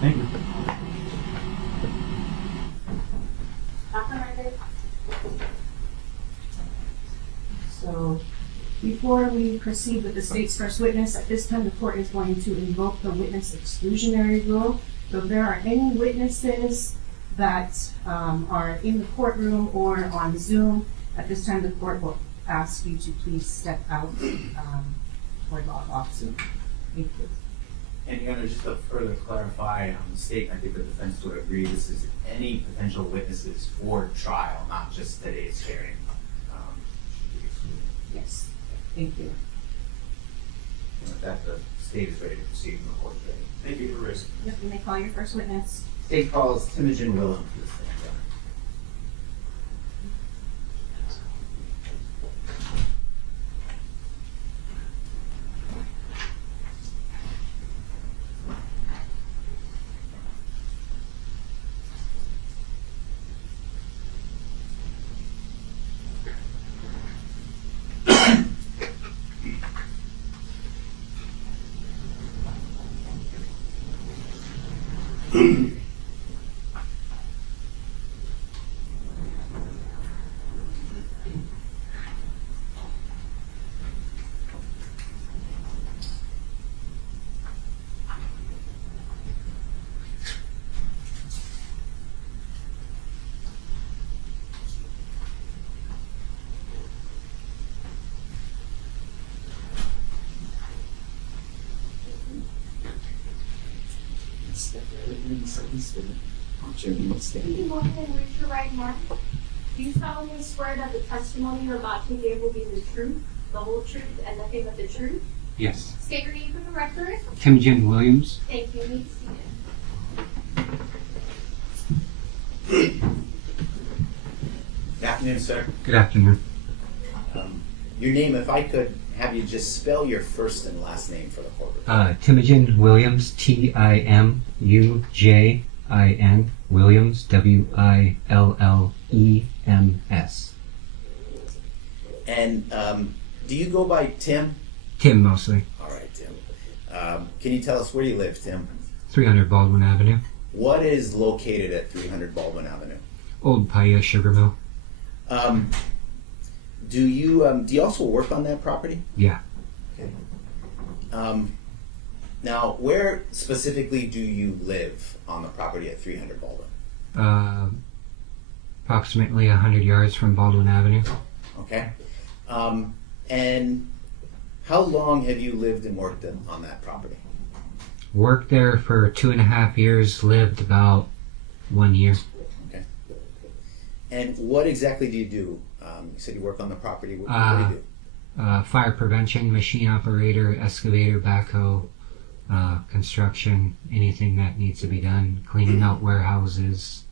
Thank you. So before we proceed with the state's first witness, at this time the court is going to invoke the witness exclusionary rule. So if there are any witnesses that are in the courtroom or on Zoom, at this time the court will ask you to please step out or log off Zoom. Thank you. And Your Honor, just to further clarify, the state, I think the defense would agree, this is any potential witnesses for trial, not just today's hearing. Yes, thank you. And with that, the state is ready to proceed from the court today. Thank you for risk. Yep, you may call your first witness. State calls Timujin Willems to the stand. You can go ahead and raise your right hand. Do you solemnly swear that the testimony you're about to give will be the truth, the whole truth, and nothing but the truth? Yes. State your name for the record. Timujin Willems. Thank you. You may be seated. Good afternoon, sir. Good afternoon. Your name, if I could have you just spell your first and last name for the court. Timujin Willems, Timujin Williams, Willems. And do you go by Tim? Tim mostly. All right, Tim. Can you tell us where you live, Tim? 300 Baldwin Avenue. What is located at 300 Baldwin Avenue? Old Paia Sugar Mill. Do you also work on that property? Yeah. Okay. Now, where specifically do you live on the property at 300 Baldwin? Approximately 100 yards from Baldwin Avenue. Okay. And how long have you lived and worked on that property? Worked there for 2.5 years, lived about 1 year. Okay. And what exactly do you do? You said you work on the property. What do you do? Fire prevention, machine operator, excavator, backhoe, construction, anything that needs to be done, cleaning out warehouses.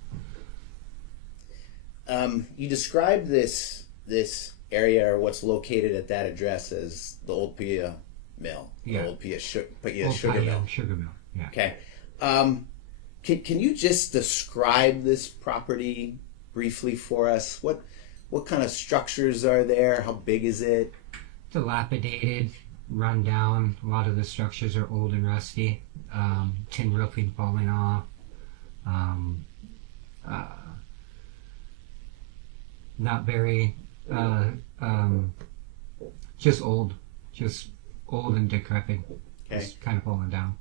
You described this area or what's located at that address as the old Pia Mill. Yeah. The old Pia Sugar Paia Mill. Sugar Mill. Yeah. Okay. Can you just describe this property briefly for us? What kind of structures are there? How big is it? Dilapidated, run down. A lot of the structures are old and rusty. Tin roofing falling off. Not very. Just old and decrepit. Okay. Just kind of falling down.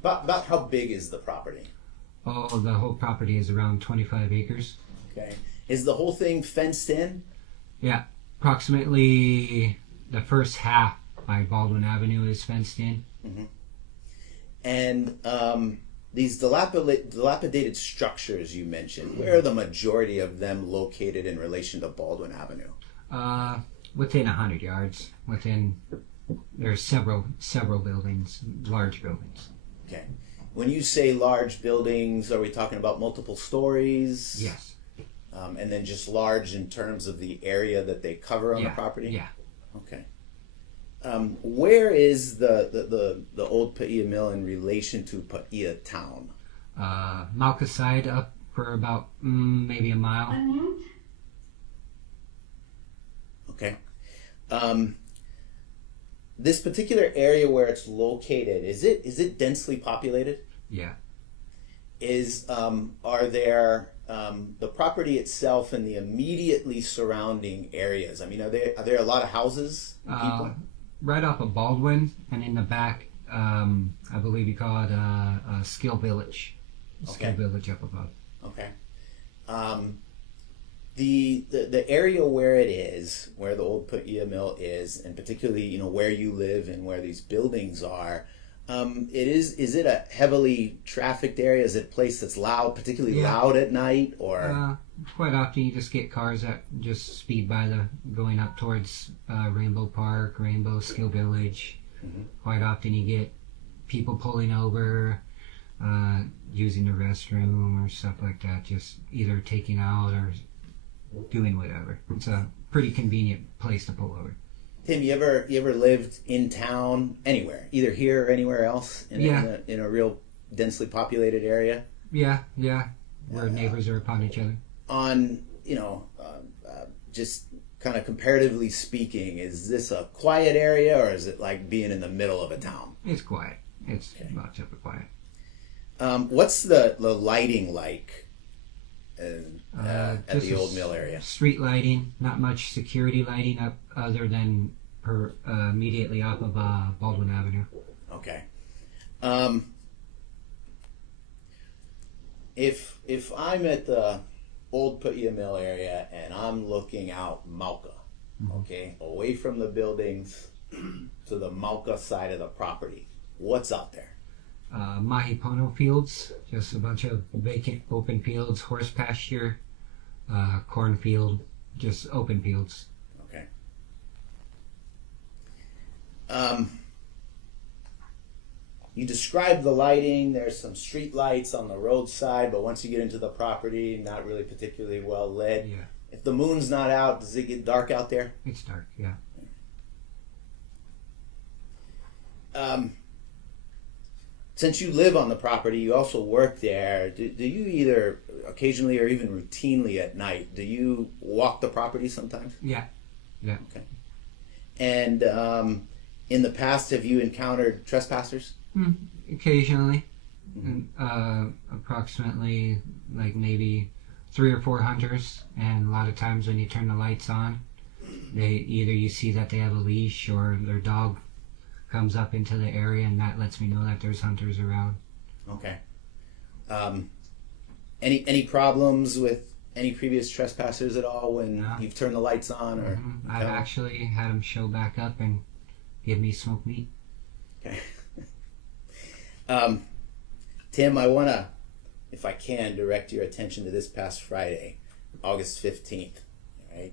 About how big is the property? Oh, the whole property is around 25 acres. Okay. Is the whole thing fenced in? Yeah, approximately the first half by Baldwin Avenue is fenced in. Mm-hmm. And these dilapidated structures you mentioned, where are the majority of them located in relation to Baldwin Avenue? Within 100 yards. There's several buildings, large buildings. Okay. When you say large buildings, are we talking about multiple stories? Yes. And then just large in terms of the area that they cover on the property? Yeah. Okay. Where is the old Paia Mill in relation to Paia Town? Malka side up for about maybe a mile. Okay. This particular area where it's located, is it densely populated? Yeah. is are there the property itself and the immediately surrounding areas? I mean, are there a lot of houses? And people? Right off of Baldwin, and in the back, I believe you call it a skill village. Skill village up above. Okay. The area where it is, where the old Pu'ia mill is, and particularly where you live and where these buildings are, is it a heavily trafficked area? Is it a place that's loud, particularly loud at night, or? Quite often you just get cars that just speed by going up towards Rainbow Park, Rainbow Skill Village. Mm-hmm. Quite often you get people pulling over, using the restroom or stuff like that, just either taking out or doing whatever. It's a pretty convenient place to pull over. Tim, you ever lived in town anywhere, either here or anywhere else in a real densely populated area? Yeah, where neighbors are upon each other. On just kind of comparatively speaking, is this a quiet area or is it like being in the middle of a town? It's quiet. It's about super quiet. What's the lighting like at the old mill area? Street lighting, not much security lighting up other than immediately off of Baldwin Avenue. Okay. If I'm at the old Pu'ia mill area and I'm looking out Mauka, okay, away from the buildings to the Mauka side of the property, what's out there? Mahipono fields, just a bunch of vacant open fields, horse pasture, cornfield, just open fields. Okay. You described the lighting. There's some street lights on the roadside, but once you get into the property, not really particularly well lit. Yeah. If the moon's not out, does it get dark out there? It's dark, yeah. Since you live on the property, you also work there. Do you either occasionally or even routinely at night, do you walk the property sometimes? Yeah. Okay. And in the past, have you encountered trespassers? Occasionally. Approximately like maybe 3 or 4 hunters, and a lot of times when you turn the lights on, you see that they have a leash or their dog comes up into the area, and that lets me know that there's hunters around. Okay. Any problems with any previous trespassers at all when you've turned the lights on? Or I've actually had them show back up and give me smoked meat. Okay. Tim, I want to, if I can, direct your attention to this past Friday, August 15th. All right.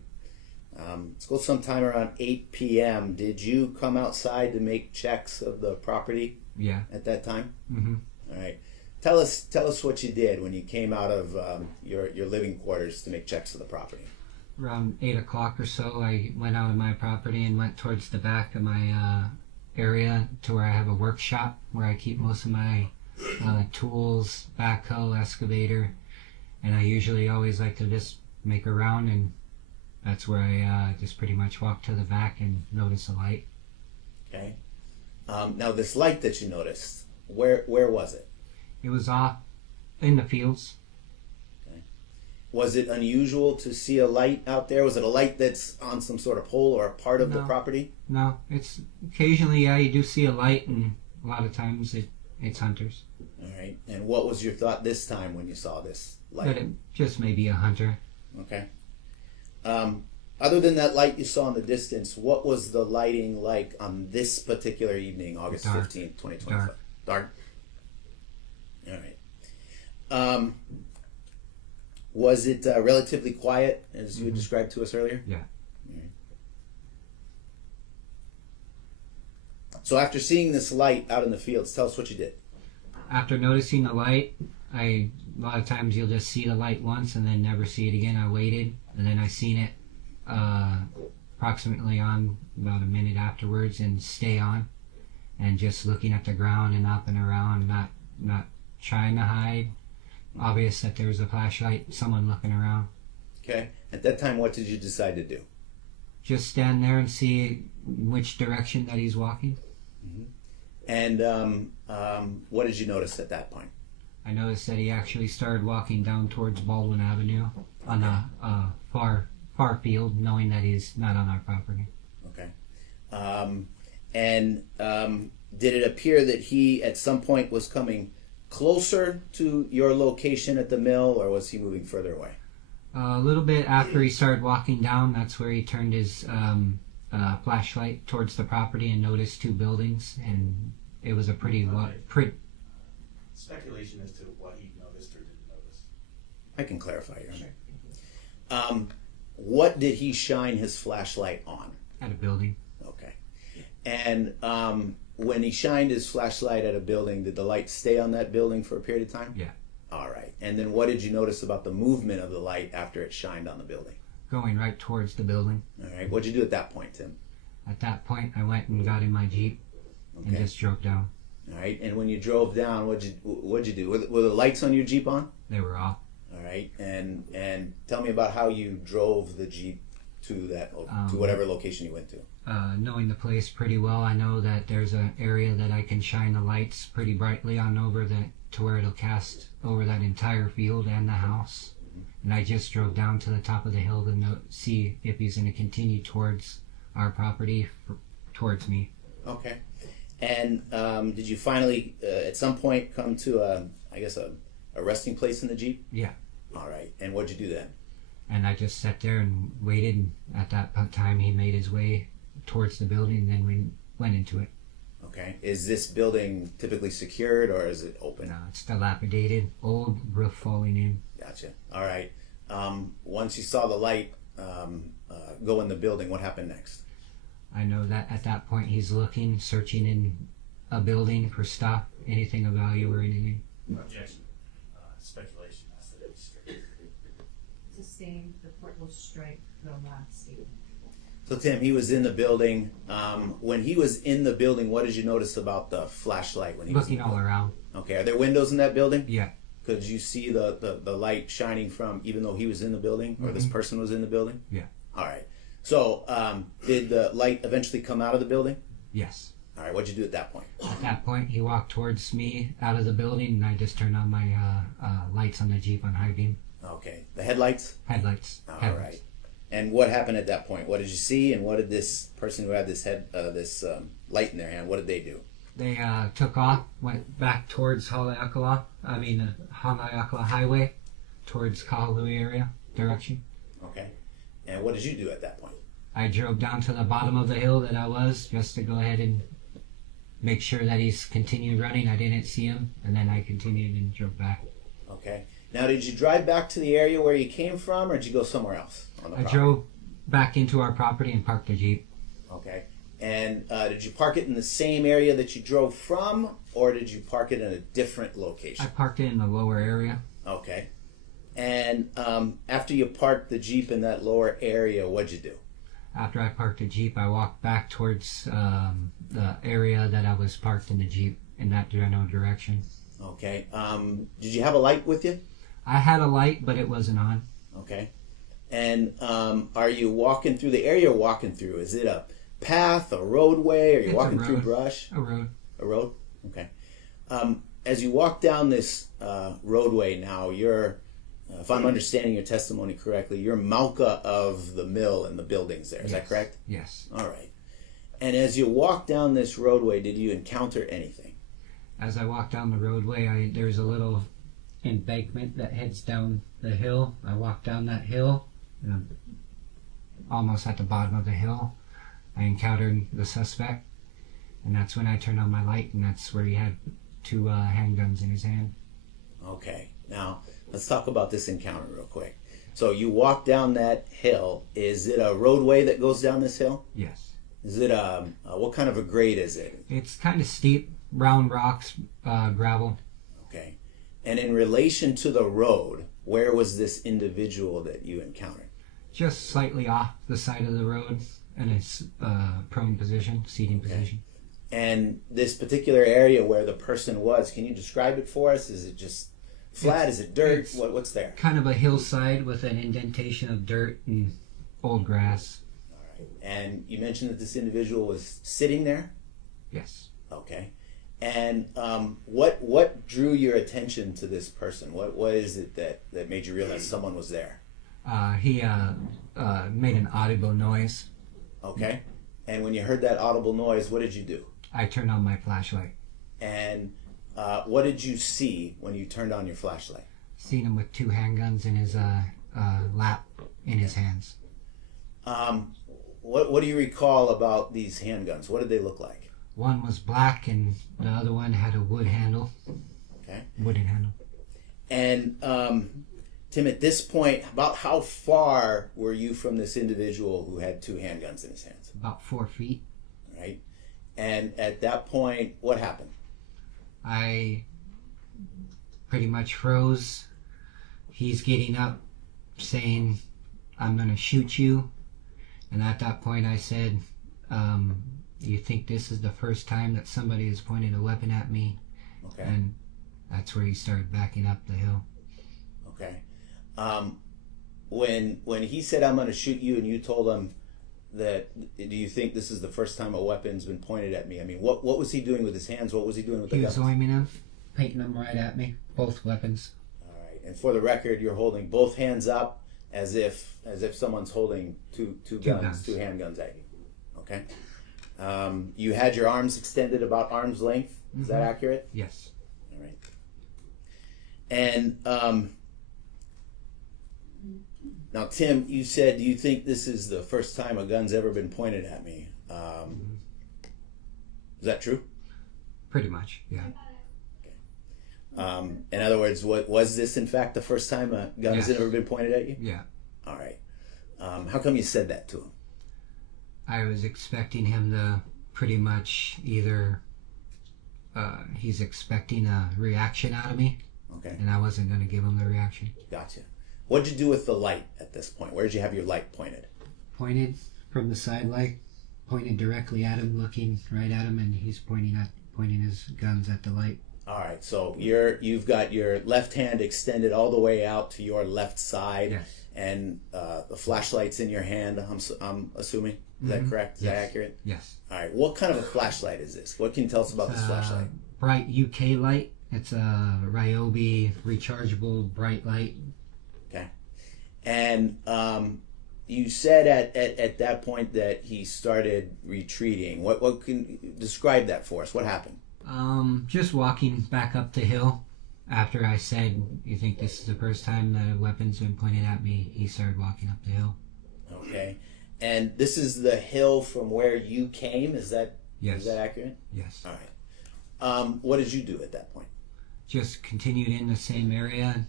Let's go sometime around 8 p.m. Did you come outside to make checks of the property? Yeah. At that time? Mm-hmm. All right. Tell us what you did when you came out of your living quarters to make checks of the property. Around 8 o'clock or so, I went out of my property and went towards the back of my area to where I have a workshop where I keep most of my tools, backhoe, excavator, and I usually always like to just make a round, and that's where I just pretty much walk to the back and notice a light. Okay. Now this light that you noticed, where was it? It was off in the fields. Okay. Was it unusual to see a light out there? Was it a light that's on some sort of pole or a part of the property? No, it's occasionally, you do see a light, and a lot of times it's hunters. All right. And what was your thought this time when you saw this light? That it just may be a hunter. Okay. Other than that light you saw in the distance, what was the lighting like on this particular evening, August 15th, 2025? Dark. All right. Was it relatively quiet, as you had described to us earlier? Yeah. All right. So after seeing this light out in the fields, tell us what you did. After noticing the light, a lot of times you'll just see the light once and then never see it again. I waited, and then I seen it approximately on about a minute afterwards, and stay on, and just looking at the ground and up and around, not trying to hide. Obvious that there was a flashlight, someone looking around. Okay. At that time, what did you decide to do? Just stand there and see which direction that he's walking. Mm-hmm. And what did you notice at that point? I noticed that he actually started walking down towards Baldwin Avenue on a far field, knowing that he's not on our property. Okay. Did it appear that he at some point was coming closer to your location at the mill, or was he moving further away? A little bit after he started walking down, that's where he turned his flashlight towards the property and noticed two buildings, and it was a pretty Speculation as to what he noticed or didn't notice. I can clarify here. What did he shine his flashlight on? at a building. Okay. And when he shined his flashlight at a building, did the light stay on that building for a period of time? Yeah. All right. And then what did you notice about the movement of the light after it shined on the building? Going right towards the building. All right. What'd you do at that point, Tim? At that point, I went and got in my Jeep and Okay. just drove down. All right. And when you drove down, what'd you do? Were the lights on your Jeep on? They were off. All right. And tell me about how you drove the Jeep to that to whatever location you went to. Knowing the place pretty well, I know that there's an area that I can shine the lights pretty brightly on over that to where it'll cast over that entire field and the house. And I just drove down to the top of the hill to see if he's going to continue towards our property, towards me. Okay. And did you finally, at some point, come to a resting place in the Jeep? Yeah. All right. And what'd you do then? And I just sat there and waited. And at that time, he made his way towards the building, and then we went into it. Okay. Is this building typically secured or is it open? It's dilapidated, old, roof falling in. Gotcha. All right. Once you saw the light go in the building, what happened next? I know that at that point he's looking, searching in a building for stuff, anything of value or anything. Objection. Speculation. That's the straight. Sustained, the court will strike the last statement. So Tim, he was in the building. When he was in the building, what did you notice about the flashlight when he was Looking in the all building? around. Okay. Are there windows in that building? Yeah. Could you see the light shining from, even though he was in the building, or this person was in the building? Yeah. All right. So, did the light eventually come out of the building? Yes. All right. What'd you do at that point? At that point, he walked towards me out of the building, and I just turned on my lights on the Jeep on high beam. Okay. The headlights? Headlights. All right. And what happened at that point? What did you see? And what did this person who had this light in their hand, what did they do? They took off, went back towards Haleakala Highway, towards Kahului area direction. Okay. And what did you do at that point? I drove down to the bottom of the hill that I was, just to go ahead and make sure that he's continued running. I didn't see him, and then I continued and drove back. Okay. Now, did you drive back to the area where you came from, or did you go somewhere else on the I property? drove back into our property and parked the Jeep. Okay. And did you park it in the same area that you drove from, or did you park it in a different location? I parked it in the lower area. Okay. And after you parked the Jeep in that lower area, what'd you do? After I parked the Jeep, I walked back towards the area that I was parked in the Jeep in that general direction. Okay. Did you have a light with you? I had a light, but it wasn't on. Okay. And are you walking through the area or walking through? Is it a path, a roadway? Are you It's a walking through road. brush? A road. A road? Okay. As you walk down this roadway now, you're, if I'm understanding your testimony correctly, you're Mauka of the mill and the buildings there. Is that Yes. correct? Yes. All right. And as you walk down this roadway, did you encounter anything? As I walked down the roadway, there's a little embankment that heads down the hill. I walked down that hill, and I'm almost at the bottom of the hill. I encountered the suspect, and that's when I turned on my light, and that's where he had two handguns in his hand. Okay. Now, let's talk about this encounter real quick. So you walk down that hill. Is it a roadway that goes down this hill? Yes. Is it what kind of a grade is it? It's kind of steep, round rocks, gravel. Okay. And in relation to the road, where was this individual that you encountered? Just slightly off the side of the road in a prone position, seating position. And this particular area where the person was, can you describe it for us? Is it just flat? Is it dirt? What's there? Kind of a hillside with an indentation of dirt and old grass. All right. And you mentioned that this individual was sitting there? Yes. Okay. And what drew your attention to this person? What is it that made you realize someone was there? He made an audible noise. Okay. And when you heard that audible noise, what did you do? I turned on my flashlight. And what did you see when you turned on your flashlight? Seen him with 2 handguns in his lap, in his hands. What do you recall about these handguns? What did they look like? One was black and the other one had a wood handle. Okay. Wooden handle. And Tim, at this point, about how far were you from this individual who had 2 handguns in his hands? About 4 feet. Right. And at that point, what happened? I pretty much froze. He's getting up saying, "I'm gonna shoot you." And at that point I said, "You think this is the first time that somebody has pointed a weapon at me?" Okay. And that's where he started backing up the hill. Okay. When he said, "I'm going to shoot you," and you told him that, do you think this is the first time a weapon's been pointed at me? I mean, what was he doing with his hands? What was he doing with the He guns? was aiming them, painting them right at me, both weapons. All right. And for the record, you're holding both hands up as if someone's holding two guns, 2 handguns at you. Okay. You had your arms extended about arm's length. Is that accurate? Yes. All right. And now, Tim, you said, do you think this is the first time a gun's ever been pointed at me? Is that true? Pretty much, yeah. In other words, was this in fact the first time a gun has Yes. ever been pointed at you? Yeah. All right. How come you said that to him? I was expecting him to pretty much either he's expecting a reaction out of me, Okay. and I wasn't going to give him the reaction. Gotcha. What'd you do with the light at this point? Where did you have your light pointed? Pointed from the side light, pointed directly at him, looking right at him, and he's pointing his guns at the light. All right. So you've got your left hand extended all the way out to your left side, Yes. and the flashlight's in your hand. I'm assuming. Is that correct? Is that accurate? Yes. All right. What kind of a flashlight is this? What can you tell us about this flashlight? Bright UK light. It's a Ryobi rechargeable bright light. Okay. And you said at that point that he started retreating. What can describe that for us? What happened? Just walking back up the hill. After I said, "You think this is the first time that a weapon's been pointed at me?" he started walking up the hill. Okay. And this is the hill from where you came. Is that Yes. Is that accurate? Yes. All right. What did you do at that point? Just continued in the same area,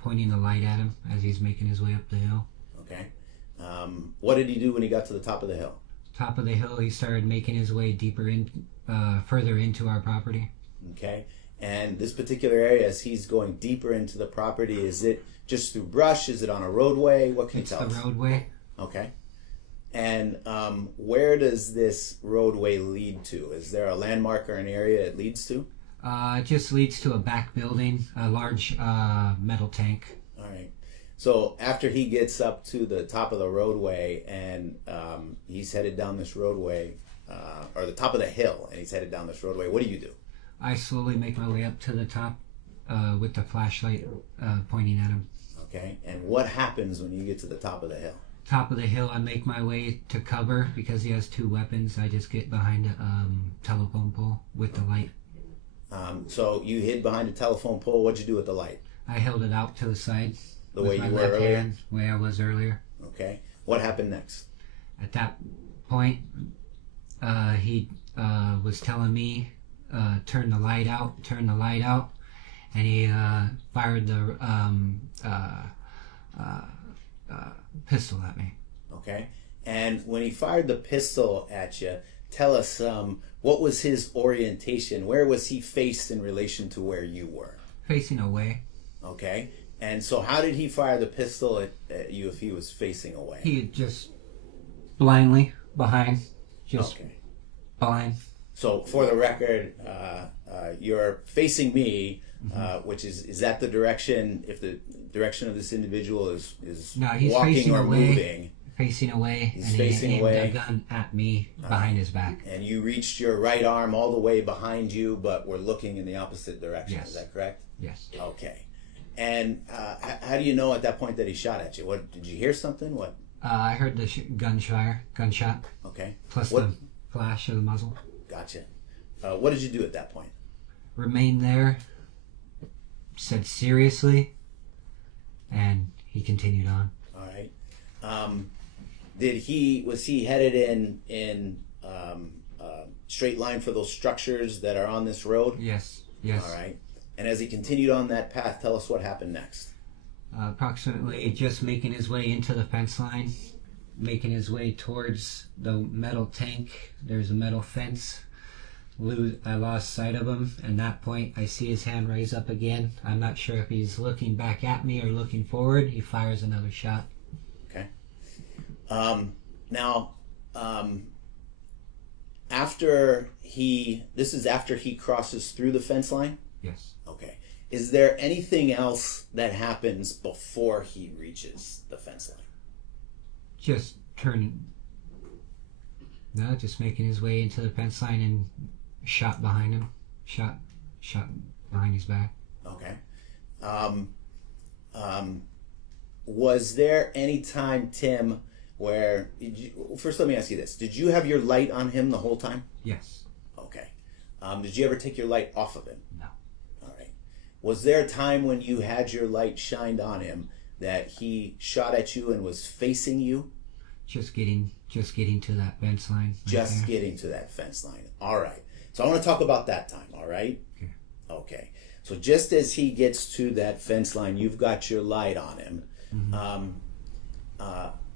pointing the light at him as he's making his way up the hill. Okay. What did he do when he got to the top of the hill? Top of the hill, he started making his way deeper in, further into our property. Okay. And this particular area, as he's going deeper into the property, is it just through brush? Is it on a roadway? What can It's you tell the us? roadway. Okay. And where does this roadway lead to? Is there a landmark or an area it leads to? It just leads to a back building, a large metal tank. All right. So after he gets up to the top of the roadway and he's headed down this roadway, or the top of the hill, and he's headed down this roadway, what do you do? I slowly make my way up to the top with the flashlight pointing at him. Okay. And what happens when you get to the top of the hill? Top of the hill, I make my way to cover because he has 2 weapons. I just get behind a telephone pole with the light. So you hid behind a telephone pole. What'd you do with the light? I held it out to the side. The with way my you were left earlier? hand, way I was earlier. Okay. What happened next? At that point, he was telling me, turn the light out, and he fired the pistol at me. Okay. And when he fired the pistol at you, tell us what was his orientation? Where was he faced in relation to where you were? Facing away. Okay. And so how did he fire the pistol at you if he was facing away? He just blindly behind, just Okay. blind. So for the record, you're facing me, which is that the direction, if the direction of this individual is No, he's walking facing or away. moving? facing away, He's and he facing aimed away. a gun at me behind his back. And you reached your right arm all the way behind you, but we're looking in the opposite direction. Yes. Is that correct? Yes. Okay. And how do you know at that point that he shot at you? What did you hear something? What? I heard the gunshot, Okay. plus What? the flash of the muzzle. Gotcha. What did you do at that point? Remained there, said seriously, and he continued on. All right. Was he headed in straight line for those structures that are on this road? Yes. All right. And as he continued on that path, tell us what happened next. Approximately just making his way into the fence line, making his way towards the metal tank. There's a metal fence. I lost sight of him. At that point, I see his hand raise up again. I'm not sure if he's looking back at me or looking forward. He fires another shot. Okay. Now, after he crosses through the fence line? Yes. Okay. Is there anything else that happens before he reaches the fence line? Just turning. No, just making his way into the fence line and shot behind him. Shot behind his back. Okay. Was there any time, Tim, where first let me ask you this: did you have your light on him the whole time? Yes. Okay. Did you ever take your light off of him? No. All right. Was there a time when you had your light shined on him that he shot at you and was facing you? Just getting to that fence line. Just getting to that fence line. All right. So I want to talk about that time. All right. Okay. Okay. So just as he gets to that fence line, you've got your light on him. Mm-hmm.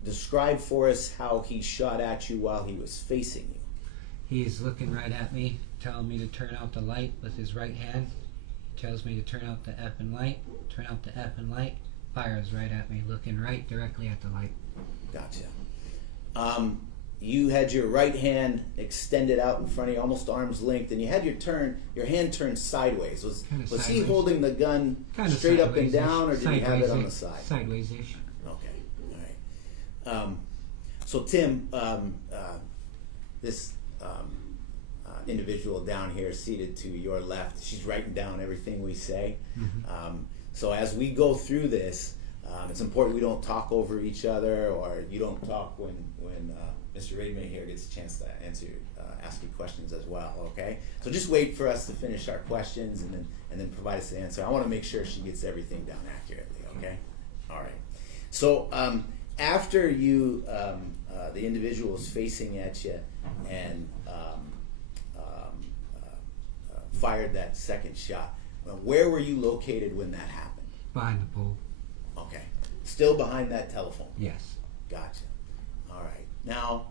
Describe for us how he shot at you while he was facing you. He's looking right at me, telling me to turn out the light with his right hand. He tells me to turn out the effing light. Turn out the effing light. Fires right at me, looking right directly at the light. Gotcha. You had your right hand extended out in front of you, almost arm's length, and you had your hand turned sideways. Was he sideways. holding the gun Kinda straight up and sideways-ish. down, or did he have it on the Sideways-ish. side? Sideways-ish. Okay, all right. So Tim, this individual down here seated to your left, she's writing down everything we say. Mm-hmm. So as we go through this, it's important we don't talk over each other, or you don't talk when Mr. Raidman here gets a chance to ask you questions as well. Okay, so just wait for us to finish our questions and then provide us an answer. I want to make sure she gets everything down accurately. Okay, all right. So after you, the individual is facing at you and fired that second shot, where were you located when that happened? Behind the pole. Okay. Still behind that telephone? Yes. Gotcha. All right. Now,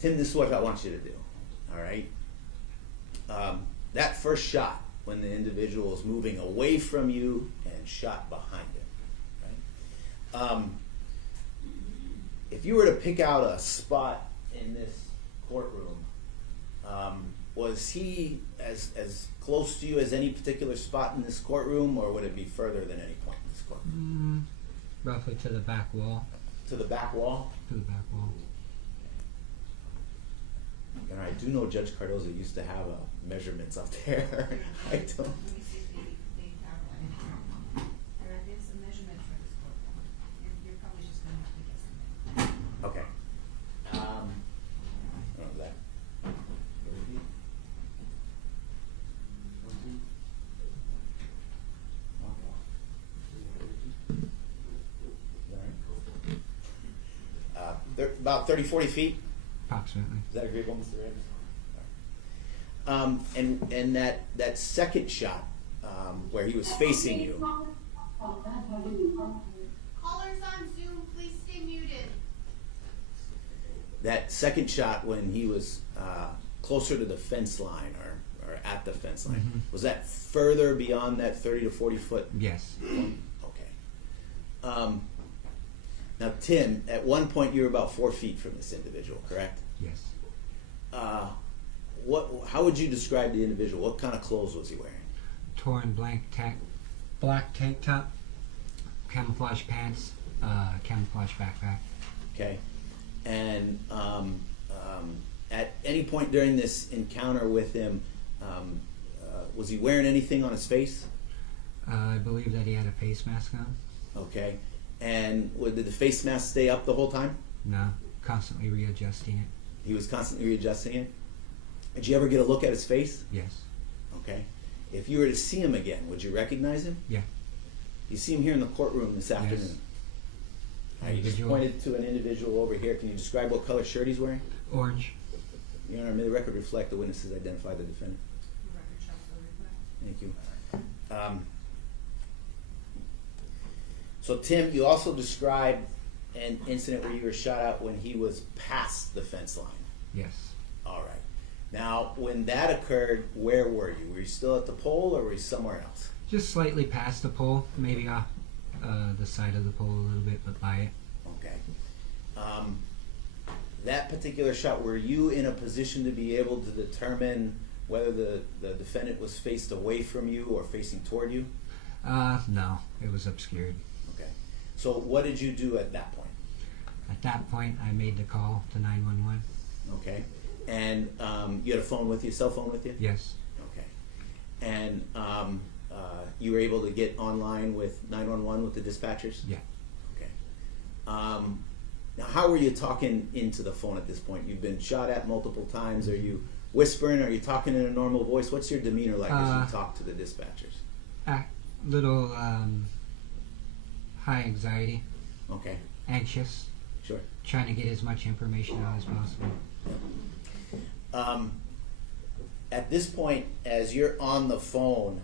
Tim, this is what I want you to do. All right. That first shot, when the individual is moving away from you and shot behind him, right? If you were to pick out a spot in this courtroom, was he as close to you as any particular spot in this courtroom, or would it be further than any point in this courtroom? Roughly to the back wall. To the back wall? To the back wall. And I do know Judge Cardozo used to have measurements up there. I don't. There is a measurement for this courtroom. You're probably just going to have to get something. Okay. What was that? 30 feet? 20? About 30, 40 feet? Approximately. Is that agreeable, Mr. Rams? And that second shot, where he was facing you. Callers on Zoom, please stay muted. That second shot when he was closer to the fence line or at the fence line, Mm-hmm. was that further beyond that 30 to 40 foot? Yes. Okay. Now, Tim, at one point you were about 4 feet from this individual, correct? Yes. How would you describe the individual? What kind of clothes was he wearing? Torn black tank top, camouflage pants, camouflage backpack. Okay. And at any point during this encounter with him, was he wearing anything on his face? I believe that he had a face mask on. Okay. And did the face mask stay up the whole time? No, constantly readjusting it. He was constantly readjusting it? Did you ever get a look at his face? Yes. Okay. If you were to see him again, would you recognize him? Yeah. You see him here in the courtroom this afternoon. You just Individual. pointed to an individual over here. Can you describe what color shirt he's wearing? Orange. Your Honor, may the record reflect the witnesses identify the defendant. Thank you. So Tim, you also described an incident where you were shot at when he was past the fence line. Yes. All right. Now, when that occurred, where were you? Were you still at the pole or were you somewhere else? Just slightly past the pole, maybe off the side of the pole a little bit, but by it. Okay. That particular shot, were you in a position to be able to determine whether the defendant was faced away from you or facing toward you? No, it was obscured. Okay. So what did you do at that point? At that point, I made the call to 911. Okay. And you had a phone with you, cell phone with you? Yes. Okay. And you were able to get online with 911 with the dispatchers? Yeah. Okay. Now, how were you talking into the phone at this point? You've been shot at multiple times. Are you whispering? Are you talking in a normal voice? What's your demeanor like as you talk to the dispatchers? Little high anxiety, Okay. anxious, Sure. trying to get as much information out as possible. At this point, as you're on the phone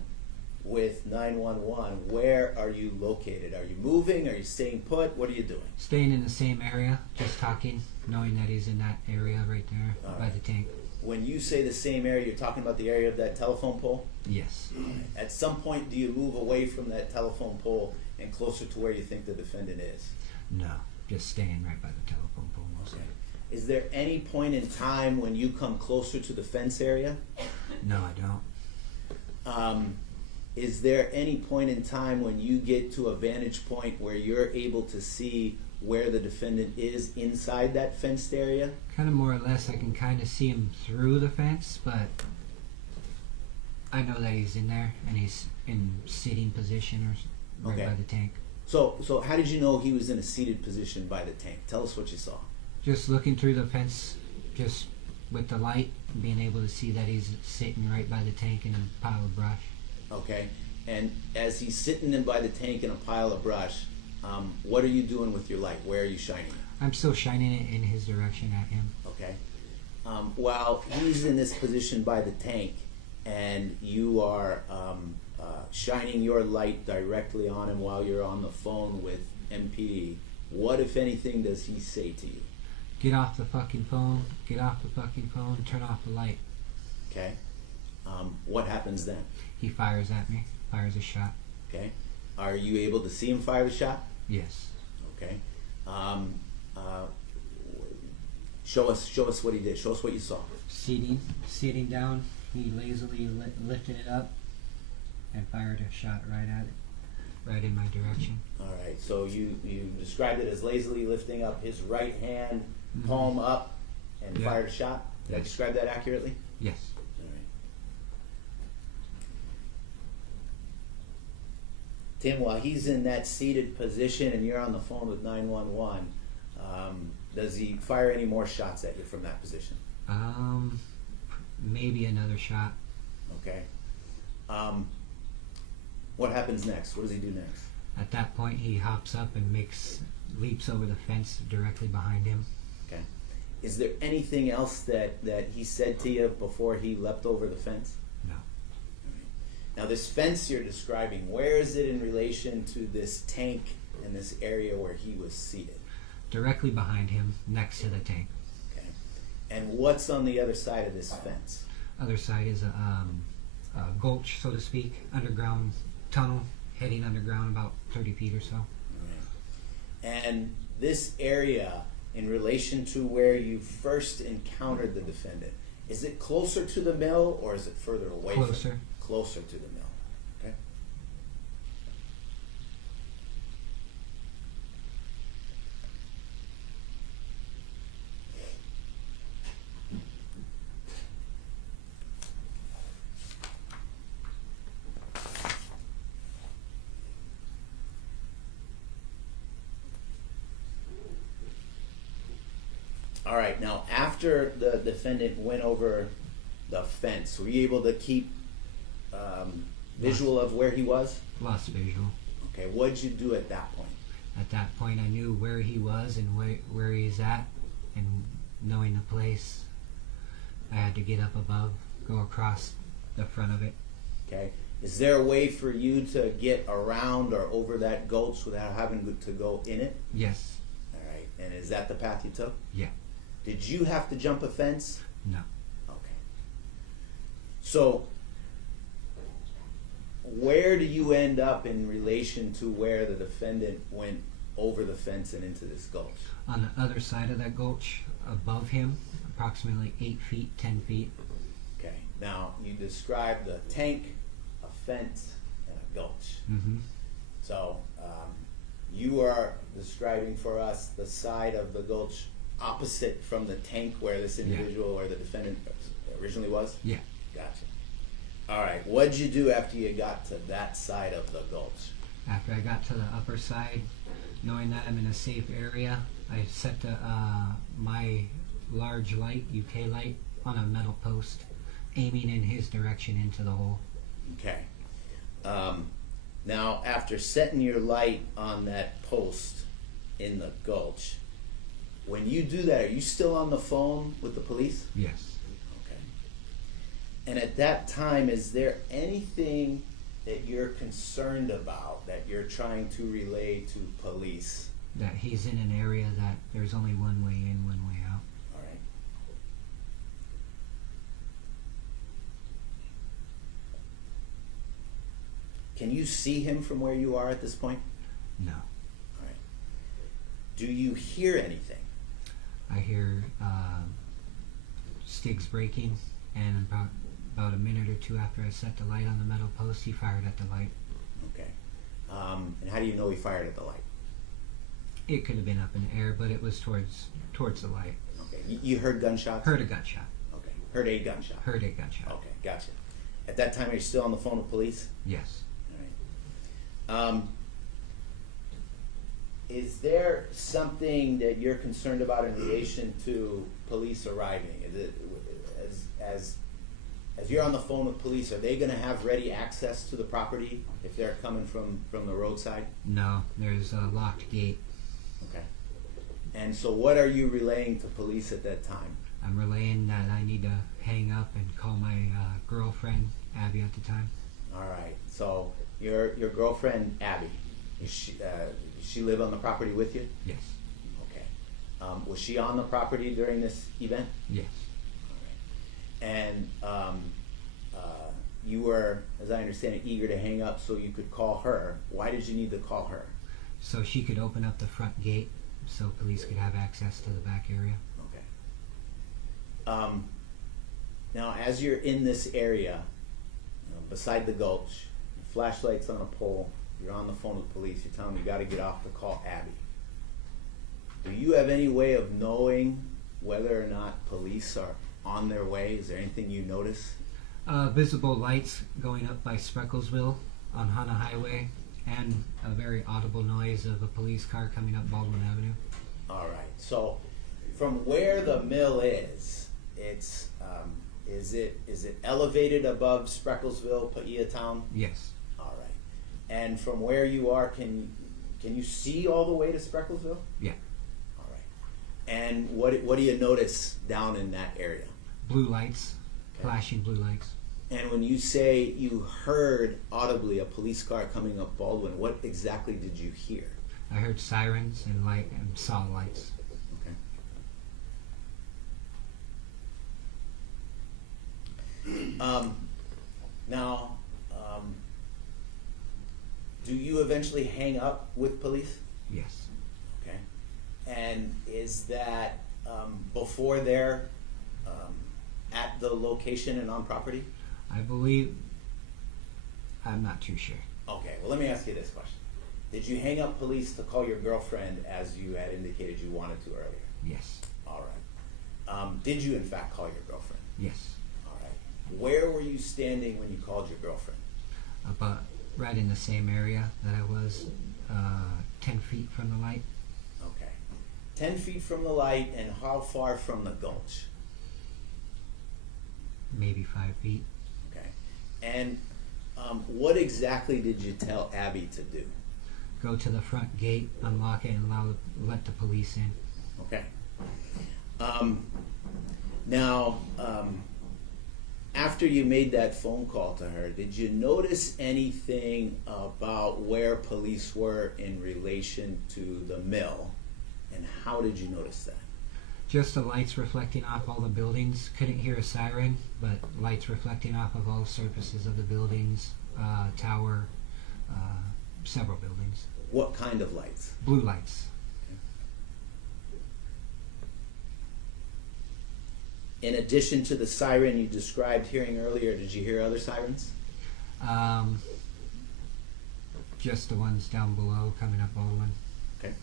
with 911, where are you located? Are you moving? Are you staying put? What are you doing? Staying in the same area, just talking, knowing that he's in that area right there by right. the tank. When you say the same area, you're talking about the area of that telephone pole? Yes. At some point, do you move away from that telephone pole and closer to where you think the defendant is? No, just staying right by the telephone pole mostly. Is there any point in time when you come closer to the fence area? No, I don't. Is there any point in time when you get to a vantage point where you're able to see where the defendant is inside that fenced area? Kind of more or less, I can kind of see him through the fence, but I know that he's in there and he's in sitting position or right Okay. by the tank. So how did you know he was in a seated position by the tank? Tell us what you saw. Just looking through the fence, just with the light, being able to see that he's sitting right by the tank in a pile of brush. Okay, and as he's sitting in by the tank in a pile of brush, what are you doing with your light? Where are you shining it? I'm still shining it in his direction at him. Okay. While he's in this position by the tank and you are shining your light directly on him while you're on the phone with MPD, what, if anything, does he say to you? Get off the fucking phone, get off the fucking phone, turn off the light. Okay. What happens then? He fires at me, fires a shot. Okay. Are you able to see him fire the shot? Yes. Okay. Show us what he did. Show us what you saw. Sitting down, he lazily lifted it up and fired a shot right at it, right in my direction. All right. So you described it as lazily lifting up his right hand, palm up, and Yeah. fired a shot. Did I Yes. describe that accurately? Yes. All right. Tim, while he's in that seated position and you're on the phone with 911, does he fire any more shots at you from that position? Maybe another shot. Okay. What happens next? What does he do next? At that point, he hops up and leaps over the fence directly behind him. Okay. Is there anything else that he said to you before he leapt over the fence? No. Now, this fence you're describing, where is it in relation to this tank and this area where he was seated? Directly behind him, next to the tank. Okay. And what's on the other side of this fence? Other side is a gulch, so to speak, underground tunnel heading underground about 30 feet or so. Right. And this area, in relation to where you first encountered the defendant, is it closer to the mill or is it further away? Closer. Closer to the mill. Okay. All right. Now, after the defendant went over the fence, were you able to keep visual of where he was? Lost visual. Okay. What did you do at that point? At that point, I knew where he was and where he's at, and knowing the place, I had to get up above, go across the front of it. Okay. Is there a way for you to get around or over that gulch without having to go in it? Yes. All right. And is that the path you took? Yeah. Did you have to jump a fence? No. Okay. So, where do you end up in relation to where the defendant went over the fence and into this gulch? On the other side of that gulch, above him, approximately 8 feet, 10 feet. Okay. Now, you described the tank, a fence, and a gulch. Mm-hmm. So, you are describing for us the side of the gulch opposite from the tank where this individual or the defendant originally was? Yeah. Gotcha. All right. What'd you do after you got to that side of the gulch? After I got to the upper side, knowing that I'm in a safe area, I set my large light, UK light, on a metal post, aiming in his direction into the hole. Okay. Now, after setting your light on that post in the gulch, when you do that, are you still on the phone with the police? Yes. Okay. And at that time, is there anything that you're concerned about that you're trying to relay to police? That he's in an area that there's only one way in, one way out. All right. Can you see him from where you are at this point? No. All right. Do you hear anything? I hear sticks breaking, and about a minute or two after I set the light on the metal post, he fired at the light. Okay. And how do you know he fired at the light? It could have been up in the air, but it was towards the light. Okay. You heard gunshots? Heard a gunshot. Okay. Heard a gunshot? Heard a gunshot. Okay, gotcha. At that time, are you still on the phone with police? Yes. All right. Is there something that you're concerned about in relation to police arriving? Is it as you're on the phone with police, are they going to have ready access to the property if they're coming from the roadside? No, there's a locked gate. Okay. And so, what are you relaying to police at that time? I'm relaying that I need to hang up and call my girlfriend, Abby, at the time. All right. So your girlfriend Abby, does she live on the property with you? Yes. Okay. Was she on the property during this event? Yes. All right. And you were, as I understand it, eager to hang up so you could call her. Why did you need to call her? So she could open up the front gate so police could have access to the back area. Okay. Now, as you're in this area, beside the gulch, flashlights on a pole, you're on the phone with police, you're telling them you got to get off to call Abby. Do you have any way of knowing whether or not police are on their way? Is there anything you notice? Visible lights going up by Sprecklesville on Hana Highway, and a very audible noise of a police car coming up Baldwin Avenue. All right. So, from where the mill is, it's is it elevated above Sprecklesville, Paia Town? Yes. All right. And from where you are, can you see all the way to Sprecklesville? Yeah. All right. And what do you notice down in that area? Blue lights, Okay. flashing blue lights. And when you say you heard audibly a police car coming up Baldwin, what exactly did you hear? I heard sirens and saw lights. Okay. Now, do you eventually hang up with police? Yes. Okay. And is that before they're at the location and on property? I believe, I'm not too sure. Okay, well, let me ask you this question. Did you hang up police to call your girlfriend as you had indicated you wanted to earlier? Yes. All right. Did you, in fact, call your girlfriend? Yes. All right. Where were you standing when you called your girlfriend? About right in the same area that I was, 10 feet from the light. Okay. 10 feet from the light, and how far from the gulch? Maybe 5 feet. Okay. And what exactly did you tell Abby to do? Go to the front gate, unlock it, and let the police in. Okay. Now, after you made that phone call to her, did you notice anything about where police were in relation to the mill, and how did you notice that? Just the lights reflecting off all the buildings. Couldn't hear a siren, but lights reflecting off of all surfaces of the buildings, tower, several buildings. What kind of lights? Blue lights. In addition to the siren you described hearing earlier, did you hear other sirens? Just the ones down below coming up Baldwin. Okay.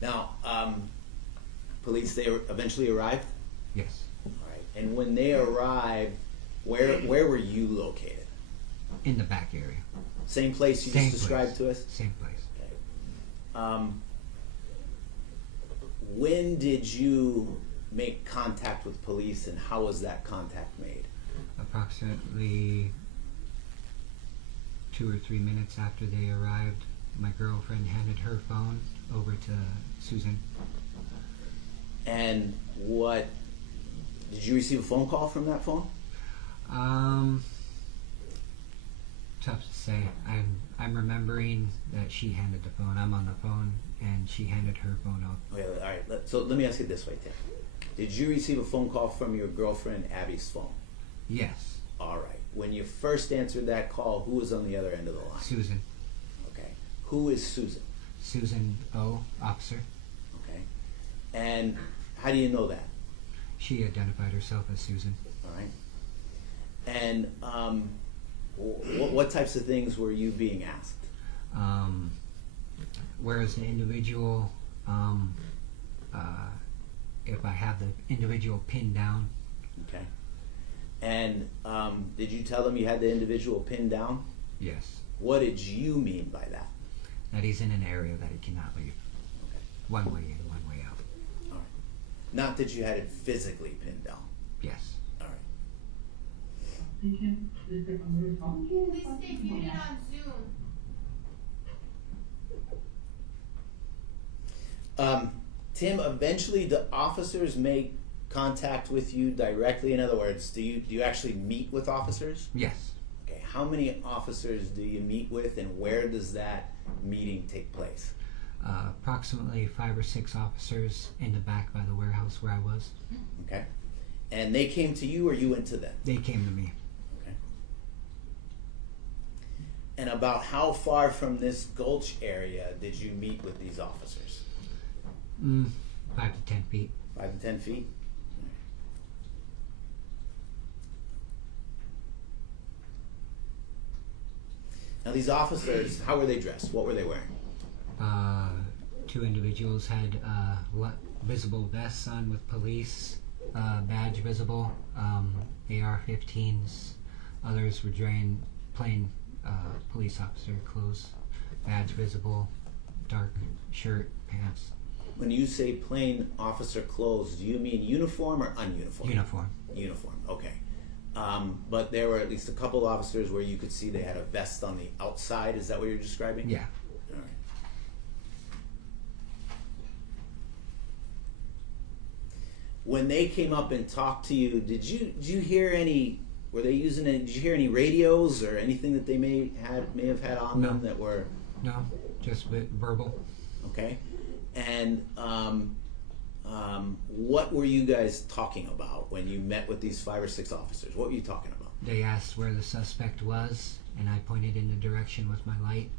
Now, police, they eventually arrived? Yes. All right. And when they arrived, where were you located? In the back area. Same place you Same just described place. to us? Same place. Okay. When did you make contact with police, and how was that contact made? Approximately 2 or 3 minutes after they arrived, my girlfriend handed her phone over to Susan. And what did you receive a phone call from that phone? Tough to say. I'm remembering that she handed the phone. I'm on the phone, and she handed her phone out. Okay, all right. So let me ask it this way, Tim. Did you receive a phone call from your girlfriend Abby's phone? Yes. All right. When you first answered that call, who was on the other end of the line? Susan. Okay. Who is Susan? Suzanne O, officer. Okay. And how do you know that? She identified herself as Susan. All right. And what types of things were you being asked? Whereas the individual, if I have the individual pinned down, Okay. And did you tell them you had the individual pinned down? yes, What did you mean by that? that he's in an area that he cannot leave. Okay. One way in, one way out. All right. Not that you had it physically pinned down. Yes. All right. Please stay muted on Zoom. Tim, eventually the officers make contact with you directly. In other words, do you actually meet with officers? Yes. Okay. How many officers do you meet with, and where does that meeting take place? Approximately 5 or 6 officers in the back by the warehouse where I was. Okay. And they came to you, or you went to them? They came to me. Okay. And about how far from this gulch area did you meet with these officers? 5 to 10 feet. 5 to 10 feet? Now these officers, how were they dressed? What were they wearing? 2 individuals had visible vests on with police badge visible, AR-15s. Others were wearing plain police officer clothes, badge visible, dark shirt, pants. When you say plain officer clothes, do you mean uniform or ununiform? Uniform. Uniform, okay. But there were at least a couple officers where you could see they had a vest on the outside. Is that what you're describing? Yeah. All right. When they came up and talked to you, did you hear any? Were they using any? Did you hear any radios or anything that they may have had on them that were? No, just verbal. Okay. And what were you guys talking about when you met with these 5 or 6 officers? What were you talking about? They asked where the suspect was, and I pointed in the direction with my light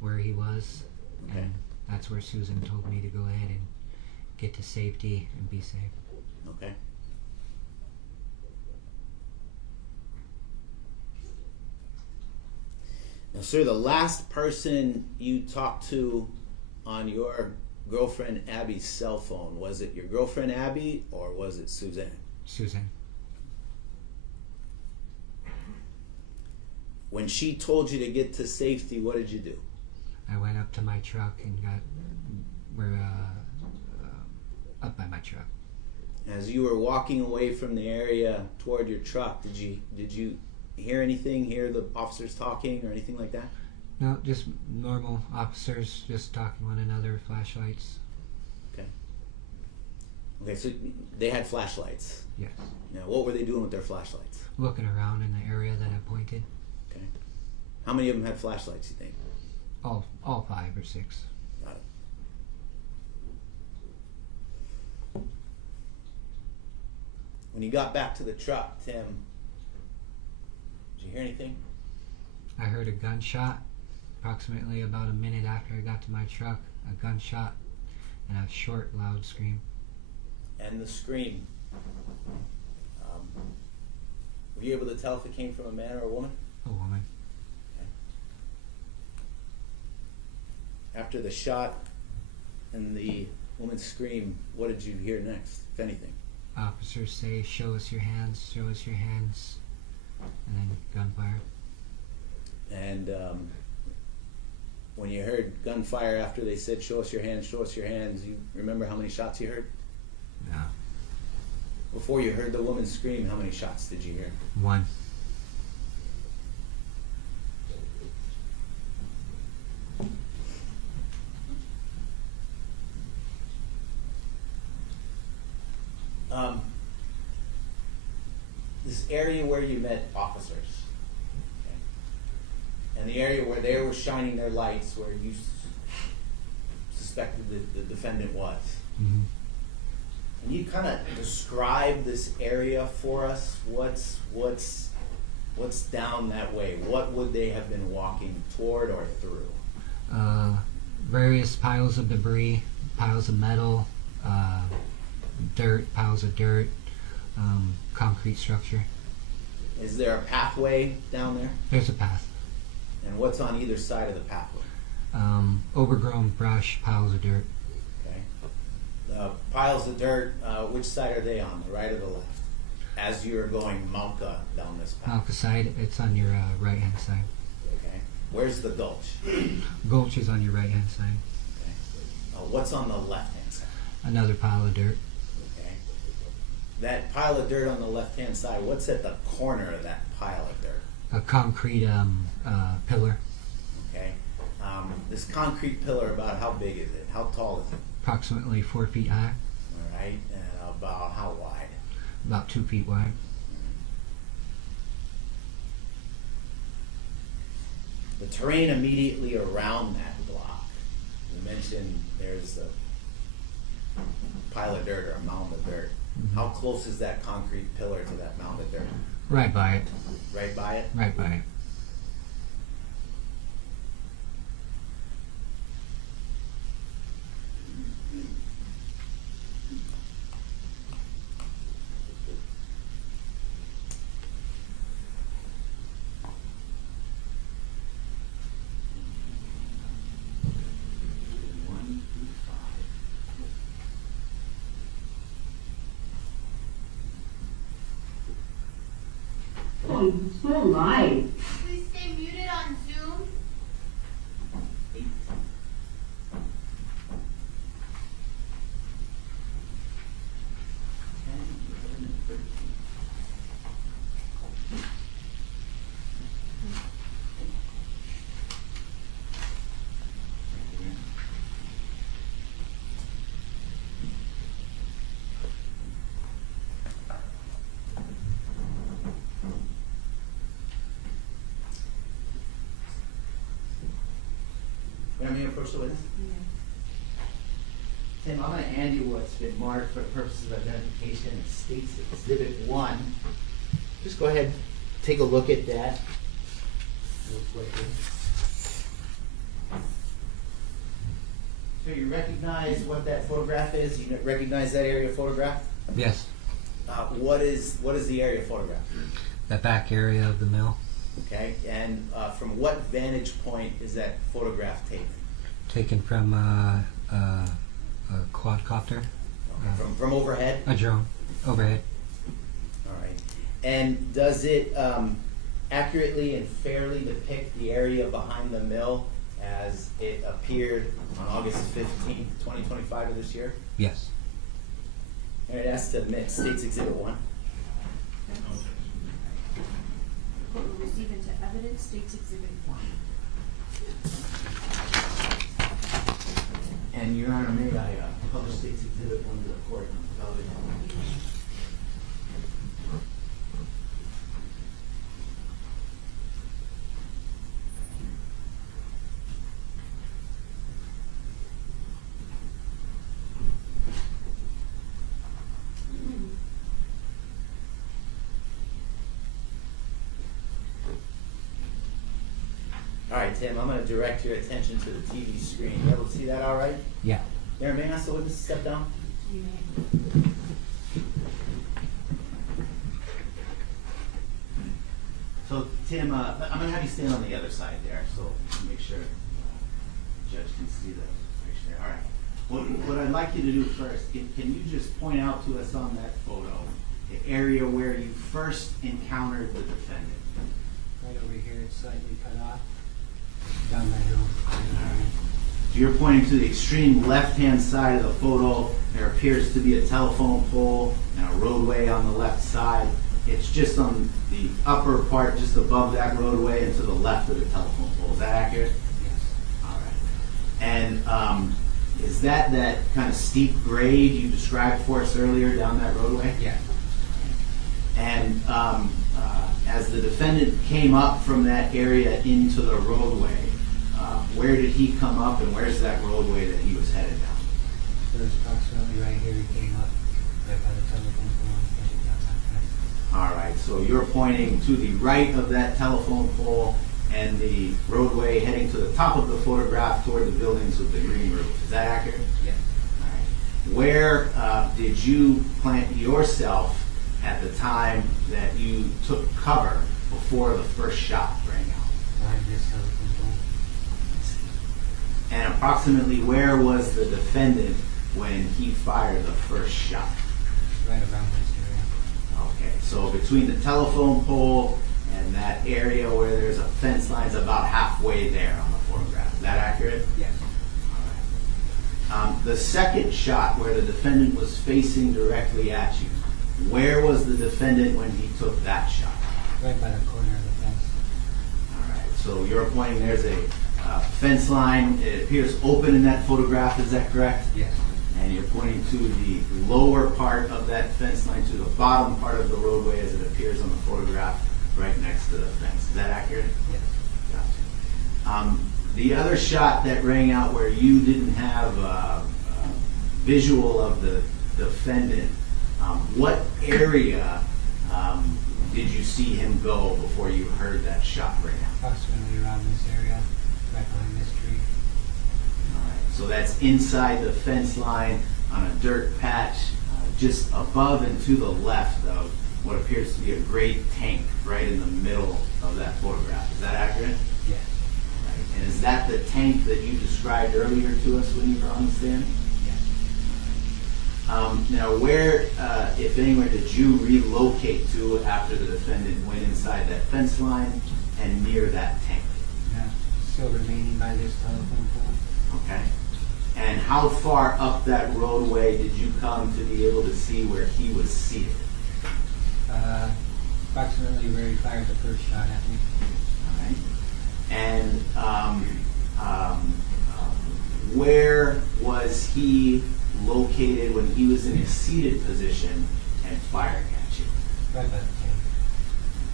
where he was. Okay. And that's where Susan told me to go ahead and get to safety and be safe. Okay. Now, sir, the last person you talked to on your girlfriend Abby's cell phone? Was it your girlfriend Abby or was it Suzanne? Suzanne. When she told you to get to safety, what did you do? I went up to my truck and got up by my truck. As you were walking away from the area toward your truck, did you hear anything? Hear the officers talking or anything like that? No, just normal officers just talking to one another, flashlights. Okay, so they had flashlights. Yes. Now, what were they doing with their flashlights? Looking around in the area that I pointed. Okay. How many of them had flashlights, you think? All 5 or 6. Got it. When you got back to the truck, Tim, did you hear anything? I heard a gunshot approximately about a minute after I got to my truck. A gunshot and a short, loud scream. And the scream. Were you able to tell if it came from a man or a woman? A woman. After the shot and the woman's scream, what did you hear next, if anything? Officers say, "Show us your hands, show us your hands," and then gunfire. And when you heard gunfire after they said, show us your hands, you remember how many shots you heard? No. Before you heard the woman scream, how many shots did you hear? 1. This area where you met officers, okay, and the area where they were shining their lights, where you suspected that the defendant was. Mm-hmm. Can you kind of describe this area for us? What's down that way? What would they have been walking toward or through? Various piles of debris, piles of metal, dirt, piles of dirt, concrete structure. Is there a pathway down there? There's a path. And what's on either side of the pathway? Overgrown brush, piles of dirt. Okay. The piles of dirt, which side are they on, the right or the left? As you're going Mauka down this path. Mauka side, it's on your right hand side. Okay. Where's the gulch? Gulch is on your right hand side. Okay. What's on the left hand side? Another pile of dirt. Okay. That pile of dirt on the left hand side, what's at the corner of that pile of dirt? A concrete pillar, Okay. This concrete pillar, about how big is it? How tall is it? approximately 4 feet high, All right. And about how wide? about 2 feet wide. The terrain immediately around that block. You mentioned there's a pile of dirt or a mound of dirt. Mhm. How close is that concrete pillar to that mound of dirt? Right by it. Right by it? Right by it. Oh, you're still alive. Please stay muted on Zoom. You want me to approach the witness? Tim, I'm going to hand you what's been marked for purposes of identification. It states Exhibit 1. Just go ahead, take a look at that real quickly. So you recognize what that photograph is? You recognize that area photograph? Yes. What is the area photograph? The back area of the mill. Okay, and from what vantage point is that photograph taken? Taken from quadcopter, From overhead? a drone, overhead. All right. And does it accurately and fairly depict the area behind the mill as it appeared on August 15th, 2025 of this year? Yes. And it has to admit, State's Exhibit 1. Court will receive into evidence State's Exhibit 1. And Your Honor, may I publish State's Exhibit 1 to the court on television? All right, Tim, I'm going to direct your attention to the TV screen. You able to see that all right? Yeah. Aaron, may I ask the witness to step down? You may. So, Tim, I'm going to have you stand on the other side there, so make sure the judge can see the picture there. All right. What I'd like you to do first, can you just point out to us on that photo the area where you first encountered the defendant? Right over here, it's slightly cut off. Down the hill. So you're pointing to the extreme left-hand side of the photo. There appears to be a telephone pole and a roadway on the left side. It's just on the upper part, just above that roadway and to the left of the telephone pole. Is that accurate? Yes. All right. And is that kind of steep grade you described for us earlier down that roadway? Yeah. And as the defendant came up from that area into the roadway, where did he come up and where's that roadway that he was headed down? So it's approximately right here, he came up, right by the telephone pole, and headed down that path. All right, so you're pointing to the right of that telephone pole and the roadway heading to the top of the photograph toward the buildings with the green roof. Is that accurate? Yeah. All right. Where did you plant yourself at the time that you took cover before the first shot rang out? Behind this telephone pole. And approximately where was the defendant when he fired the first shot? Right around this area. Okay, so between the telephone pole and that area where there's a fence line, it's about halfway there on the photograph. Is that accurate? Yes. All right. The second shot where the defendant was facing directly at you, where was the defendant when he took that shot? Right by the corner of the fence. All right, so you're pointing, there's a fence line. It appears open in that photograph, is that correct? Yes. And you're pointing to the lower part of that fence line, to the bottom part of the roadway as it appears on the photograph, right next to the fence. Is that accurate? Yes. Gotcha. The other shot that rang out where you didn't have a visual of the defendant, what area did you see him go before you heard that shot ring out? Approximately around this area, right behind this tree. All right, so that's inside the fence line on a dirt patch just above and to the left of what appears to be a gray tank right in the middle of that photograph. Is that accurate? Yes. Right. And is that the tank that you described earlier to us when you were on the stand? Yes. Now, where, if anywhere, did you relocate to after the defendant went inside that fence line and near that tank? Yeah. Still remaining by this telephone pole. Okay. And how far up that roadway did you come to be able to see where he was seated? Approximately where he fired the first shot at me. All right. And where was he located when he was in a seated position and firing at you? Right by the tank.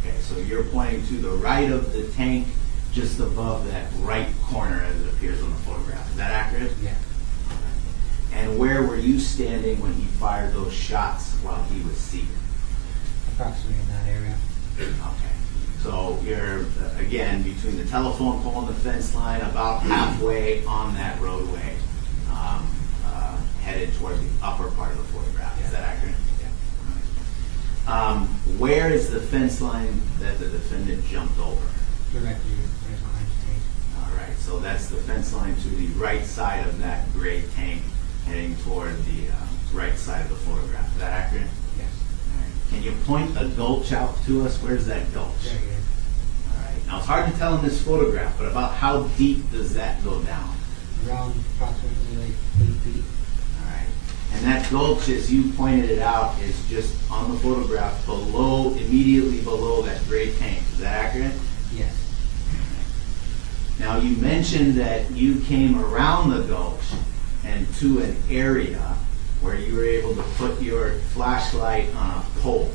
Okay, so you're pointing to the right of the tank, just above that right corner as it appears on the photograph. Is that accurate? Yeah. And where were you standing when he fired those shots while he was seated? Approximately in that area. Okay. So you're, again, between the telephone pole and the fence line, about halfway on that roadway, headed toward the upper part of the photograph. Is that accurate? Yeah. Where is the fence line that the defendant jumped over? Directly right behind the tank. All right, so that's the fence line to the right side of that gray tank heading toward the right side of the photograph. Is that accurate? Yes. All right. Can you point a gulch out to us? Where's that gulch? Right here. All right. Now it's hard to tell in this photograph, but about how deep does that go down? Around approximately like 8 feet. All right. And that gulch, as you pointed it out, is just on the photograph below, immediately below that gray tank. Is that accurate? Yes. Now you mentioned that you came around the gulch and to an area where you were able to put your flashlight on a pole.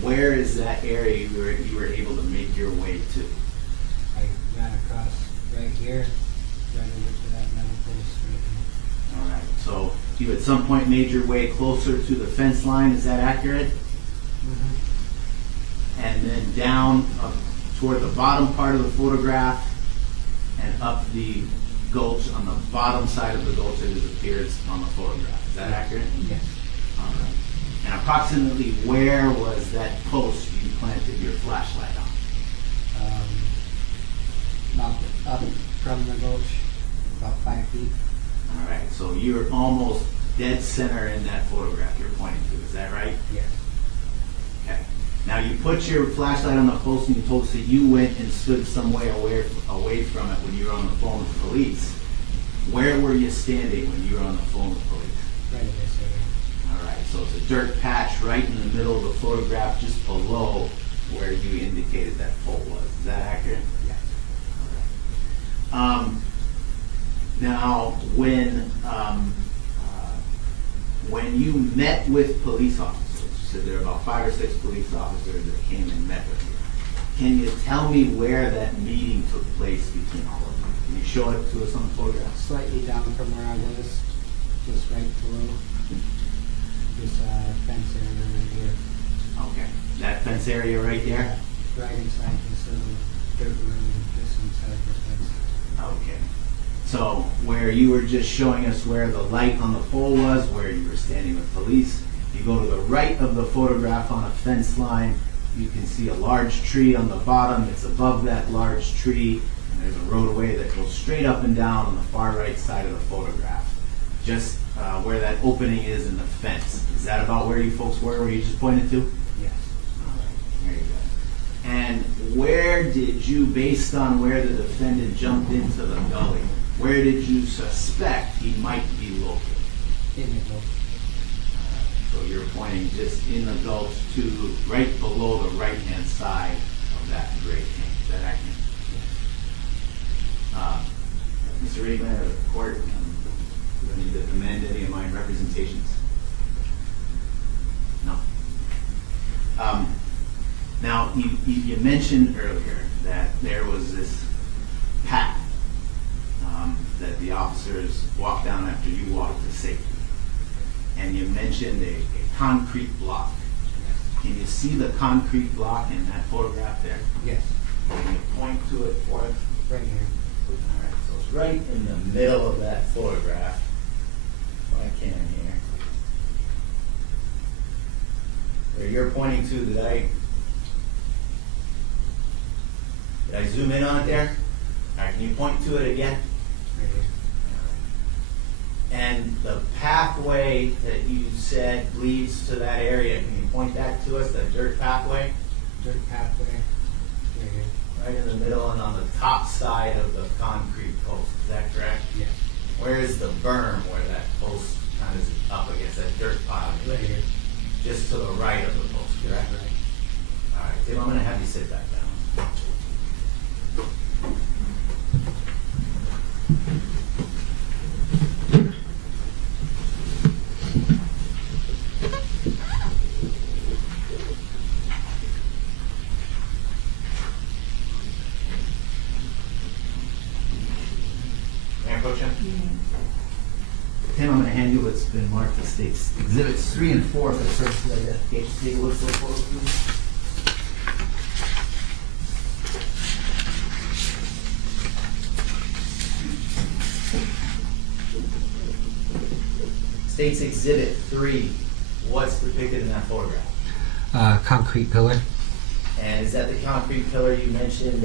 Where is that area you were able to make your way to? I ran across right here, right over to that metal post right here. All right. So you at some point made your way closer to the fence line. Is that accurate? And then down toward the bottom part of the photograph and up the gulch on the bottom side of the gulch that appears on the photograph. Is that accurate? Yes. All right. And approximately where was that post you planted your flashlight on? About up from the gulch, about 5 feet. All right. So you're almost dead center in that photograph you're pointing to. Is that right? Yes. Okay. Now you put your flashlight on the post and you told us that you went and stood some way away from it when you were on the phone with police. Where were you standing when you were on the phone with police? Right in this area. All right, so it's a dirt patch right in the middle of the photograph, just below where you indicated that pole was. Is that accurate? Yes. Now, when you met with police officers, you said there were about 5 or 6 police officers that came and met with you. Can you tell me where that meeting took place between all of them? Can you show it to us on the photograph? Slightly down from where I was, just right below this fence area right here. Okay, that fence area right there? Right inside this little dirt road, just inside the fence. Okay. So where you were just showing us where the light on the pole was, where you were standing with police, you go to the right of the photograph on a fence line, you can see a large tree on the bottom. It's above that large tree, and there's a roadway that goes straight up and down on the far right side of the photograph, just where that opening is in the fence. Is that about where you folks were you just pointed to? Yes. All right, very good. And where did you, based on where the defendant jumped into the gully, where did you suspect he might be located? In the gulch. So you're pointing just in the gulch to right below the right-hand side of that gray tank. Is that accurate? Mr. Reedman or the court, do I need to amend any of my representations? No. Now, you mentioned earlier that there was this path that the officers walked down after you walked to safety. And you mentioned a concrete block. Can you see the concrete block in that photograph there? Yes. Can you point to it for us? Right here. All right, so it's right in the middle of that photograph. If I can here. Where you're pointing to, did I zoom in on it there? All right, can you point to it again? Right here. And the pathway that you said leads to that area, can you point that to us, that dirt pathway? Dirt pathway. Right here. Right in the middle and on the top side of the concrete post, is that correct? Yes. Where is the berm where that post kind of is up against that dirt pile? Right here. Just to the right of the post, correct? Right. All right, Tim, I'm going to have you sit back down. Mayor Pro Tem? Tim, I'm going to hand you what's been marked as states. Exhibits 3 and 4 for the first identification. Take a look for the photos, please. States Exhibit 3, what's depicted in that photograph? Concrete pillar. And is that the concrete pillar you mentioned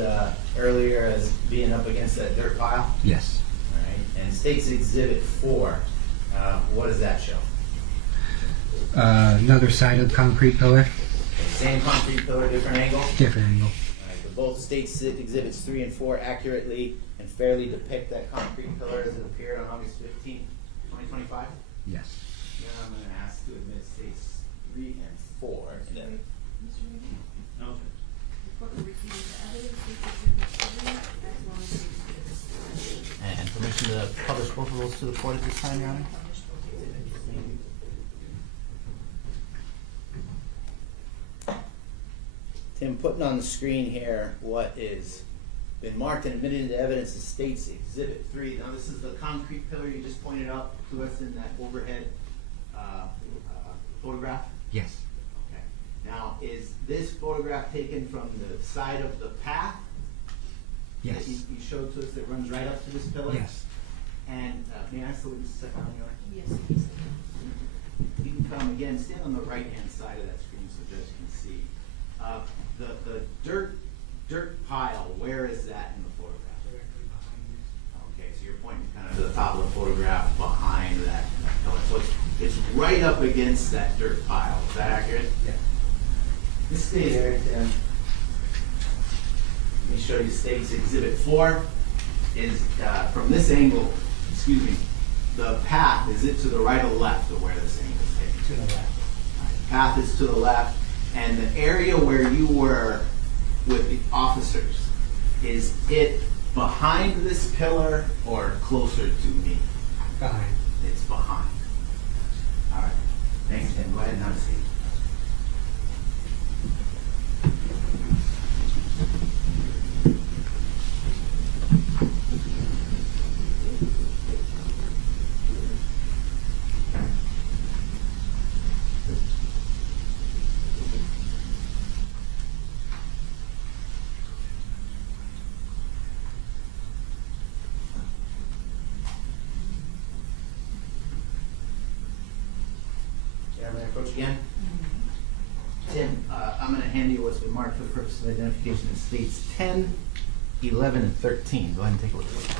earlier as being up against that dirt pile? Yes. All right. And State's Exhibit 4, what does that show? Another side of the concrete pillar, Same concrete pillar, different angle? different angle. Alright, but both State's Exhibits 3 and 4 accurately and fairly depict that concrete pillar as it appeared on August 15th, 2025? Yes. Then I'm going to ask to admit States 3 and 4. And then, Mr. Reagan? No, sir. The court will receive the evidence, State's Exhibit 3, as well as State's Exhibit 4. and permission to publish both of those to the court at this time, Your Honor? Publish both exhibits. Tim, putting on the screen here what is been marked and admitted into evidence as State's Exhibit 3. Now, this is the concrete pillar you just pointed out to us in that overhead photograph. Yes. Okay. Now, is this photograph taken from the side of the path Yes. that you showed to us that runs right up to this pillar? Yes. And may I ask the witness a second on your? Yes, please. You can come again, stand on the right-hand side of that screen so judge can see. The dirt pile, where is that in the photograph? Directly behind you. Okay, so you're pointing kind of to the top of the photograph behind that pillar. So it's right up against that dirt pile. Is that accurate? Yeah. This stays there, Tim. Let me show you State's Exhibit 4. Is from this angle, excuse me, the path, is it to the right or left of where this angle is taken? To the left. Path is to the left, and the area where you were with the officers, is it behind this pillar or closer to me? Behind. It's behind. All right. Thanks, Tim. Go ahead and have a seat. I'm going to approach again. Tim, I'm going to hand you what's been marked for the purpose of identification as States 10, 11, and 13. Go ahead and take a look at it.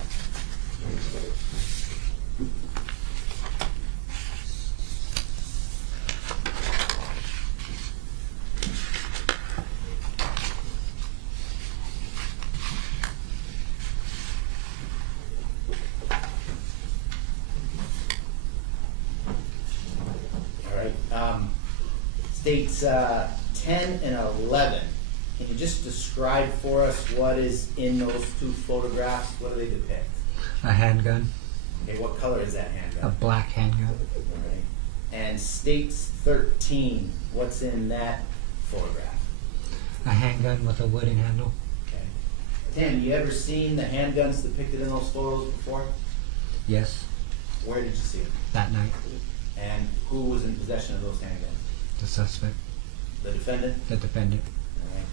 States 10 and 11. Can you just describe for us what is in those two photographs? What do they depict? A handgun. Okay, what color is that A handgun? black handgun. All right. And States 13, what's in that photograph? A handgun with a wooden handle. Okay. Tim, you ever seen the handguns depicted in those photos before? Yes. Where did you see them? That night. And who was in possession of those handguns? The suspect. The defendant? The defendant. All right.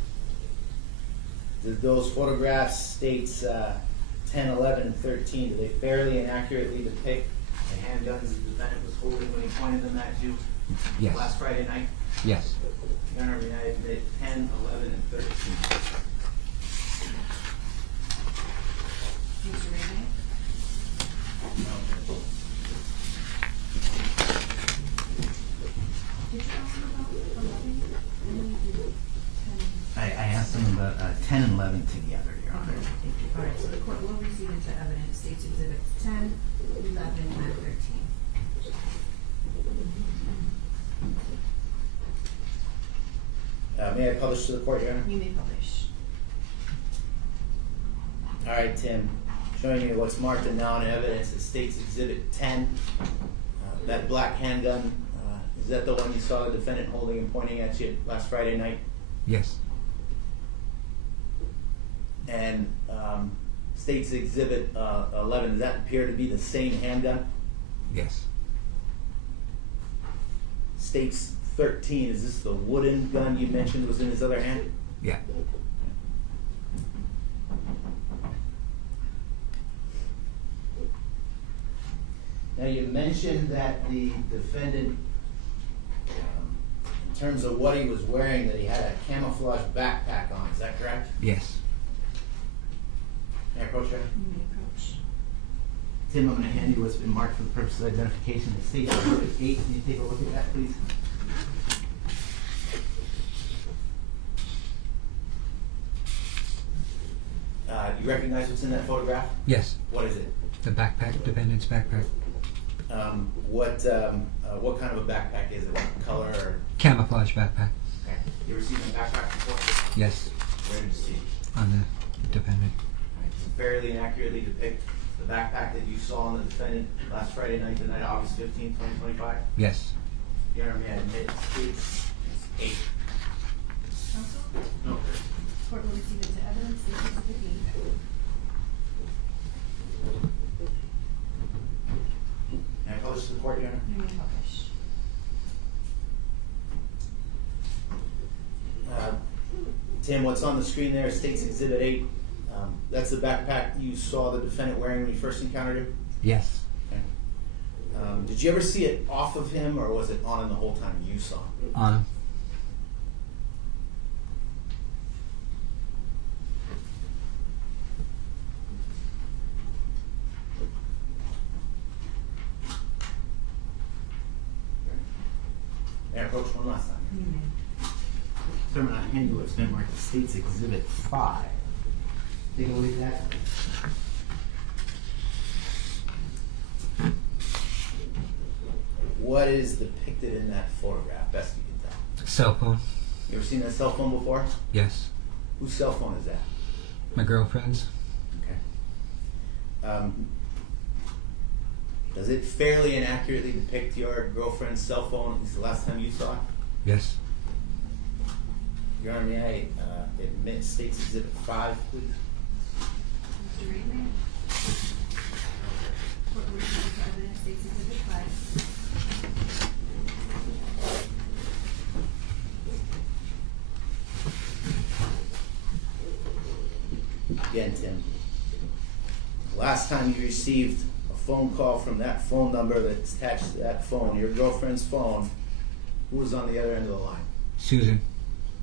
Did those photographs, States 10, 11, and 13, do they fairly and accurately depict the handguns the defendant was holding when he pointed them at you Yes. last Friday night? Yes. Your Honor, may I admit 10, 11, and 13? Mr. Reagan? Did you ask him about 11? And then you did 10. I asked them about 10 and 11 together, Your Honor. Okay, thank you. All right, so the court will receive into evidence States Exhibits 10, 11, and 13. May I publish to the court, Your Honor? You may publish. All right, Tim, showing you what's marked and now in evidence as States Exhibit 10. That black handgun, is that the one you saw the defendant holding and pointing at you last Friday night? Yes. And States Exhibit 11, does that appear to be the same handgun? Yes. States 13, is this the wooden gun you mentioned was in his other hand? Yeah. Now you mentioned that the defendant, in terms of what he was wearing, that he had a camouflage backpack on, is that correct? Yes. May I approach, Your Honor? You may approach. Tim, I'm going to hand you what's been marked for the purpose of identification. It states Exhibit 8. Can you take a look at that, please? You recognize what's in that photograph? Yes. What is it? The backpack, defendant's backpack. What kind of a backpack is it? What color? Or? Camouflage backpack. Okay. You ever seen a backpack before? Yes. Where did you see it? On the defendant. Right. Does it fairly and accurately depict the backpack that you saw on the defendant last Friday night, the night of August 15, 2025? Yes. Your Honor, may I admit it's 8. Counsel? No. Court will receive it to evidence. This is the deed. May I publish to the court, Your Honor? You may publish. Tim, what's on the screen there states Exhibit 8. That's the backpack you saw the defendant wearing when you first encountered him? Yes. Okay. Did you ever see it off of him, or was it on him the whole time you saw him? On him. May I approach one last time? You may. Sir, I'm going to hand you what's been marked States Exhibit 5. Take a look at that. What is depicted in that photograph, best you can tell? Cell phone. You ever seen that cell phone before? Yes. Whose cell phone is that? My girlfriend's. Okay. Does it fairly and accurately depict your girlfriend's cell phone, at least the last time you saw it? Yes. Your Honor, may I admit States Exhibit 5, please? Mr. Raymond? Court will receive it to evidence. States Exhibit 5. Again, Tim. Last time you received a phone call from that phone number that's attached to that phone, your girlfriend's phone, who was on the other end of the line? Susan.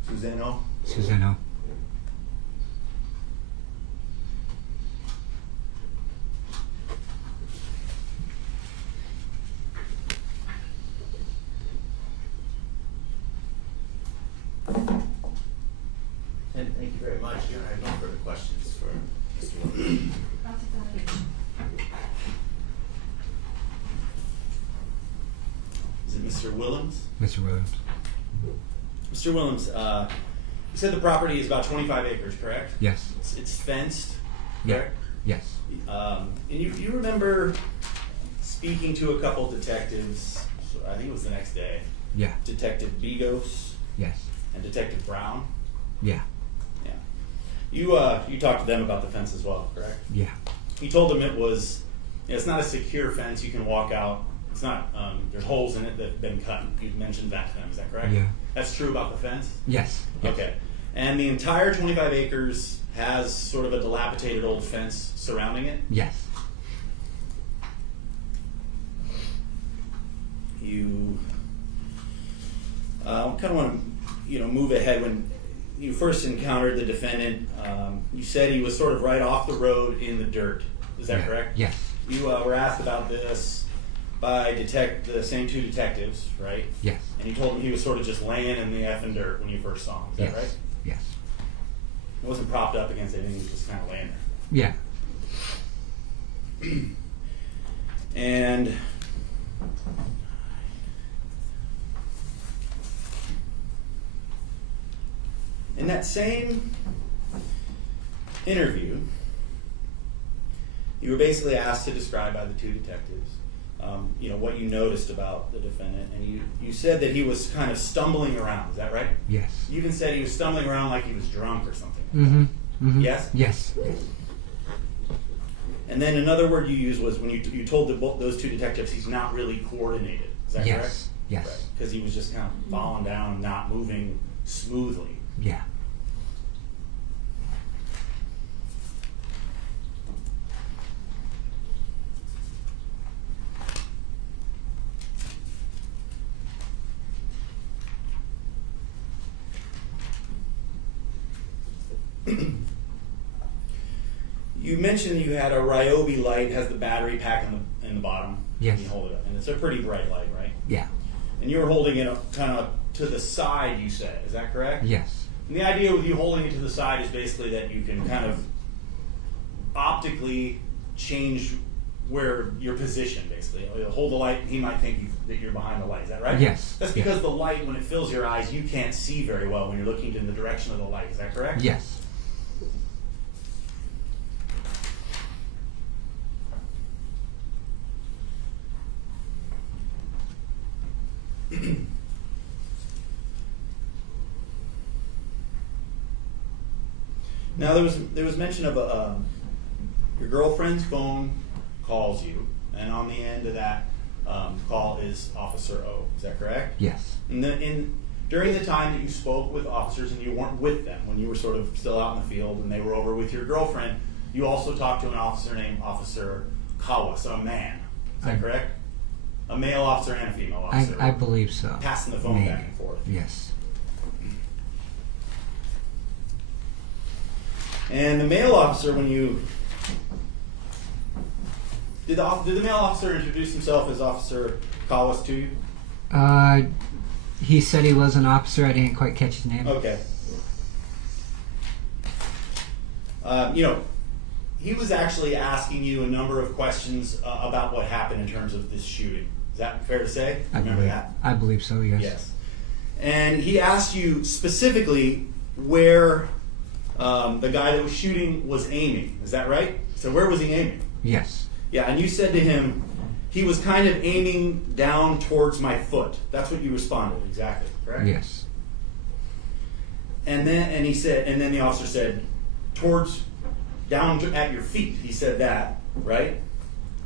Suzanne O? Suzanne O. And thank you very much. Your Honor, I have no further questions for Mr. Willems. Cross-examination. Is it Mr. Willems? Mr. Williams. Mr. Willems, you said the property is about 25 acres, correct? Yes. It's fenced, Yeah. correct? Yes. And you remember speaking to a couple detectives, so I think it was the next day, Yeah. Detective Bigos Yes. and Detective Brown? Yeah. Yeah. You talked to them about the fence as well, correct? Yeah. You told them it was, it's not a secure fence, you can walk out, it's not, there's holes in it that have been cut, you mentioned that to them, is that correct? Yeah. That's true about the fence? Yes. Yes. Okay. And the entire 25 acres has sort of a dilapidated old fence surrounding it? Yes. You kind of want to, move ahead. When you first encountered the defendant, you said he was sort of right off the road in the dirt. Is that Yeah. correct? Yes. You were asked about this by the same two detectives, right? Yes. And you told him he was sort of just laying in the effing dirt when you first saw him. Is that Yes. right? Yes. He wasn't propped up against anything, he was just kind of laying there. Yeah. And in that same interview, you were basically asked to describe by the two detectives, what you noticed about the defendant, and you said that he was kind of stumbling around. Is that right? Yes. You even said he was stumbling around like he was drunk or something. Mm-hmm. Mm-hmm. Yes? Yes. And then another word you used was when you told those two detectives he's not really coordinated. Is that correct? Yes. Yes. Because he was just kind of falling down, not moving smoothly. Yeah. you mentioned you had a Ryobi light, has the battery pack in the bottom. Yes. You hold it up, and it's a pretty bright light, right? Yeah. And you were holding it kind of to the side, you said. Is that correct? Yes. And the idea with you holding it to the side is basically that you can kind of optically change where your position, basically. You hold the light, he might think that you're behind the light. Is that right? Yes. That's because the light, when it fills your eyes, you can't see very well when you're looking in the direction of the light. Is that correct? Yes. Now there was mention of your girlfriend's phone calls you, and on the end of that call is Officer O. Is that correct? Yes. And then during the time that you spoke with officers and you weren't with them, when you were sort of still out in the field and they were over with your girlfriend, you also talked to an officer named Officer Kawas, a man. Is that correct? A male officer and a female officer. I believe so. Passing the phone Maybe. back and forth. Yes. And the male officer, when you did the male officer introduce himself as Officer Kawas to you? He said he was an officer. I didn't quite catch his name. Okay. He was actually asking you a number of questions about what happened in terms of this shooting. Is that fair to say? Remember that? I believe so, yes. Yes. And he asked you specifically where the guy that was shooting was aiming. Is that right? So where was he aiming? Yes. Yeah, and you said to him, he was kind of aiming down towards my foot. That's what you responded, exactly, correct? Yes. And then the officer said, at your feet. He said that, right?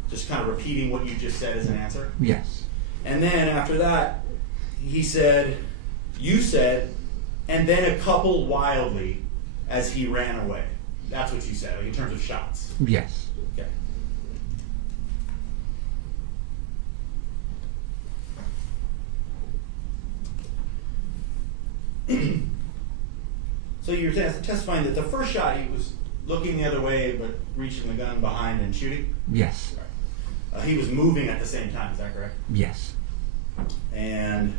Just kind of repeating what you just said as an answer. Yes. And then after that, you said, and then a couple wildly as he ran away. That's what you said, like in terms of shots. Yes. Okay. So you're testifying that the first shot he was looking the other way but reaching the gun behind and shooting? Yes. He was moving at the same time, is that correct? Yes. And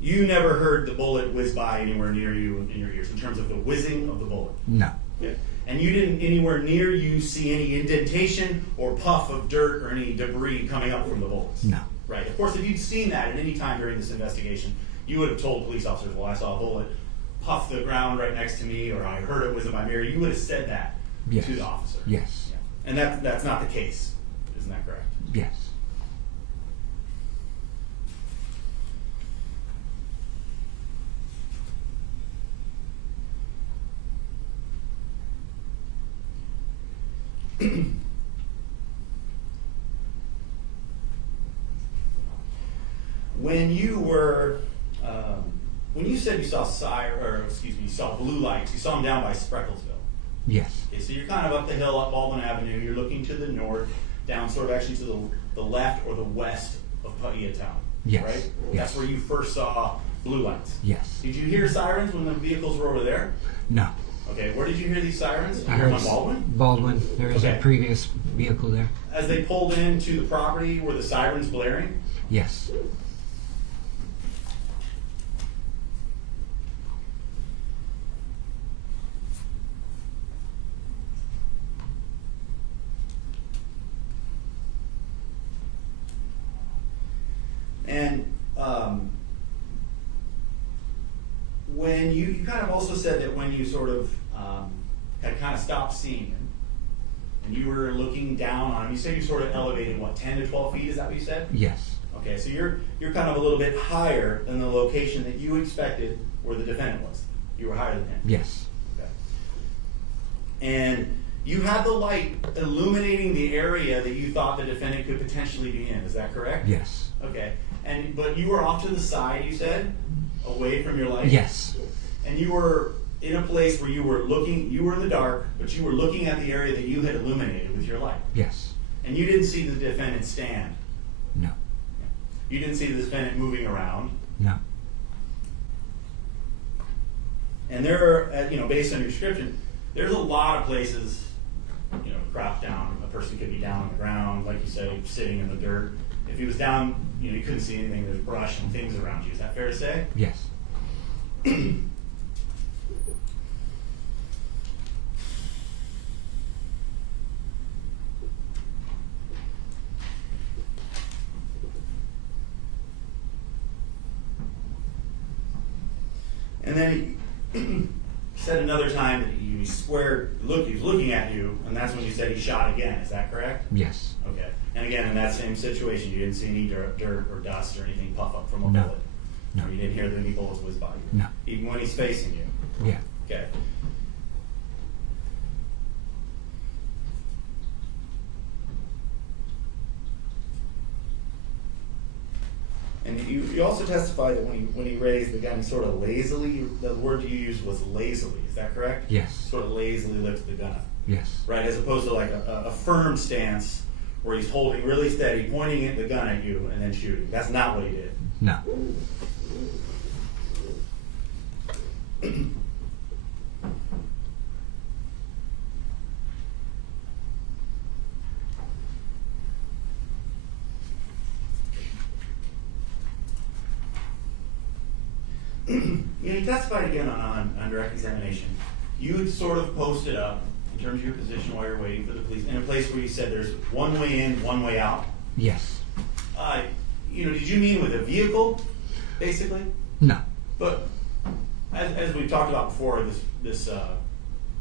you never heard the bullet whiz by anywhere near you in your ears in terms of the whizzing of the bullet? No. Yeah. And you didn't anywhere near you see any indentation or puff of dirt or any debris coming up from the bullets? No. Right. Of course, if you'd seen that at any time during this investigation, you would have told police officers, well, I saw a bullet puff the ground right next to me, or I heard it was in my mirror. You would have said that Yes. to the officer. Yes. Yeah. And that's not the case. Isn't that correct? Yes. When you said you saw you saw blue lights, you saw them down by Sprecklesville. Yes. Okay, so you're kind of up the hill, up Baldwin Avenue. You're looking to the north, down sort of actually to the left or the west of Paia Town. Yes. Right? Yes. That's where you first saw blue lights. Yes. Did you hear sirens when the vehicles were over there? No. Okay, where did you hear these sirens? I heard on Baldwin? Baldwin. There was Okay. a previous vehicle there. As they pulled into the property, were the sirens blaring? Yes. And when you kind of also said that when you sort of had kind of stopped seeing him and you were looking down on him, you said you sort of elevated, what, 10 to 12 feet, is that what you said? Yes. Okay, so you're kind of a little bit higher than the location that you expected where the defendant was. You were higher than him. Yes. Okay. And you had the light illuminating the area that you thought the defendant could potentially be in, is that correct? Yes. Okay. But you were off to the side, you said, away from your light? Yes. And you were in a place where you were in the dark, but you were looking at the area that you had illuminated with your light. Yes. And you didn't see the defendant stand. No. You didn't see the defendant moving around. No. And there are, based on your description, there's a lot of places, you know, crouched down. A person could be down on the ground, like you say, sitting in the dirt. If he was down, you know, you couldn't see anything. There's brush and things around you. Is that fair to say? Yes. And then he said another time that he was looking at you, and that's when you said he shot again. Is that correct? Yes. Okay. And again, in that same situation, you didn't see any dirt or dust or anything puff up from a No. bullet? No. Or you didn't hear any bullets whiz by you? No. Even when he's facing you? Yeah. Okay. And you also testified that when he raised the gun, he sort of lazily, the word you used was lazily, is that correct? Yes. Sort of lazily lifted the gun up, Yes. right? As opposed to like a firm stance where he's holding really steady, pointing the gun at you, and then shooting. That's not what he did. No. You know, you testified again on direct examination. You had sort of posted up, in terms of your position while you're waiting for the police, in a place where you said there's one way in, one way out. Yes. You know, did you mean with a vehicle, basically? No. But as we've talked about before, this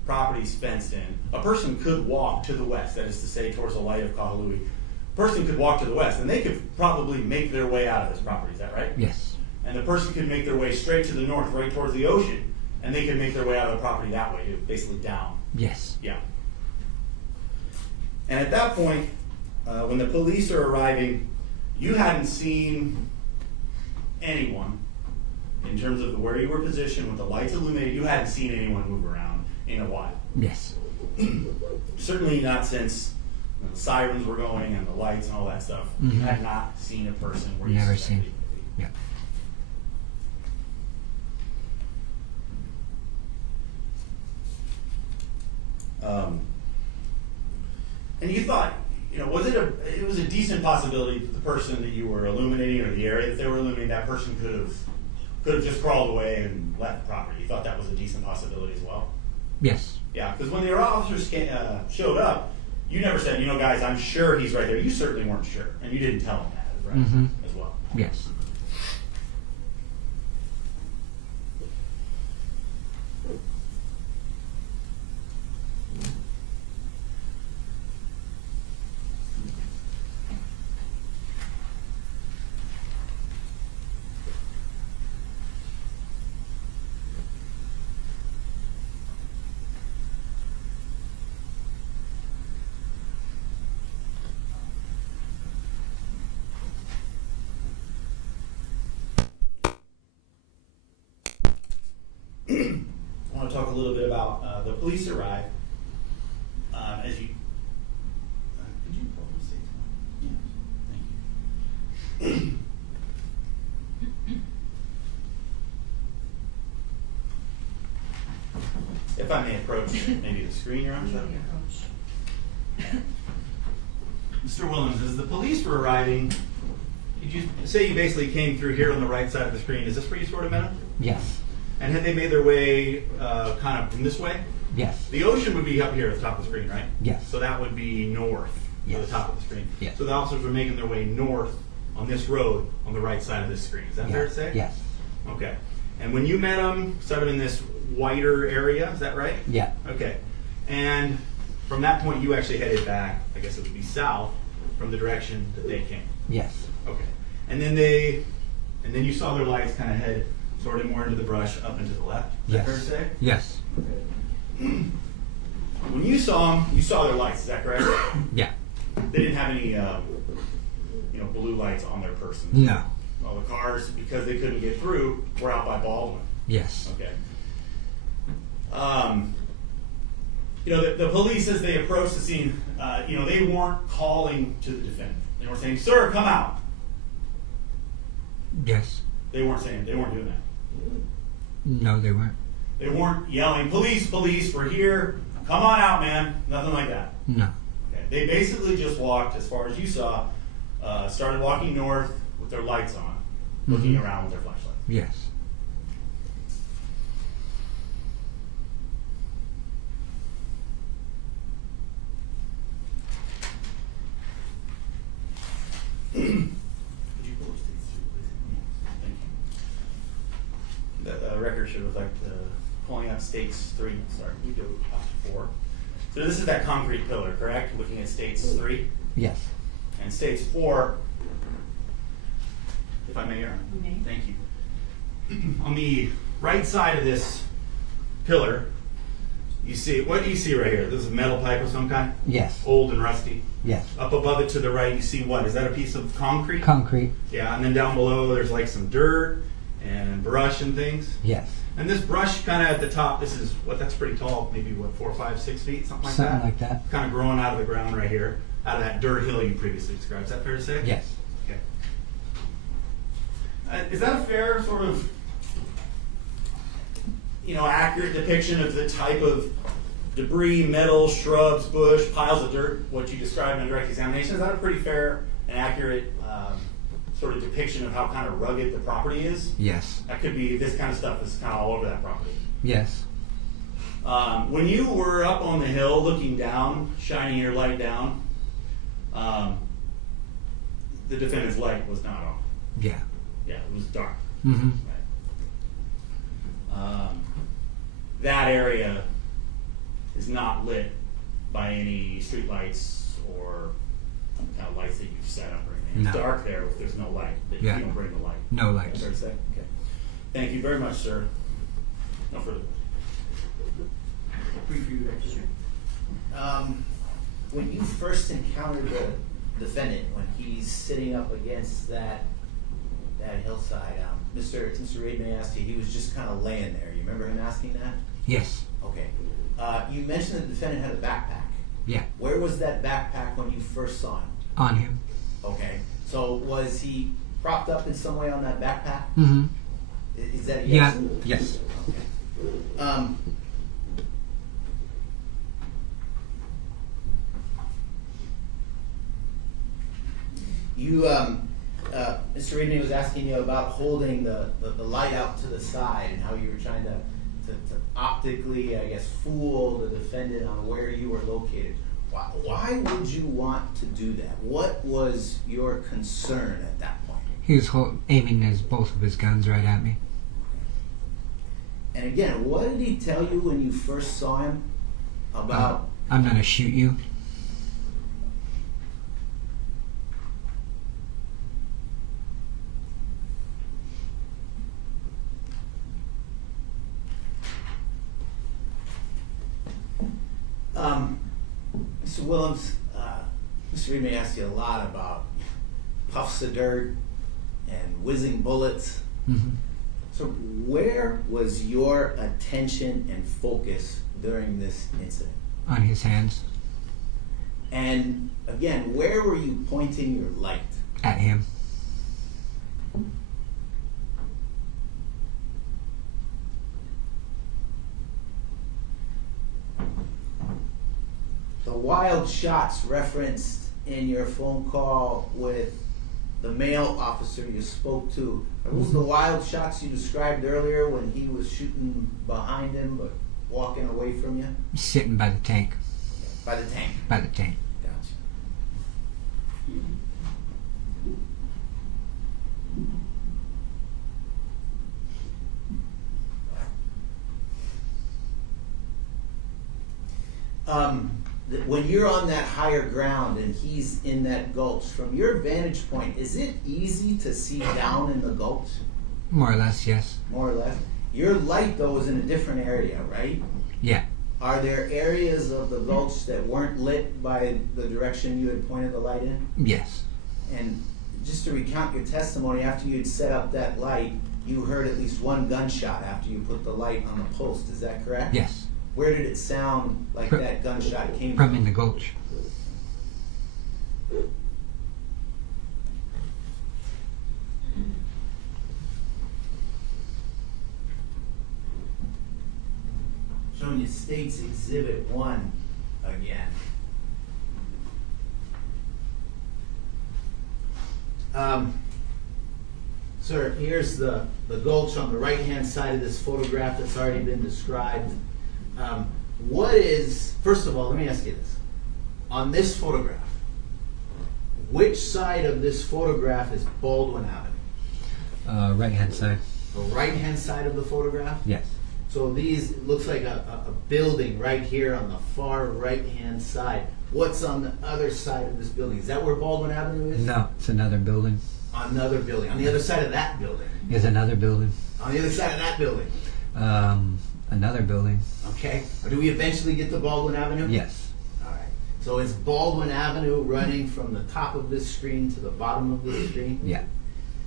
property's fenced in. A person could walk to the west, that is to say, towards the light of Kaneholani. A person could walk to the west, and they could probably make their way out of this property. Is that right? Yes. And the person could make their way straight to the north, right towards the ocean, and they could make their way out of the property that way, too, basically down. Yes. Yeah. And at that point, when the police are arriving, you hadn't seen anyone in terms of where you were positioned with the lights illuminated. You hadn't seen anyone move around in a while. Yes. Certainly not since the sirens were going and the lights and all that stuff. You Mhm. had not seen a person where you Never suspected seen. he would be. Yeah. And you thought, you know, it was a decent possibility that the person that you were illuminating or the area that they were illuminating, that person could have just crawled away and left the property. You thought that was a decent possibility as well? Yes. Yeah, because when the officers showed up, you never said, you know, guys, I'm sure he's right there. You certainly weren't sure, and you didn't tell them that, right? Mhm. As well. Yes. I want to talk a little bit about the police arrive. As you, could you pull the seats? Yeah, thank you. If I may approach maybe the screen you're on. Mr. Willems, as the police were arriving, did you say you basically came through here on the right side of the screen? Is this where you sort of met them? Yes. And had they made their way kind of from this way? Yes. The ocean would be up here at the top of the screen, right? Yes. So that would be north to Yes. the top of the screen. Yes. So the officers were making their way north on this road on the right side of this screen. Is that fair to say? Yes. Okay. And when you met them, sort of in this whiter area, is that right? Yeah. Okay. And from that point, you actually headed back, I guess it would be south, from the direction that they came. Yes. Okay. And then you saw their lights kind of head sort of more into the brush, up and to the left. Is that fair to say? Yes. When you saw them, you saw their lights. Is that correct? Yeah. They didn't have any, blue lights on their person. No. All the cars, because they couldn't get through, were out by Baldwin. Yes. Okay. The police, as they approached the scene, they weren't calling to the defendant. They weren't saying, "Sir, come out." Yes. They weren't doing that. No, they weren't. They weren't yelling, police, police, we're here, come on out, man. Nothing like that. No. Okay. They basically just walked, as far as you saw, started walking north with their lights on, looking around with their flashlights. Yes. Could you pull those dates through, please? Thank you. The record should reflect pulling up states 3. Sorry, we go up to 4. So this is that concrete pillar, correct? Looking at states 3 Yes. and states 4. If I may, Your Honor. You may. Thank you. On the right side of this pillar, you see, what do you see right here? This is a metal pipe of some kind, Yes. old and rusty. Yes. Up above it to the right, you see what? Is that a piece of concrete? Concrete. Yeah, and then down below there's like some dirt and brush and things. Yes. And this brush kind of at the top, this is that's pretty tall, maybe 4, 5, 6 feet, something like Something that. like that. Kind of growing out of the ground right here, out of that dirt hill you previously described. Is that fair to say? Yes. Okay. Is that a fair sort of, accurate depiction of the type of debris, metal, shrubs, bush, piles of dirt, what you described in a direct examination? Is that a pretty fair and accurate sort of depiction of how kind of rugged the property is? Yes. That could be, this kind of stuff is kind of all over that property. Yes. When you were up on the hill looking down, shining your light down, the defendant's light was not on. Yeah. Yeah, it was dark. Mm-hmm. Right. That area is not lit by any street lights or kind of lights that you've set up or anything. It's No. dark there if there's no light. That Yeah. You don't bring the light. No lights. Fair to say? Okay. Thank you very much, sir. No further. When you first encountered the defendant, when he's sitting up against that hillside, Mr. Reed may ask you, he was just kind of laying there. You remember him asking that? Yes. Okay. You mentioned the defendant had a backpack. Yeah. Where was that backpack when you first saw him? On him. Okay. So was he propped up in some way on that backpack? Mm-hmm. Is that a Yeah. yes? Yes. Mr. Reedney was asking you about holding the light out to the side and how you were trying to optically, I guess, fool the defendant on where you were located. Why would you want to do that? What was your concern at that point? He was aiming both of his guns right at me. And again, what did he tell you when you first saw him about? I'm gonna shoot you. Mr. Willems, Mr. Reed may ask you a lot about puffs of dirt and whizzing bullets. Mm-hmm. So where was your attention and focus during this incident? On his hands. And again, where were you pointing your light? At him. The wild shots referenced in your phone call with the male officer you spoke to, are those the wild shots you described earlier when he was shooting behind him but walking away from you? Sitting by the tank. By the tank. By the tank. Gotcha. When you're on that higher ground and he's in that gulch, from your vantage point, is it easy to see down in the gulch? More or less, yes. More or less. Your light, though, is in a different area, right? Yeah. Are there areas of the gulch that weren't lit by the direction you had pointed the light in? Yes. And just to recount your testimony, after you'd set up that light, you heard at least one gunshot after you put the light on the post. Is that correct? Yes. Where did it sound like that gunshot came From in the gulch. State's Exhibit 1 again. Sir, here's the gulch on the right-hand side of this photograph that's already been described. First of all, let me ask you this. On this photograph, which side of this photograph is Baldwin Avenue? Right hand side. The right-hand side of the photograph? Yes. So these, it looks like a building right here on the far right-hand side. What's on the other side of this building? Is that where Baldwin Avenue is? No, it's another building. Another building. On the other side of that building? Is another building. On the other side of that building? Another building. Okay. Do we eventually get to Baldwin Avenue? Yes. All right. So is Baldwin Avenue running from the top of this screen to the bottom of this screen? Yeah.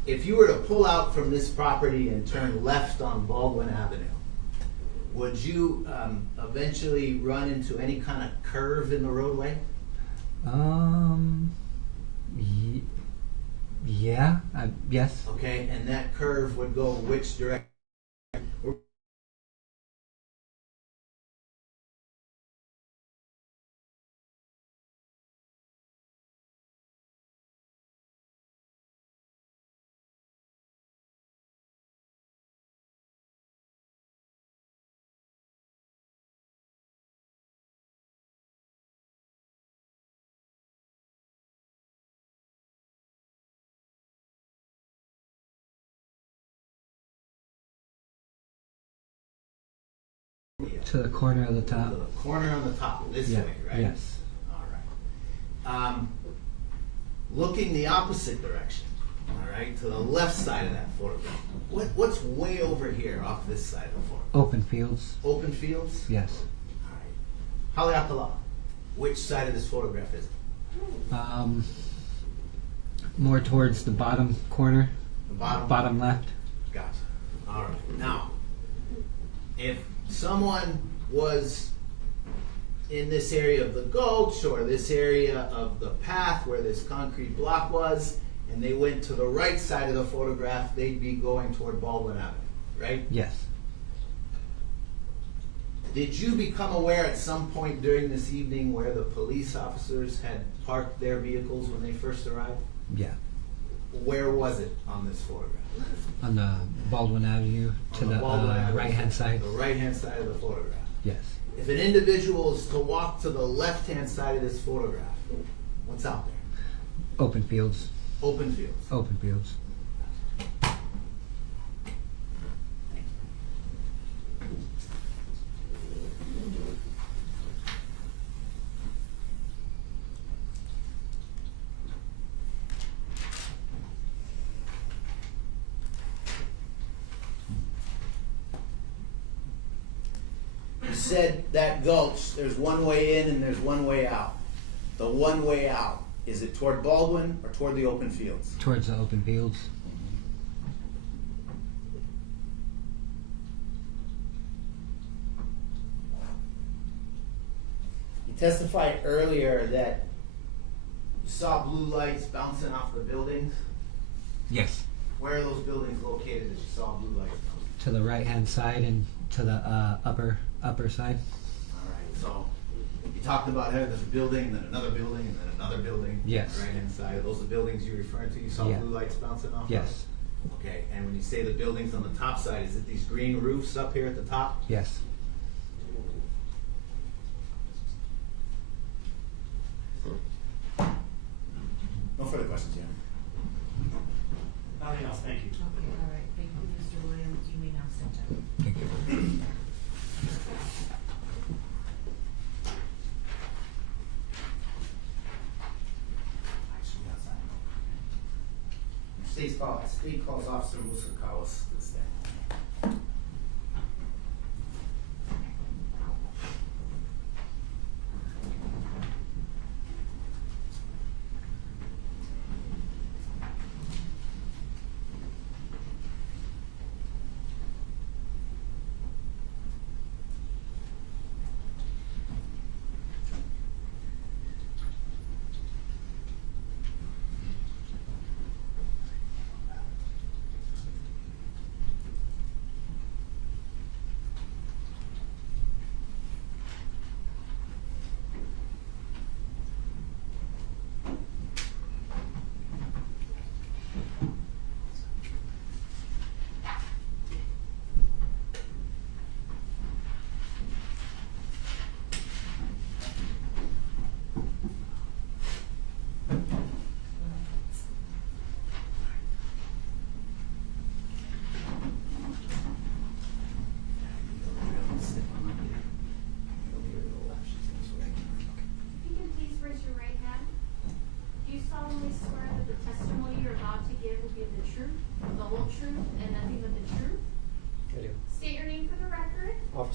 If you were to pull out from this property and turn left on Baldwin Avenue, would you eventually run into any kind of curve in the roadway? Yeah. Yes. Okay, and that curve would go which direction? To the corner of the top. To the corner on the top, this Yeah. way, right? Yes. All right. Looking the opposite direction, all right, to the left side of that photograph. What's way over here off this side of the photograph? Open fields. Open fields? Yes. All right. Haleakala. Which side of this photograph is it? More towards the bottom corner. The bottom? Bottom left. Gotcha. All right. Now, if someone was in this area of the gulch or this area of the path where this concrete block was, and they went to the right side of the photograph, they'd be going toward Baldwin Avenue, right? Yes. Did you become aware at some point during this evening where the police officers had parked their vehicles when they first arrived? Yeah. Where was it on this photograph? On the Baldwin Avenue to On the Baldwin Avenue, right hand side. The right-hand side of the photograph. Yes. If an individual is to walk to the left-hand side of this photograph, what's out there? Open fields. Open fields. Open fields. You said that gulch, there's one way in and there's one way out. The one way out, is it toward Baldwin or toward the open fields? Towards the open fields. You testified earlier that you saw blue lights bouncing off the buildings. Yes. Where are those buildings located that you saw blue lights bouncing? To the right hand side and to the upper side. All right, so you talked about how there's a building, and then another building, and then another building. Yes. Right hand side. Are those the buildings you're referring to? You saw Yeah. blue lights bouncing off? Yes. Of? Okay, and when you say the buildings on the top side, is it these green roofs up here at the top? Yes. No further questions, yeah. Nothing else, thank you. Okay, all right, thank you, Mr. Williams, you may now step down. Thank you. State calls Officer Mousa Kawas to the stand.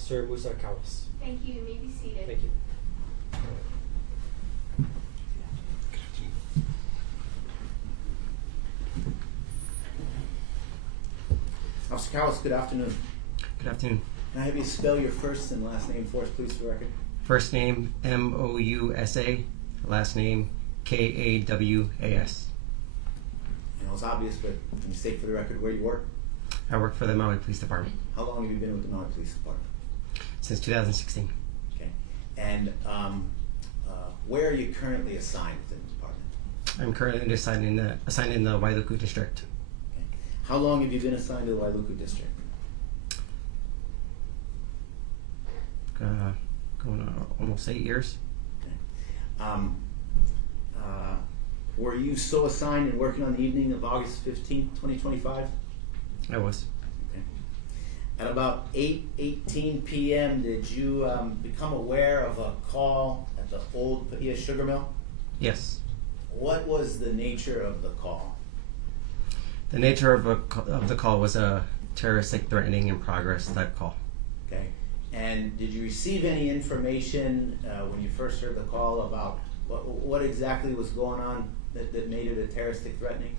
Officer Mousa Kawas. Thank you. You may be seated. Thank you. Officer Kawas, good afternoon. Good afternoon. Can I have you spell your first and last name for us, please, for the record? First name Mousa, last name Kawas. You know, it's obvious, but can you state for the record where you work? I work for the Maui Police Department How long have you been with the Maui Police Department? since 2016. Okay. And where are you currently assigned within the department? I'm currently assigned in the Wailuku district. Okay. How long have you been assigned to the Wailuku district? Going on almost 8 years. Okay. Were you so assigned and working on the evening of August 15th, 2025? I was. Okay. At about 8:18 p.m., did you become aware of a call at the old Paia sugar mill? Yes. What was the nature of the call? The nature of the call was a terroristic threatening in progress type call. Okay. And did you receive any information when you first heard the call about what exactly was going on that made it a terroristic threatening?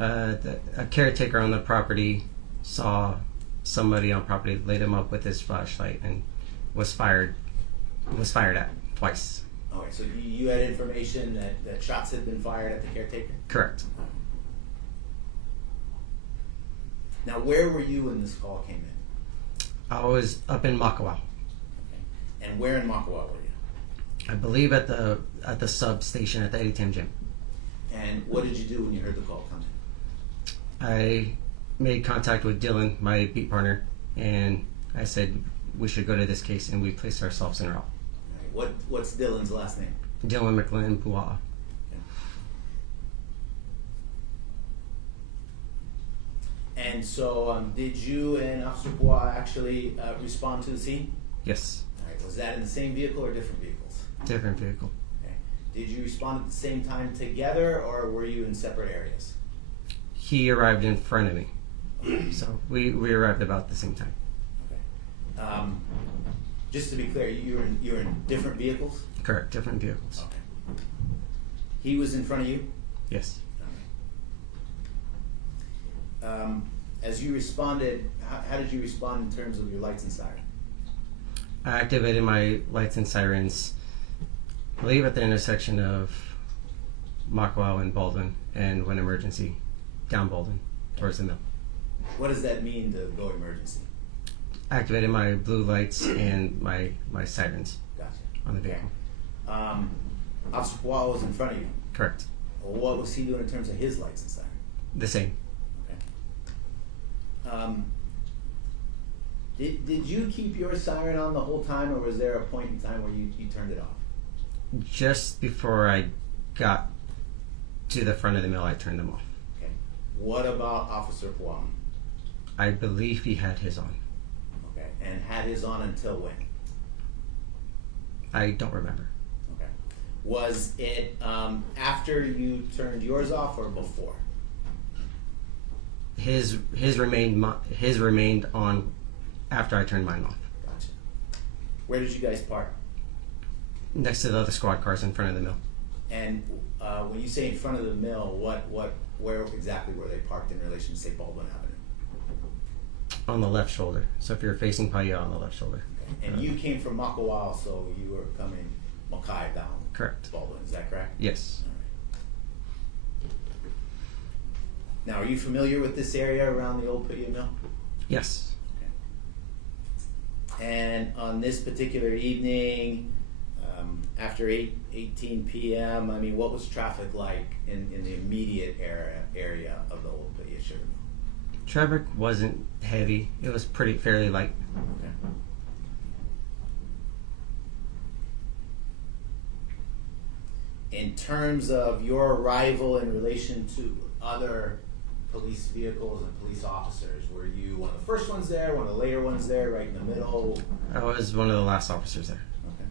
A caretaker on the property saw somebody on property, laid him up with his flashlight, and was fired at twice. Okay, so you had information that shots had been fired at the caretaker? Correct. Now, where were you when this call came in? I was up in Makawa. Okay. And where in Makawa were you? I believe at the substation at the ATM gym. And what did you do when you heard the call come in? I made contact with Dylan, my beat partner, and I said we should go to this case, and we placed ourselves en route. All right. What's Dylan's last name? Dylan McLean Pua'a. And so, did you and Officer Pua actually respond to the scene? Yes. All right. Was that in the same vehicle or different vehicles? Different vehicle. Okay. Did you respond at the same time together, or were you in separate areas? He arrived in front of me, so we arrived about the same time. Okay. Just to be clear, you're in different vehicles? Correct. Different vehicles. Okay. He was in front of you? Yes. As you responded, how did you respond in terms of your lights and siren? I activated my lights and sirens, I believe at the intersection of Makawa and Baldwin, and when emergency, down Baldwin, towards the mill. What does that mean to go emergency? Activated my blue lights and my sirens Gotcha. on the vehicle. Officer Pua was in front of you. Correct. What was he doing in terms of his lights and siren? The same. Did you keep your siren on the whole time, or was there a point in time where you turned it off? Just before I got to the front of the mill, I turned them off. Okay. What about Officer Pua? I believe he had his on. Okay. And had his on until when? I don't remember. Okay. Was it after you turned yours off or before? His remained on after I turned mine off. Gotcha. Where did you guys park? Next to the other squad cars in front of the mill. And when you say in front of the mill, where exactly were they parked in relation to, say, Baldwin Avenue? On the left shoulder. So if you're facing Paia, on the left shoulder. Okay. And you came from Makawa, so you were coming Makai down. Correct. Baldwin, is that correct? Yes. All right. Now, are you familiar with this area around the old Paia mill? Yes. And on this particular evening, after 8:18 p.m., I mean, what was traffic like in the immediate area of the old Paia sugar mill? Traffic wasn't heavy. It was fairly light. Okay. In terms of your arrival in relation to other police vehicles and police officers, were you one of the first ones there, one of the later ones there, right in the middle? I was one of the last officers there. Okay.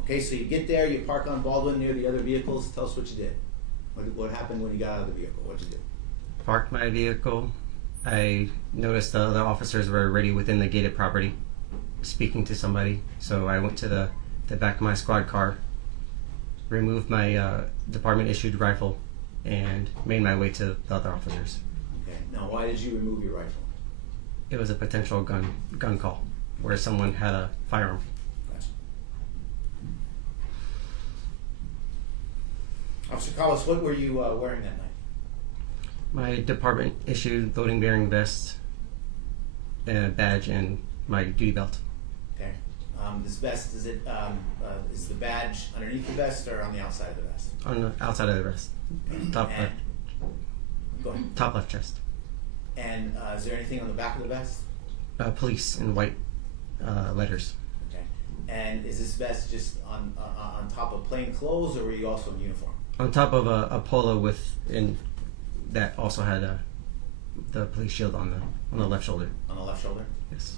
Okay, so you get there, you park on Baldwin near the other vehicles. Tell us what you did. What happened when you got out of the vehicle? What'd you do? Parked my vehicle, I noticed the other officers were already within the gated property, speaking to somebody. So I went to the back of my squad car, removed my department-issued rifle, and made my way to the other officers. Okay. Now, why did you remove your rifle? It was a potential gun call where someone had a firearm. Gotcha. Officer Kawas, what were you wearing that night? My department-issued loading-bearing vest, badge, and my duty belt. Okay. This vest, is the badge underneath the vest or on the outside of the vest? On the outside of the vest. Top And- left. Go ahead. Top left chest. And is there anything on the back of the vest? Police in white letters. Okay. And is this vest just on top of plain clothes, or were you also in uniform? On top of a polo that also had the police shield on the left shoulder. On the left shoulder? Yes.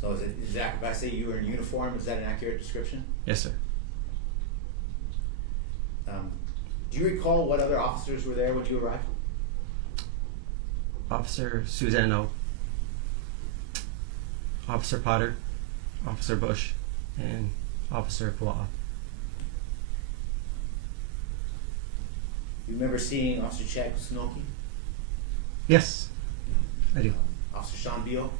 So is that, if I say you were in uniform, is that an accurate description? Yes, sir. Do you recall what other officers were there when you arrived? Officer Suzanne O, Officer Potter, Officer Bush, and Officer Pua'a. You remember seeing Officer Chad Kusunoki? Yes, I do. Officer Sean Bio?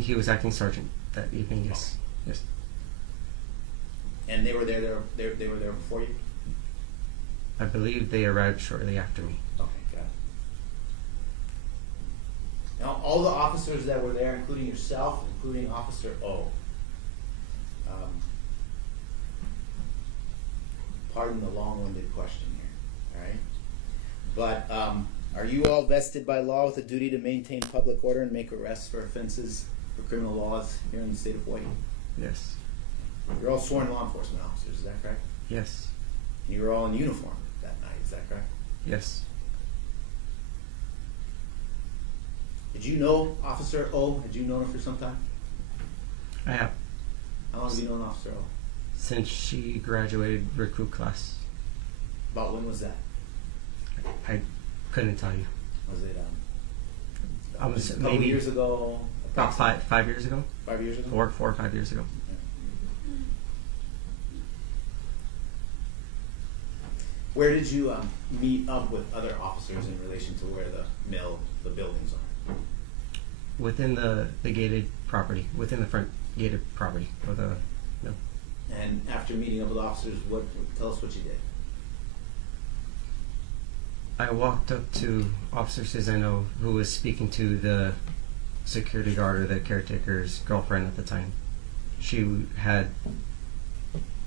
He was acting sergeant that evening. Yes, yes. And they were there before you? I believe they arrived shortly after me. Okay, got it. Now, all the officers that were there, including yourself, including Officer O, pardon the long-winded question here, all right? But are you all vested by law with a duty to maintain public order and make arrests for offenses for criminal laws here in the state of Hawaii? Yes, You're all sworn law enforcement officers, is that correct? yes, And you were all in uniform that night, is that correct? yes. Did you know Officer O? Had you known her for some time? I have, How long have you known Officer O? since she graduated recruit class. About when was that? I couldn't tell you. Was it I was a couple maybe years ago? about approximately? 5 years ago. 5 years ago? 4 or 5 years ago. Where did you meet up with other officers in relation to where the buildings are? Within the gated property, within the front gated property of the mill. And after meeting up with officers, tell us what you did. I walked up to Officer Suzanne O, who was speaking to the security guard or the caretaker's girlfriend at the time. She had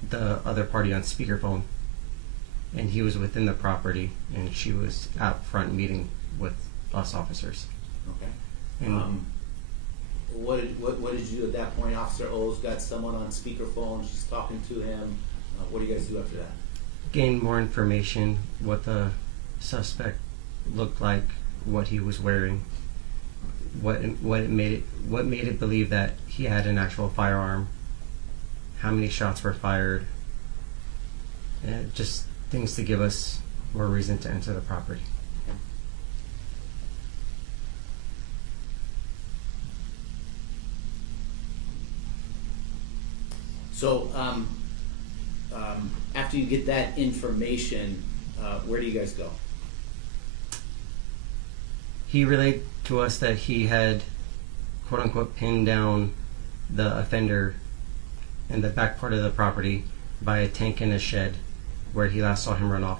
the other party on speakerphone, and he was within the property, and she was out front meeting with us officers. Okay. And What did you do at that point? Officer O's got someone on speakerphone. She's talking to him. What do you guys do after that? gained more information, what the suspect looked like, what he was wearing, what made it believe that he had an actual firearm, how many shots were fired, and just things to give us more reason to enter the property. So, after you get that information, where do you guys go? He relayed to us that he had, quote unquote, pinned down the offender in the back part of the property by a tank in a shed where he last saw him run off.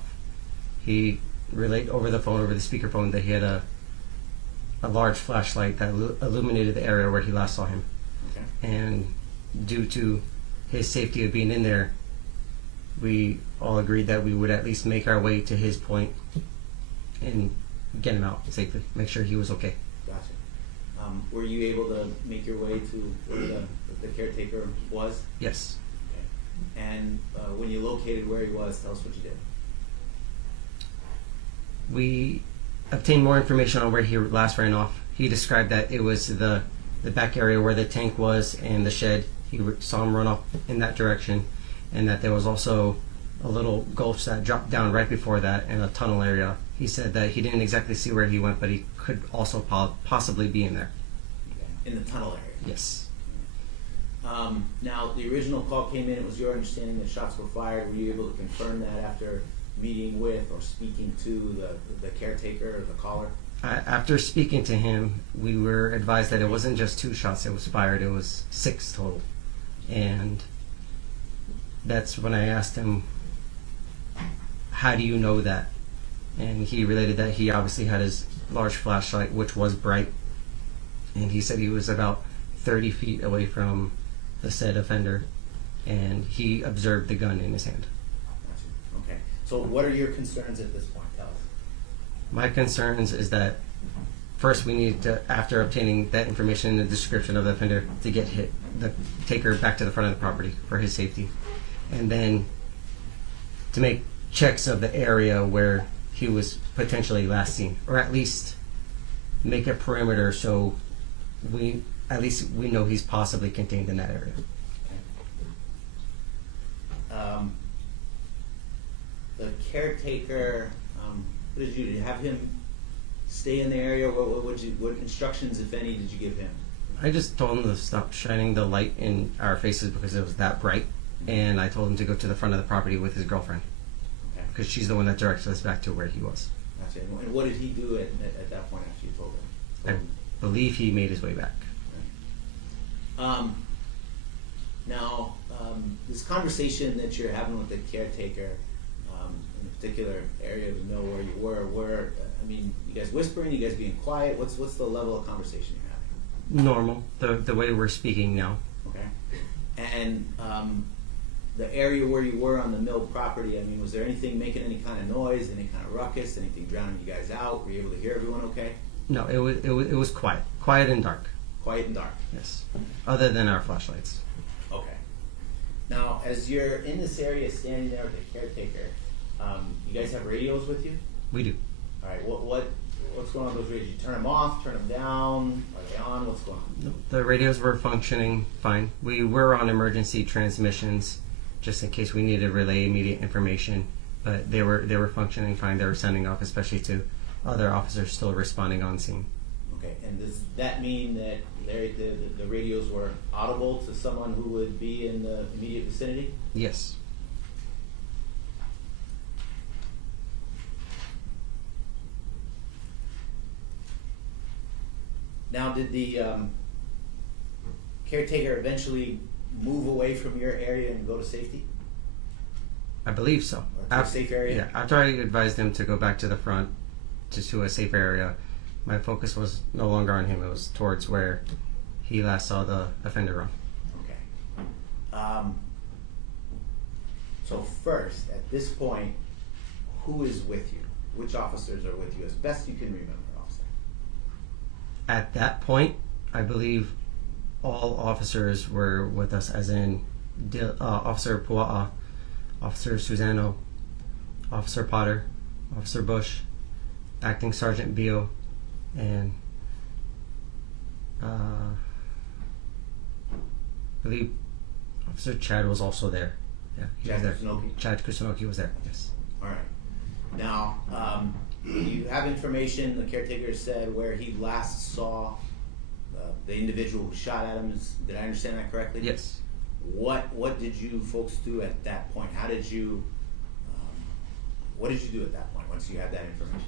He relayed over the speakerphone, that he had a large flashlight that illuminated the area where he last saw him. Okay. And due to his safety of being in there, we all agreed that we would at least make our way to his point and get him out safely, make sure he was okay. Gotcha. Were you able to make your way to where the caretaker was? Yes. Okay. And when you located where he was, tell us what you did. We obtained more information on where he last ran off. He described that it was the back area where the tank was and the shed. He saw him run off in that direction, and that there was also a little gulch that dropped down right before that, and a tunnel area. He said that he didn't exactly see where he went, but he could also possibly be in there. Okay. In the tunnel area. Yes. Now, the original call came in. It was your understanding that shots were fired. Were you able to confirm that after meeting with or speaking to the caretaker or the caller? After speaking to him, we were advised that it wasn't just 2 shots that was fired, it was 6 total. And that's when I asked him, how do you know that? And he related that he obviously had his large flashlight, which was bright. And he said he was about 30 feet away from the said offender, and he observed the gun in his hand. Gotcha. Okay. So what are your concerns at this point? Tell us. My concerns is that first we need to, after obtaining that information and the description of the offender, to get the taker back to the front of the property for his safety, and then to make checks of the area where he was potentially last seen, or at least make a perimeter so we know he's possibly contained in that area. The caretaker, what did you have him stay in the area? What instructions, if any, did you give him? I just told him to stop shining the light in our faces because it was that bright, and I told him to go to the front of the property with his girlfriend, because she's the one that directs us back to where he was. Gotcha. And what did he do at that point after you told him? I believe he made his way back. Now, this conversation that you're having with the caretaker, in a particular area of the mill where you were, I mean, you guys whispering, you guys being quiet, what's the level of conversation you're having? Normal, the way we're speaking now. Okay. And the area where you were on the mill property, I mean, was there anything making any kind of noise, any kind of ruckus, anything drowning you guys out? Were you able to hear everyone okay? No, it was quiet and dark. Quiet and dark. Yes, other than our flashlights. Okay. Now, as you're in this area standing there with the caretaker, you guys have radios with you? We do. All right. What's going on with those radios? You turn them off, turn them down? Are they on? What's going on? The radios were functioning fine. We were on emergency transmissions, just in case we needed to relay immediate information. But they were functioning fine. They were sending off, especially to other officers still responding on scene. Okay. And does that mean that the radios were audible to someone who would be in the immediate vicinity? Yes. Now, did the caretaker eventually move away from your area and go to safety? I believe so. Or to a safe area? Yeah. After I advised him to go back to the front, to a safe area, my focus was no longer on him. It was towards where he last saw the offender run. Okay. So first, at this point, who is with you? Which officers are with you, as best you can remember, officer? At that point, I believe all officers were with us, as in Officer Pua'a, Officer Suzanne O, Officer Potter, Officer Bush, Acting Sergeant Bio, and I believe Officer Chad was also there. Yeah, he was there. Kusunoki? Chad Kusunoki was there, yes. All right. Now, you have information, the caretaker said, where he last saw the individual who shot at him. Did I understand that correctly? Yes. What did you folks do at that point? How did you, what did you do at that point once you had that information?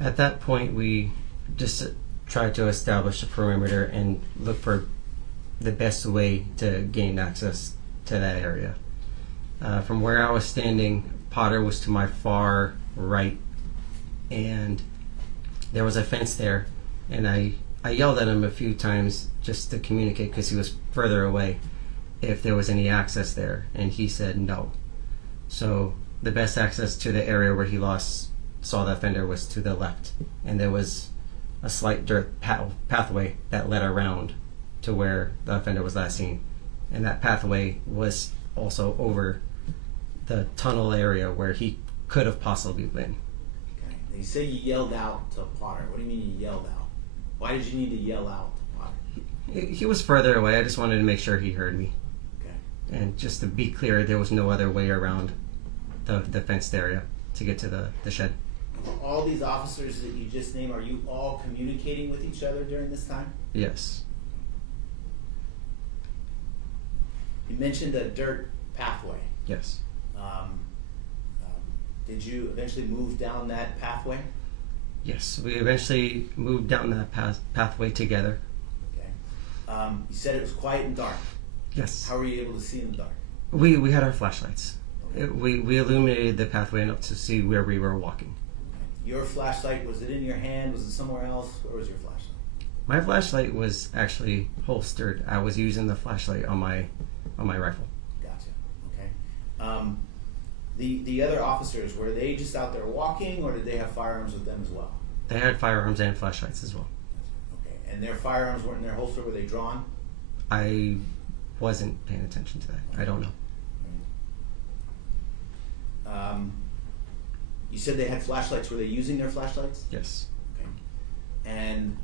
At that point, we just tried to establish a perimeter and look for the best way to gain access to that area. From where I was standing, Potter was to my far right, and there was a fence there, and I yelled at him a few times just to communicate, because he was further away, if there was any access there, and he said no. So the best access to the area where he saw the offender was to the left, and there was a slight dirt pathway that led around to where the offender was last seen, and that pathway was also over the tunnel area where he could have possibly been. Okay. And you say you yelled out to Potter. What do you mean you yelled out? Why did you need to yell out to Potter? He was further away. I just wanted to make sure he heard me. Okay. And just to be clear, there was no other way around the fenced area to get to the shed. all these officers that you just named, are you all communicating with each other during this time? Yes. You mentioned a dirt pathway. Yes. Did you eventually move down that pathway? Yes. We eventually moved down that pathway together. Okay. You said it was quiet and dark. Yes. How were you able to see in the dark? We had our flashlights. We illuminated the pathway enough to see where we were walking. Your flashlight, was it in your hand? Was it somewhere else? Where was your flashlight? My flashlight was actually holstered. I was using the flashlight on my rifle. Gotcha. Okay. The other officers, were they just out there walking, or did they have firearms with them as well? They had firearms and flashlights as well. Okay. And their firearms weren't in their holster. Were they drawn? I wasn't paying attention to that. I don't know. You said they had flashlights. Were they using their flashlights? Yes. Okay. And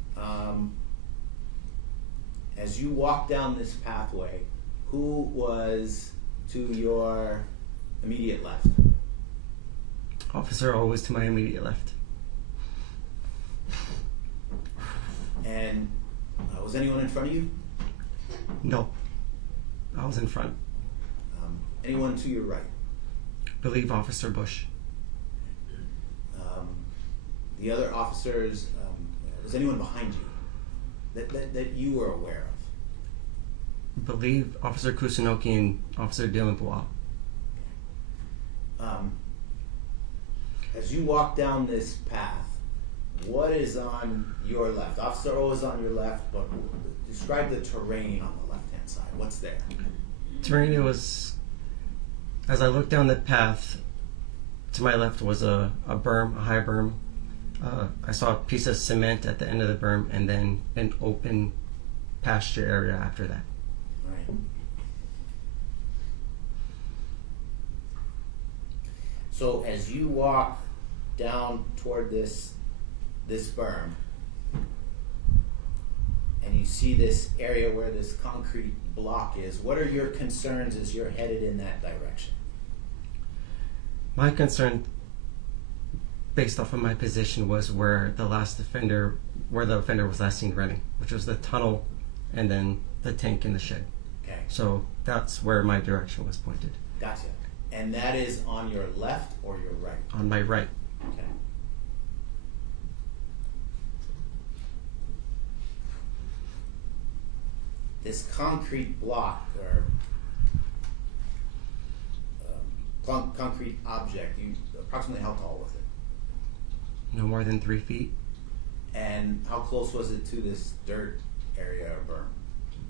as you walk down this pathway, who was to your immediate left? Officer O was to my immediate left. And was anyone in front of you? No. I was in front. Anyone to your right? Believe Officer Bush. The other officers, was anyone behind you that you were aware of? Believe Officer Kusunoki and Officer Dylan. As you walk down this path, what is on your left? Officer O is on your left, but describe the terrain on the left-hand side. What's there? Terrain was, as I looked down the path, to my left was a berm, a high berm. I saw a piece of cement at the end of the berm, and then an open pasture area after that. All right. So as you walk down toward this berm, and you see this area where this concrete block is, what are your concerns as you're headed in that direction? My concern, based off of my position, was where the offender was last seen running, which was the tunnel and then the tank in the shed. Okay. So that's where my direction was pointed. Gotcha. And that is on your left or your right? On my right. Okay. This concrete block or concrete object, you approximately how tall was it? No more than 3 feet. And how close was it to this dirt area or berm?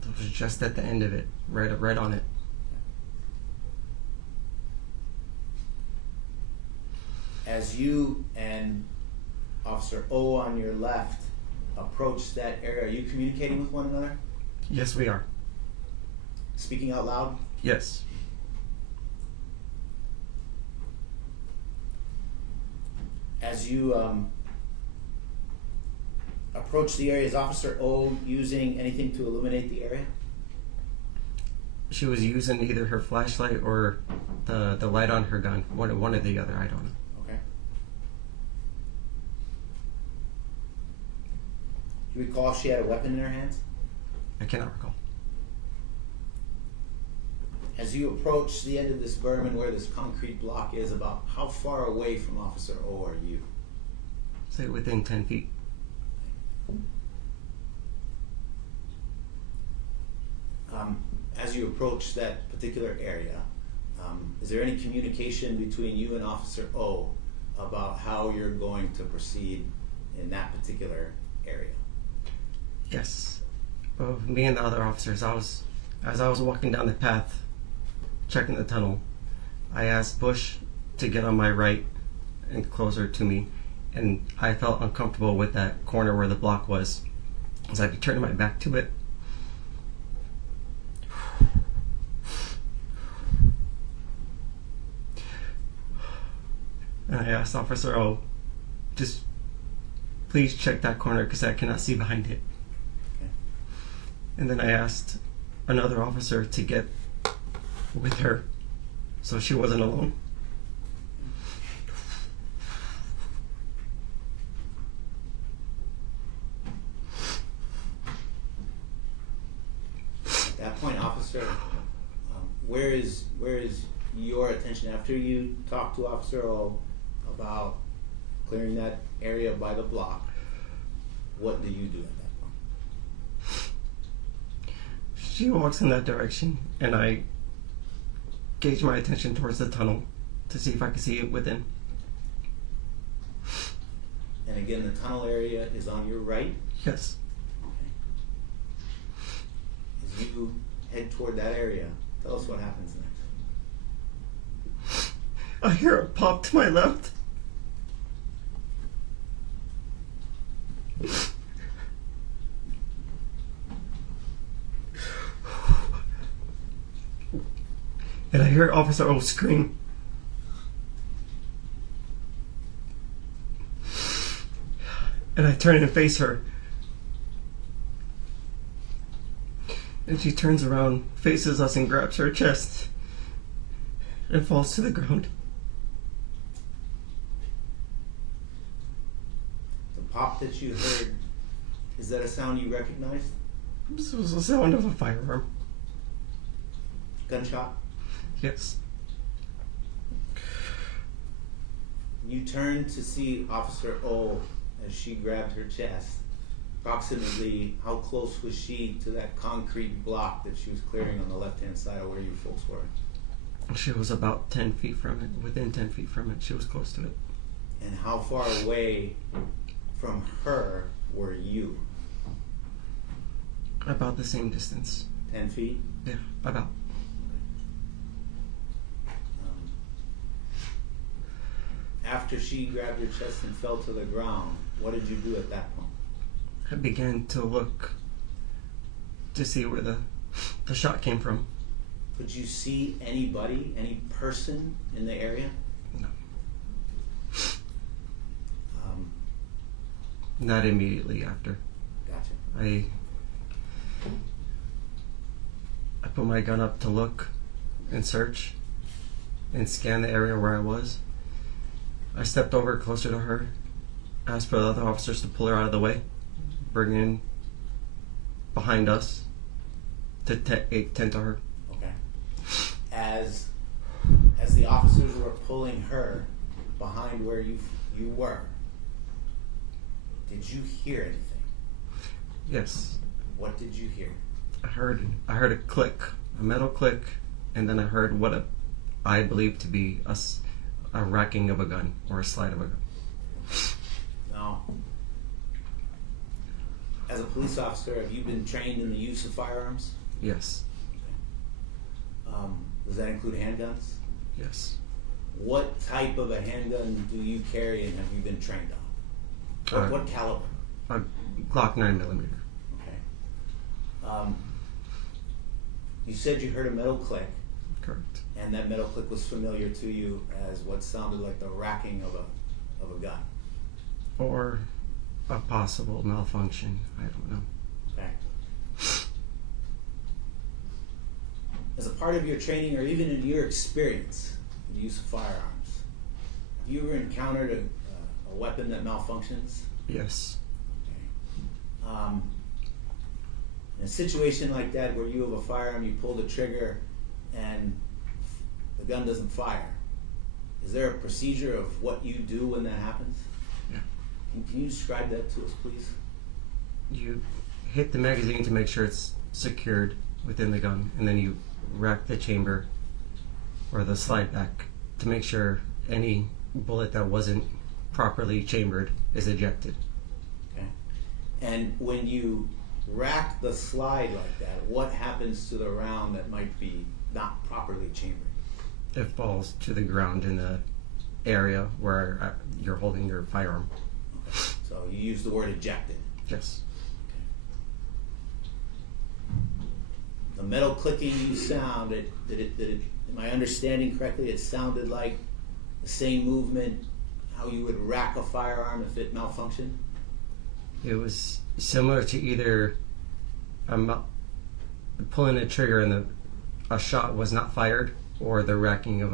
It was just at the end of it, right on it. As you and Officer O on your left approach that area, are you communicating with one another? Yes, we are. Speaking out loud? Yes. As you approach the area, is Officer O using anything to illuminate the area? She was using either her flashlight or the light on her gun. One or the other, I don't know. Okay. Do you recall if she had a weapon in her hands? I cannot recall. As you approach the end of this berm and where this concrete block is, about how far away from Officer O are you? Say within 10 feet. As you approach that particular area, is there any communication between you and Officer O about how you're going to proceed in that particular area? Yes. Me and the other officers, as I was walking down the path, checking the tunnel, I asked Bush to get on my right and closer to me, and I felt uncomfortable with that corner where the block was. So I turned my back to it. And I asked Officer O, just please check that corner because I cannot see behind it. Okay. And then I asked another officer to get with her so she wasn't alone. officer, where is your attention after you talk to Officer O about clearing that area by the block? What do you do at that point? She walks in that direction, and I gauge my attention towards the tunnel to see if I can see it within. And again, the tunnel area is on your right. Yes. Okay. As you head toward that area, tell us what happens next. I hear a pop to my left. And I hear Officer O scream. And I turn and face her. And she turns around, faces us, and grabs her chest and falls to the ground. The pop that you heard, is that a sound you recognized? This was the sound of a firearm. Gunshot? Yes. You turn to see Officer O as she grabbed her chest. Approximately how close was she to that concrete block that she was clearing on the left-hand side of where you folks were? She was about 10 feet from it, within 10 feet from it. She was close to it. And how far away from her were you? About the same distance. 10 feet? Yeah, about. After she grabbed your chest and fell to the ground, what did you do at that point? I began to look to see where the shot came from. Could you see anybody, any person in the area? No. Not immediately after. Gotcha. I put my gun up to look and search and scan the area where I was. I stepped over closer to her, asked for the other officers to pull her out of the way, bring in behind us to tend to her. Okay. As the officers were pulling her behind where you were, did you hear anything? Yes. What did you hear? I heard a click, a metal click, and then I heard what I believe to be a racking of a gun or a slide of a gun. Now, as a police officer, have you been trained in the use of firearms? Yes. Does that include handguns? Yes. What type of a handgun do you carry and have you been trained on? What caliber? A Glock 9mm. Okay. You said you heard a metal click, Correct. and that metal click was familiar to you as what sounded like the racking of a gun. Or a possible malfunction. I don't know. Okay. As a part of your training, or even in your experience in the use of firearms, have you ever encountered a weapon that malfunctions? Yes. Okay. In a situation like that where you have a firearm, you pull the trigger, and the gun doesn't fire, is there a procedure of what you do when that happens? Yeah. Can you describe that to us, please? You hit the magazine to make sure it's secured within the gun, and then you rack the chamber or the slide back to make sure any bullet that wasn't properly chambered is ejected. Okay. And when you rack the slide like that, what happens to the round that might be not properly chambered? It falls to the ground in the area where you're holding your firearm. Okay. So you use the word ejected. Yes. The metal clicking you sound, did it, am I understanding correctly, it sounded like the same movement, how you would rack a firearm if it malfunctioned? It was similar to either pulling a trigger and a shot was not fired, or the racking of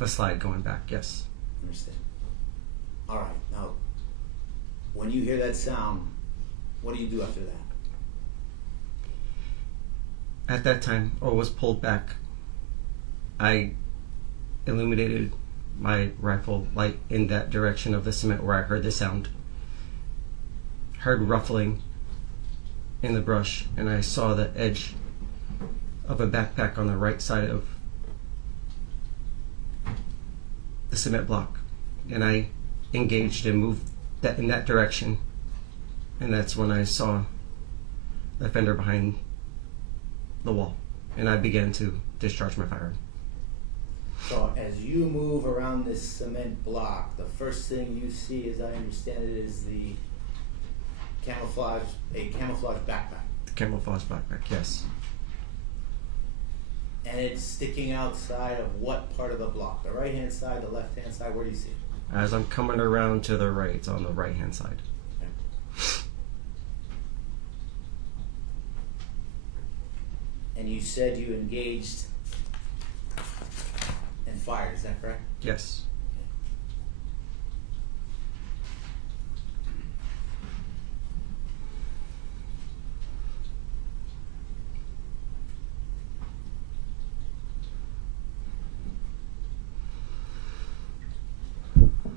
a slide going back. Yes. Understand. All right. Now, when you hear that sound, what do you do after that? At that time, or was pulled back, I illuminated my rifle light in that direction of the cement where I heard the sound. Heard ruffling in the brush, and I saw the edge of a backpack on the right side of the cement block, and I engaged and moved that in that direction, and that's when I saw the fender behind the wall, and I began to discharge my firearm. So as you move around this cement block, the first thing you see, as I understand it, is the camouflage backpack. The camouflage backpack, yes. And it's sticking outside of what part of the block? The right hand side, the left hand side, where do you see it? As I'm coming around to the right, it's on the right hand side. And you said you engaged and fired, is that correct? Yes.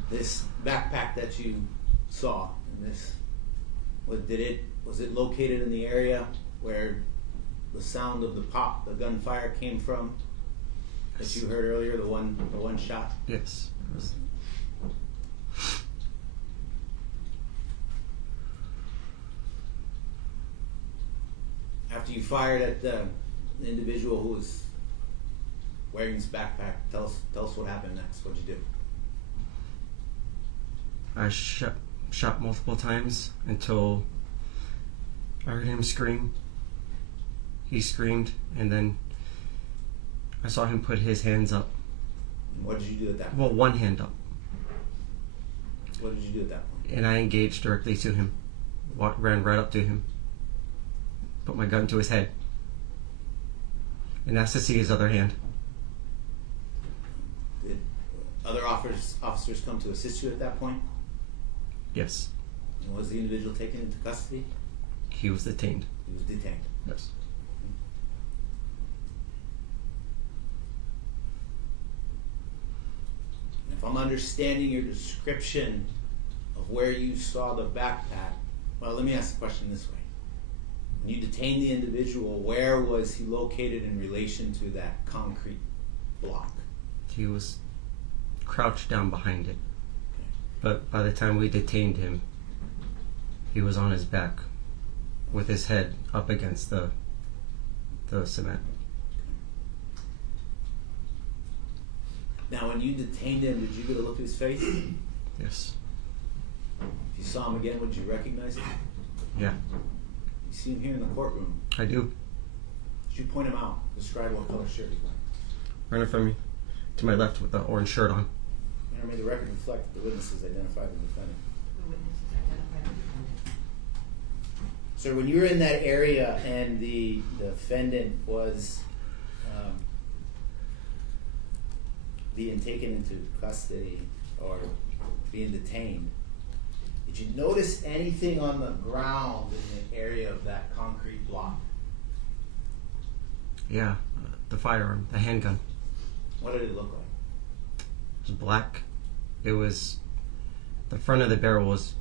This backpack that you saw, and this, was it located in the area where the sound of the pop, the gunfire came from, that you heard earlier, the one shot? Yes. It was. After you fired at the individual who was wearing this backpack, tell us what happened next. What'd you do? I shot multiple times until I heard him scream. He screamed, and then I saw him put his hands up. And what did you do at that point? Well, one hand up. What did you do at that point? And I engaged directly to him. Ran right up to him. Put my gun to his head. And asked to see his other hand. Did other officers come to assist you at that point? Yes. And was the individual taken into custody? He was detained. He was detained. Yes. If I'm understanding your description of where you saw the backpack, well, let me ask the question this way. When you detained the individual, where was he located in relation to that concrete block? He was crouched down behind it. But by the time we detained him, he was on his back with his head up against the cement. Now, when you detained him, did you get a look at his face? Yes. If you saw him again, would you recognize him? Yeah, You see him here in the courtroom. I do. Did you point him out? Describe what color shirt he's wearing. Right in front of me, to my left with the orange shirt on. May the record reflect that the witnesses identified the defendant. The witnesses identified the defendant. So when you were in that area and the defendant was being taken into custody or being detained, did you notice anything on the ground in the area of that concrete block? Yeah, the firearm, the handgun. What did it look like? It was black. It was, the front of the barrel was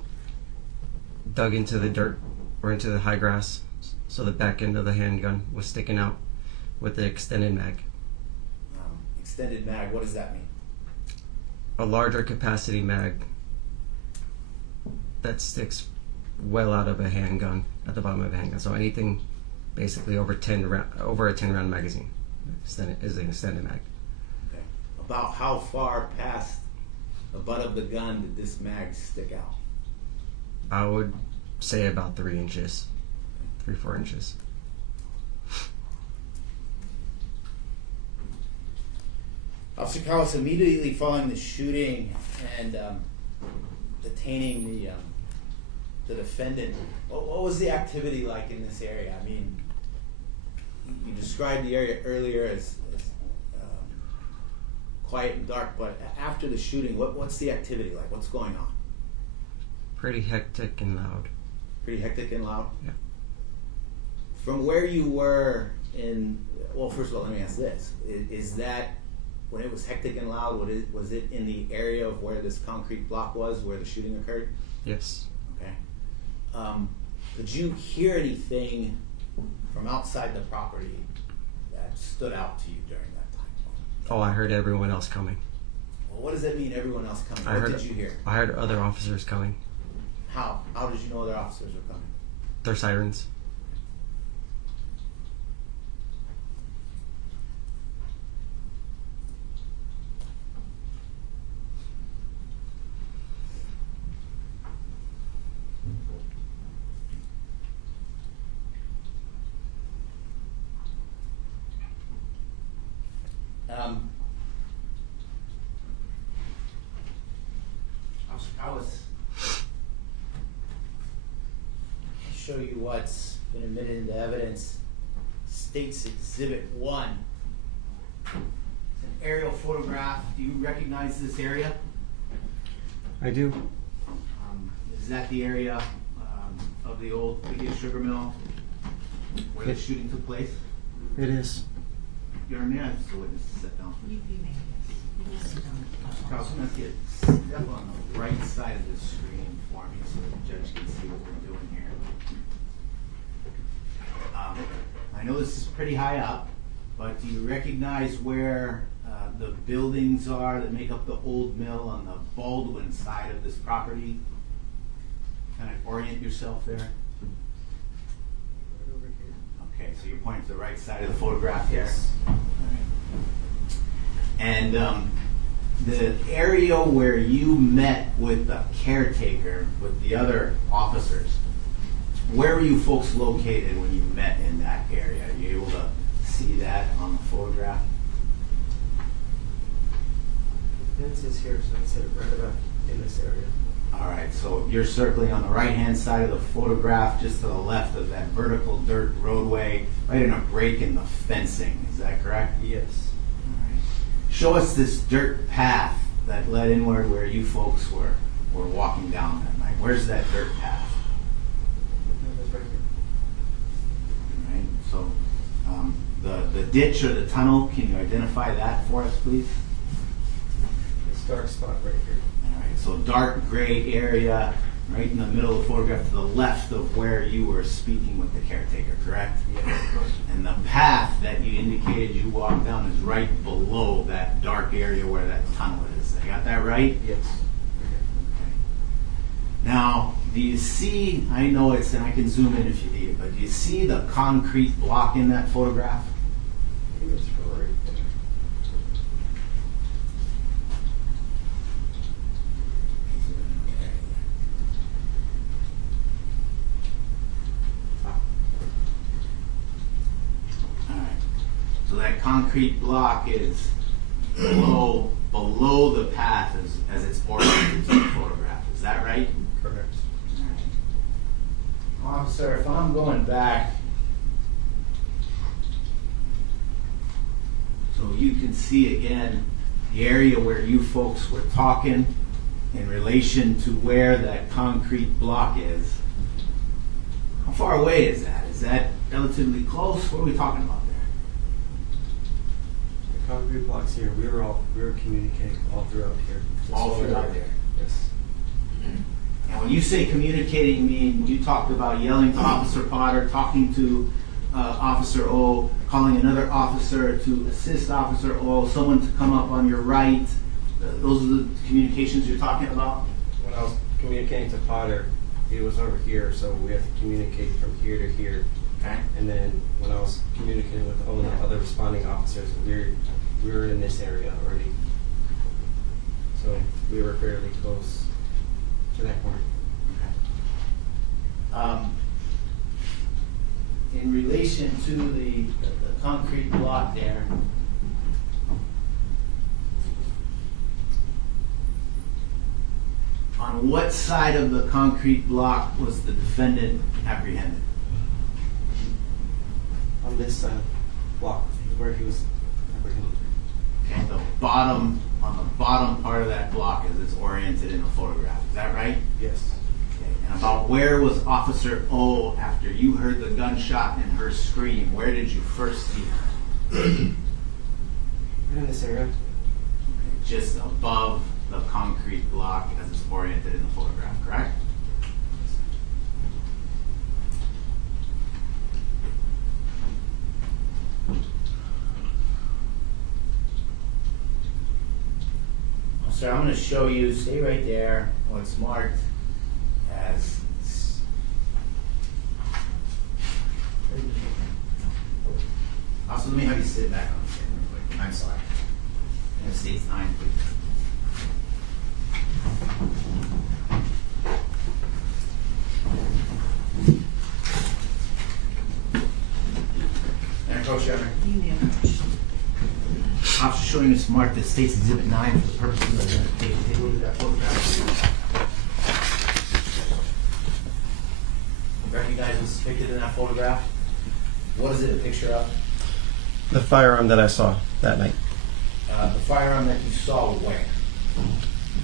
dug into the dirt or into the high grass, so the back end of the handgun was sticking out with the extended mag. Extended mag, what does that mean? A larger capacity mag that sticks well out of a handgun, at the bottom of a handgun. So anything basically over a 10 round magazine is an extended mag. Okay. About how far past the butt of the gun did this mag stick out? I would say about 3 inches, 3-4 inches. Officer Kawas, immediately following the shooting and detaining the defendant, what was the activity like in this area? I mean, you described the area earlier as quiet and dark, but after the shooting, what's the activity like? What's going on? Pretty hectic and loud. Pretty hectic and loud? Yeah. From where you were well, first of all, let me ask this. Is that, when it was hectic and loud, was it in the area of where this concrete block was, where the shooting occurred? Yes. Okay. Did you hear anything from outside the property that stood out to you during that time? Oh, I heard everyone else coming. Well, what does that mean, everyone else coming? I What heard- did you hear? I heard other officers coming. How? How did you know other officers were coming? Their sirens. Officer Kawas, I'll show you what's been admitted into evidence. States Exhibit 1. It's an aerial photograph. Do you recognize this area? I do. Is that the area of the old biggest sugar mill where the shooting took place? It is. You're in there, I'm just a witness to sit down. You may, yes. You can sit down. Carl, I'm gonna get step on the right side of the screen for me so the judge can see what we're doing here. I know this is pretty high up, but do you recognize where the buildings are that make up the old mill on the Baldwin side of this property? Kind of orient yourself there. Okay, so you're pointing to the right side of the photograph here? Yes. Alright. And the area where you met with the caretaker, with the other officers, where were you folks located when you met in that area? Are you able to see that on the photograph? Fence is here, so it's right about in this area. Alright, so you're circling on the right-hand side of the photograph, just to the left of that vertical dirt roadway, right in a break in the fencing, is that correct? Yes. Alright. Show us this dirt path that led inward where you folks were walking down that night. Where's that dirt path? That's right here. Right, so the ditch or the tunnel, can you identify that for us, please? This dark spot right here. All right, so dark gray area right in the middle of the photograph to the left of where you were speaking with the caretaker, correct? Yes. And the path that you indicated you walked down is right below that dark area where that tunnel is. I got that right? Yes. Now, do you see, I know it's, and I can zoom in if you need it, but do you see the concrete block in that photograph? I think it's right there. Alright, so that concrete block is below the path as it's oriented to the photograph, is that right? Correct. Officer, if I'm going back, so you can see again the area where you folks were talking in relation to where that concrete block is. How far away is that? Is that relatively close? What are we talking about there? The concrete blocks here. We were communicating all throughout here. All throughout there. Yes. And when you say communicating, you mean you talked about yelling to Officer Potter, talking to Officer O, calling another officer to assist Officer O, someone to come up on your right. Those are the communications you're talking about? When I was communicating to Potter, he was over here, so we had to communicate from here to here. Okay. And then when I was communicating with all the other responding officers, we were in this area already. So we were fairly close to that point. In relation to the concrete block there, on what side of the concrete block was the defendant apprehended? On this side block, where he was apprehended. Okay, on the bottom part of that block as it's oriented in the photograph, is that right? Yes. Okay, and Where was Officer O after you heard the gunshot and her scream? Where did you first see her? In this area. Just above the concrete block as it's oriented in the photograph, correct? So I'm going to show you, stay right there, what's marked as. Also, let me have you sit back on the stand real quick. I'm sorry. I'm going to see it's 9, please. And approach you, Honor. You may approach. Officer showing us marked as State's Exhibit 9 for the purposes of identification. Take a look at that photograph. Recognize what's depicted in that photograph? What is it a picture of? The firearm that I saw that night. The firearm that you saw where?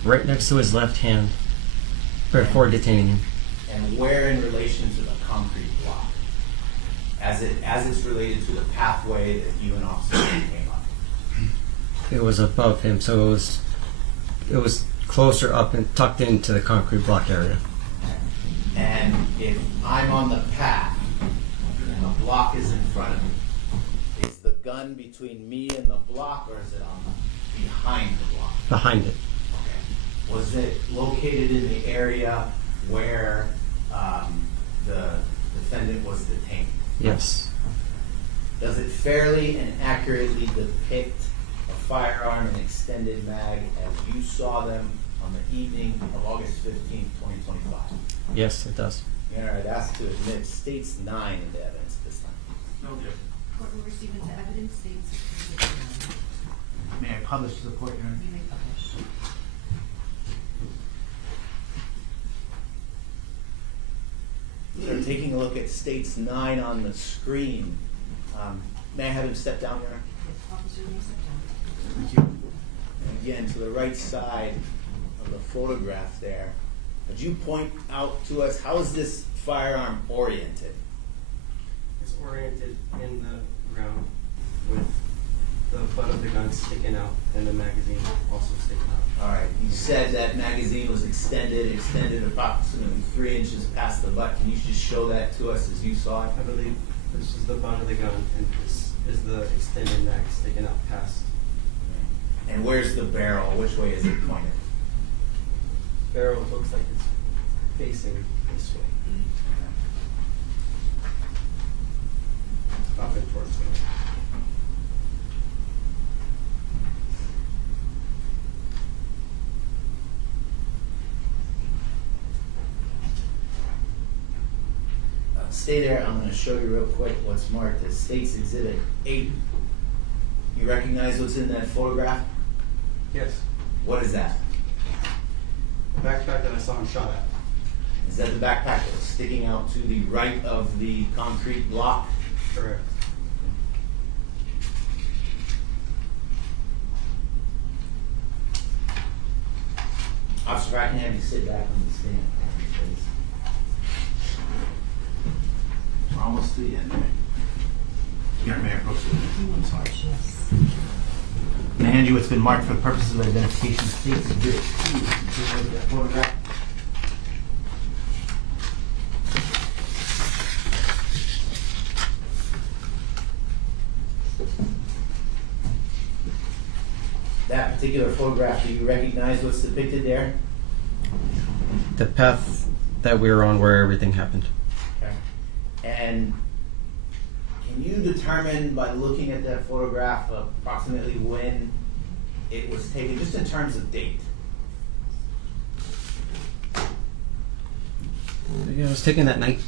Right next to his left hand before detaining him. And where in relation to the concrete block? As it's related to the pathway that you and Officer came up. It was above him, so it was closer up and tucked into the concrete block area. And if I'm on the path and the block is in front of me, is the gun between me and the block, or is it behind the block? Behind it. Okay. Was it located in the area where the defendant was detained? Yes. Does it fairly and accurately depict a firearm and extended mag as you saw them on the evening of August 15th, 2025? Yes, it does. You're asked to admit States 9 into evidence this time. No objection. Court will receive into evidence State's Exhibit 9. May I publish to the court, Your Honor? You may publish. So taking a look at States 9 on the screen. May I have him step down, Your Honor? Yes, officer may sit down. Thank you. And again, to the right side of the photograph there, could you point out to us, how is this firearm oriented? It's oriented in the ground with the butt of the gun sticking out and the magazine also sticking out. All right, you said that magazine was extended approximately 3 inches past the butt. Can you just show that to us as you saw it? I believe this is the butt of the gun and this is the extended mag sticking out past. And where's the barrel? Which way is it pointed? Barrel looks like it's facing this way. Up and towards me. Stay there. I'm going to show you real quick what's marked as State's Exhibit 8. You recognize what's in that photograph? Yes. What is that? The backpack that I saw him shot at. Is that the backpack that was sticking out to the right of the concrete block? Correct. Officer, I can have you sit back on the stand, please. We're almost to the end, right? Your Honor, may I approach you? I'm sorry. Yes. I'm going to hand you what's been marked for the purposes of identification. States Exhibit 2. Take a look at that photograph. That particular photograph, do you recognize what's depicted there? The path that we were on where everything happened. Okay. And can you determine by looking at that photograph approximately when it was taken, just in terms of date? Yeah, I was taken that night.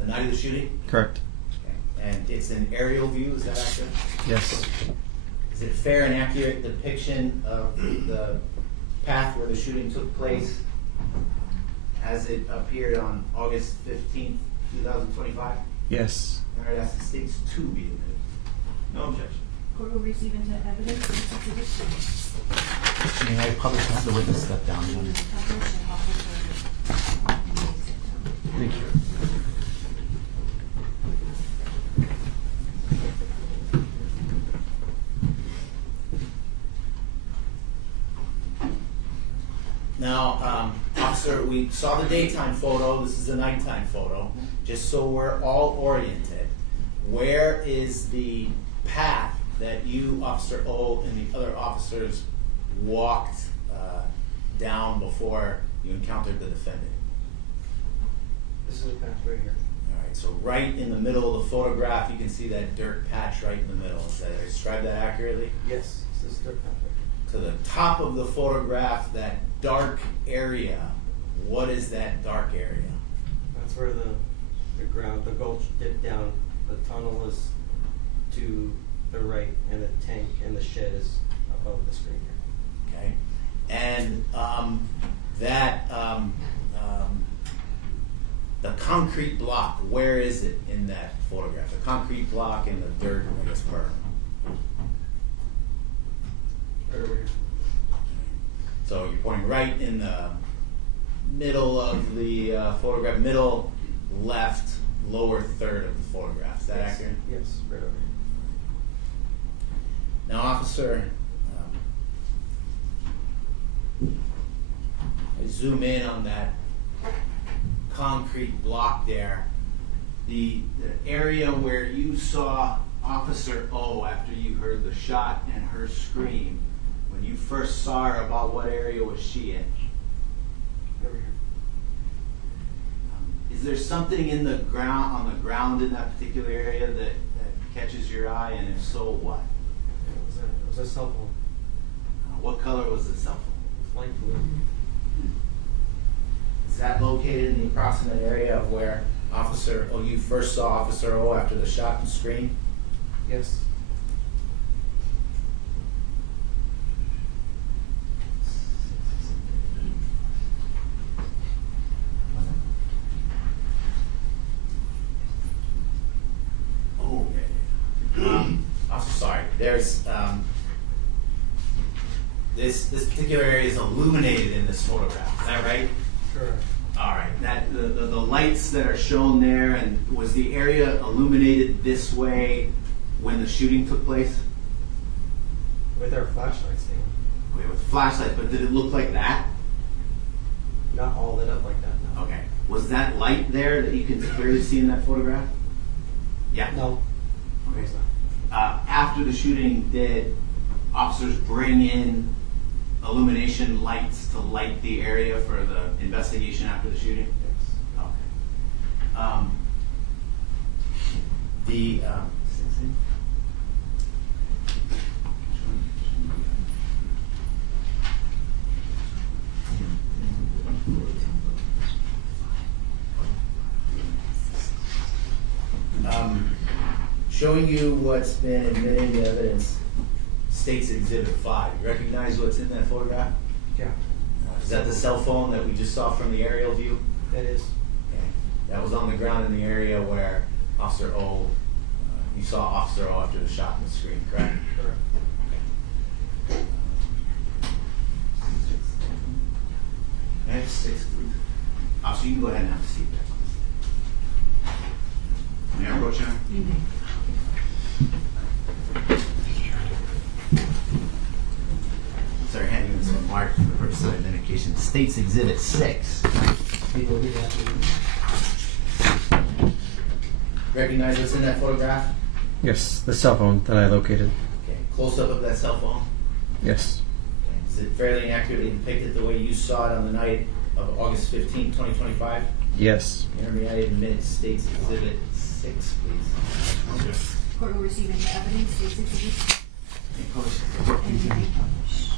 The night of the shooting? Correct. Okay. And it's an aerial view, is that accurate? Yes. Is it fair and accurate depiction of the path where the shooting took place as it appeared on August 15th, 2025? Yes. All right, that's the State's 2 be admitted. No objection. Court will receive into evidence State's Exhibit 2. May I publish the witness step down? You may publish and officer may sit down. Thank you. Now, officer, we saw the daytime photo. This is a nighttime photo. Just so we're all oriented, where is the path that you, Officer O, and the other officers walked down before you encountered the defendant? This is the path right here. All right, so right in the middle of the photograph, you can see that dirt patch right in the middle. Did I describe that accurately? Yes, this is the path right To the top of the photograph, that dark area, what is that dark area? here. That's where the ground, the gulch dipped down. The tunnel is to the right, and the tank and the shed is above the screen here. Okay, and the concrete block, where is it in that photograph? The concrete block and the dirt, I guess, part. Right over here. So you're pointing right in the middle of the photograph, middle left lower third of the photograph. Is that Yes. accurate? Yes, right over here. Now, officer, I zoom in on that concrete block there. The area where you saw Officer O after you heard the shot and her scream, when you first saw her, about what area was she in? Over here. Is there something in the ground, on the ground in that particular area that catches your eye, and if so, what? It was a cell phone. What color was the cell phone? Light blue. Is that located in the approximate area of where you first saw Officer O after the shot and scream? Yes. Oh, I'm so sorry. There's this particular area is illuminated in this photograph. Is that right? Correct. All right. That the lights that are shown there, and was the area illuminated this way when the shooting took place? With our flashlights, thing. Okay, with flashlights, but did it look like that? Not all lit up like that. No. Okay. Was that light there that you can clearly see in that photograph? Yeah. No. Okay. It's not. After the shooting, did officers bring in illumination lights to light the area for the investigation after the shooting? Yes. Okay. Showing you what's been admitted into evidence, State's Exhibit 5. You recognize what's in that photograph? Yeah. Is that the cell phone that we just saw from the aerial view? That is. Okay. That was on the ground in the area where Officer O, you saw Officer O after the shot in the screen, correct? Correct. Next, 6. Officer, you can go ahead and have a seat there. May I approach you? Sorry, handing you some mark for the purpose of identification. State's Exhibit 6. Recognize what's in that photograph? Yes, the cell phone that I located. Okay, close up of that cell phone. Yes. Okay. Is it fairly accurately depicted the way you saw it on the night of August 15, 2025? Yes. May I admit State's Exhibit 6, please? Court will receive into evidence State's Exhibit and may publish.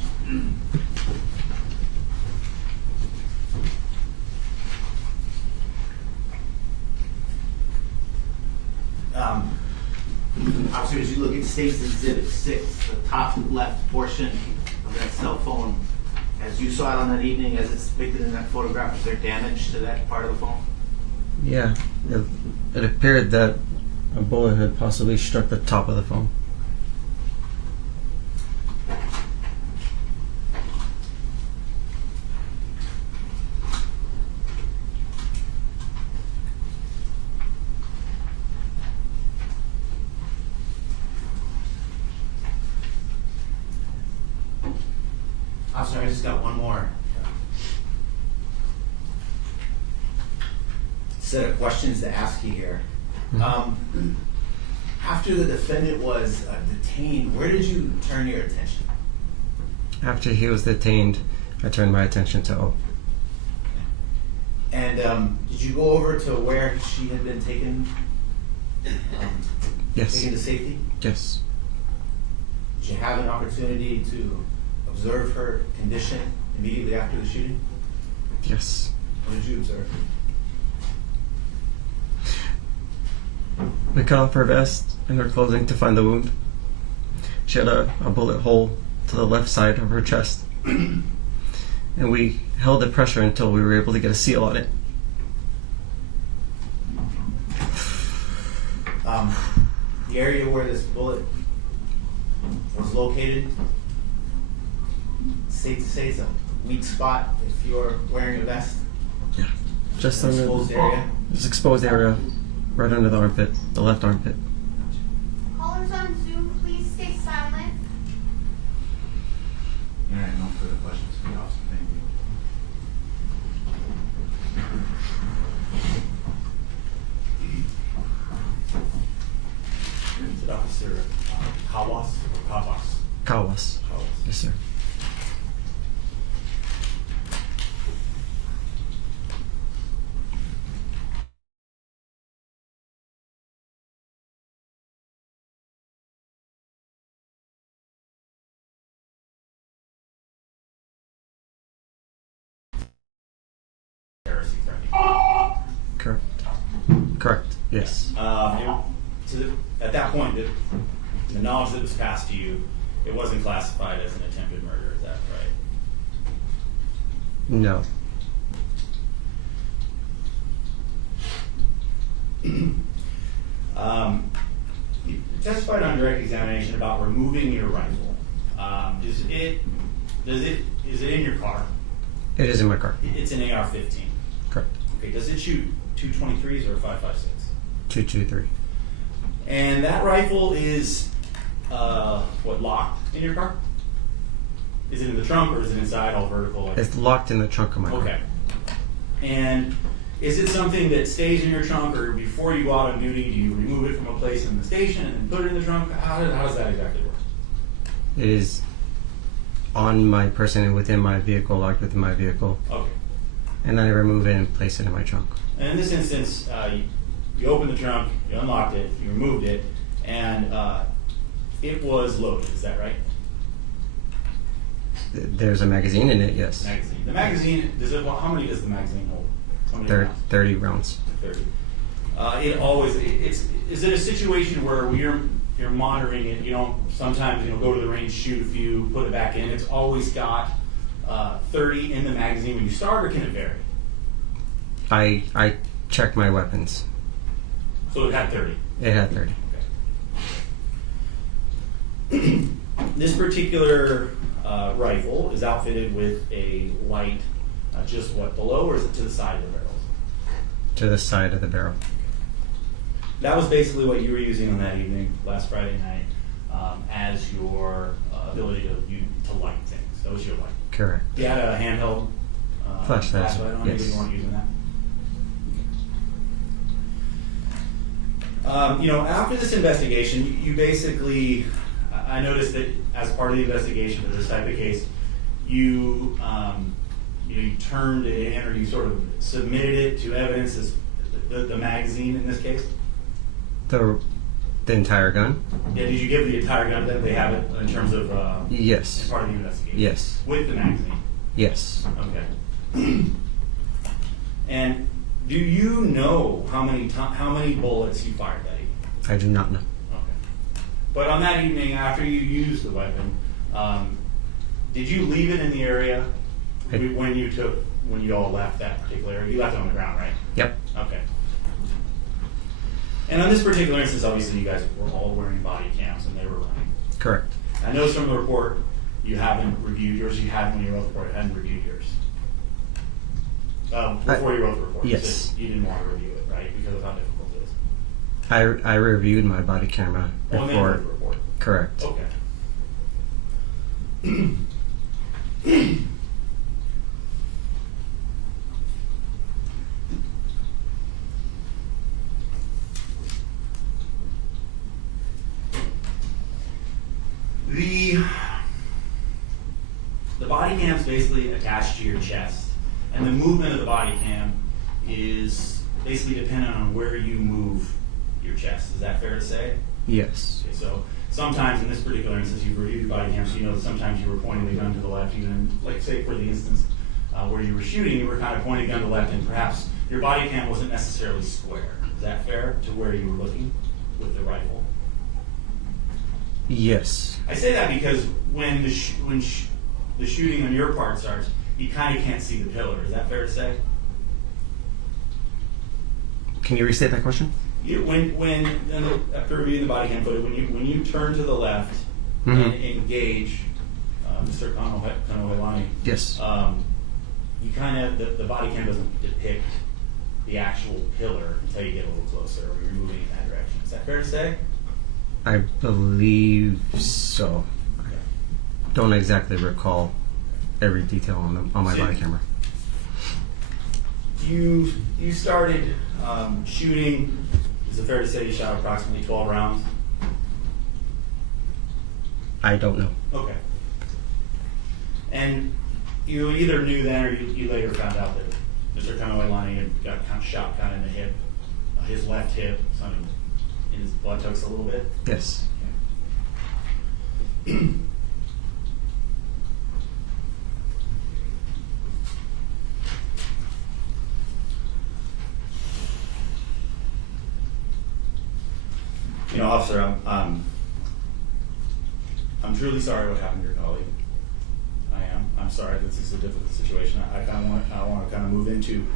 Officer, as you look at State's Exhibit 6, the top left portion of that cell phone, as you saw it on that evening, as it's depicted in that photograph, is there damage to that part of the phone? Yeah. It appeared that a bullet had possibly struck the top of the phone. Officer, I just got one more set of questions to ask you here. After the defendant was detained, where did you turn your attention? After he was detained, I turned my attention to O. And did you go over to where she had been taken? Yes. Taken to safety? Yes. Did you have an opportunity to observe her condition immediately after the shooting? Yes. What did you observe? We cut off her vest and her clothing to find the wound. She had a bullet hole to the left side of her chest. And we held the pressure until we were able to get a seal on it. The area where this bullet was located, safe to say it's a weak spot if you're wearing a vest. Yeah. Just An under exposed area. this exposed area, right under the armpit, the left armpit. Callers on Zoom, please stay silent. All right, no further questions for the officer. Thank you. Is it Officer Kawas or Kawas? Kawas. Kawas. Yes, sir. Heresy threatening. Correct. Correct. Yes. At that point, the knowledge that was passed to you, it wasn't classified as an attempted murder. Is that right? No. You testified on direct examination about removing your rifle. Is it in your car? It is in my car. It's an AR-15. Correct. Okay. Does it shoot 223s or 5.56? 223. And that rifle is locked in your car? Is it in the trunk or is it inside all vertical? It's locked in the trunk of my car. Okay. And is it something that stays in your trunk, or before you go out on duty, do you remove it from a place in the station and then put it in the trunk? How does that exactly work? It is on my person and within my vehicle, locked within my vehicle. Okay. And then I remove it and place it in my trunk. And in this instance, you opened the trunk, you unlocked it, you removed it, and it was loaded. Is that right? There's a magazine in it, yes. Magazine. The magazine, how many does the magazine hold? How many rounds? 30 rounds. 30. Is it a situation where you're monitoring it, you don't sometimes go to the range, shoot a few, put it back in, it's always got 30 in the magazine when you start, or can it vary? I checked my weapons. So it had 30. It had 30. Okay. This particular rifle is outfitted with a light, just below, or is it to the side of the barrel? To the side of the barrel. That was basically what you were using on that evening, last Friday night, as your ability to light things. That was your light. Correct. You had a handheld Flashlight, on yes. you, you weren't using that? After this investigation, you basically, I noticed that as part of the investigation for this type of case, you turned it in, or you sort of submitted it to evidence as the magazine in this case? The entire gun? Yeah, did you give the entire gun that they have it in terms of Yes. as part of the investigation? Yes. With the magazine? Yes. Okay. And do you know how many bullets you fired that evening? I do not know. Okay. But on that evening, after you used the weapon, did you leave it in the area when you all left that particular area? You left it on the ground, right? Yep. Okay. And on this particular instance, obviously, you guys were all wearing body cams and they were running. Correct. I noticed from the report you haven't reviewed yours. You had when you wrote the report, you hadn't reviewed yours. Before you wrote the report, yes. You said you didn't want to review it, right? Because of how difficult it is. I reviewed my body camera Oh, and then you before. wrote the report. Correct. Okay. The body cam is basically attached to your chest, and the movement of the body cam is basically dependent on where you move your chest. Is that fair to say? Yes. Okay, so sometimes in this particular instance, you've reviewed your body cam, so you know that sometimes you were pointing the gun to the left, even like say for the instance where you were shooting, you were kind of pointing the gun to the left, and perhaps your body cam wasn't necessarily square. Is that fair to where you were looking with the rifle? Yes. I say that because when the shooting on your part starts, you kind of can't see the pillar. Is that fair to say? Can you restate that question? After reviewing the body cam footage, when you turn to the left and engage Mr. Kaneholani, Yes. You kind of the body cam doesn't depict the actual pillar until you get a little closer, or you're moving in that direction. Is that fair to say? I believe so. I don't exactly recall every detail on my body camera. You started shooting. Is it fair to say you shot approximately 12 rounds? I don't know. Okay. And you either knew then, or you later found out that Mr. Kaneholani had got kind of shot kind of in the hip, his left hip, something in his buttocks a little bit. Yes. You know, officer, I'm truly sorry what happened to your colleague. I am. I'm sorry. This is a difficult situation. I want to kind of move into.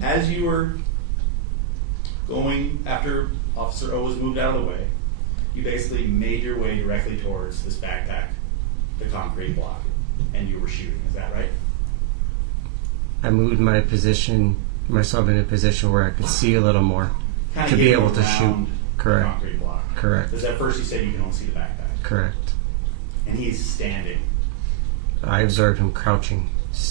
As you were going after Officer O was moved out of the way, you basically made your way directly towards this backpack, the concrete block, and you were shooting. Is that right? I moved myself in a position where I could see a little more Kind to of be able to shoot. the Correct. concrete block. Correct. Because at first you said you can only see the backpack, Correct. and he's standing, I observed him crouching.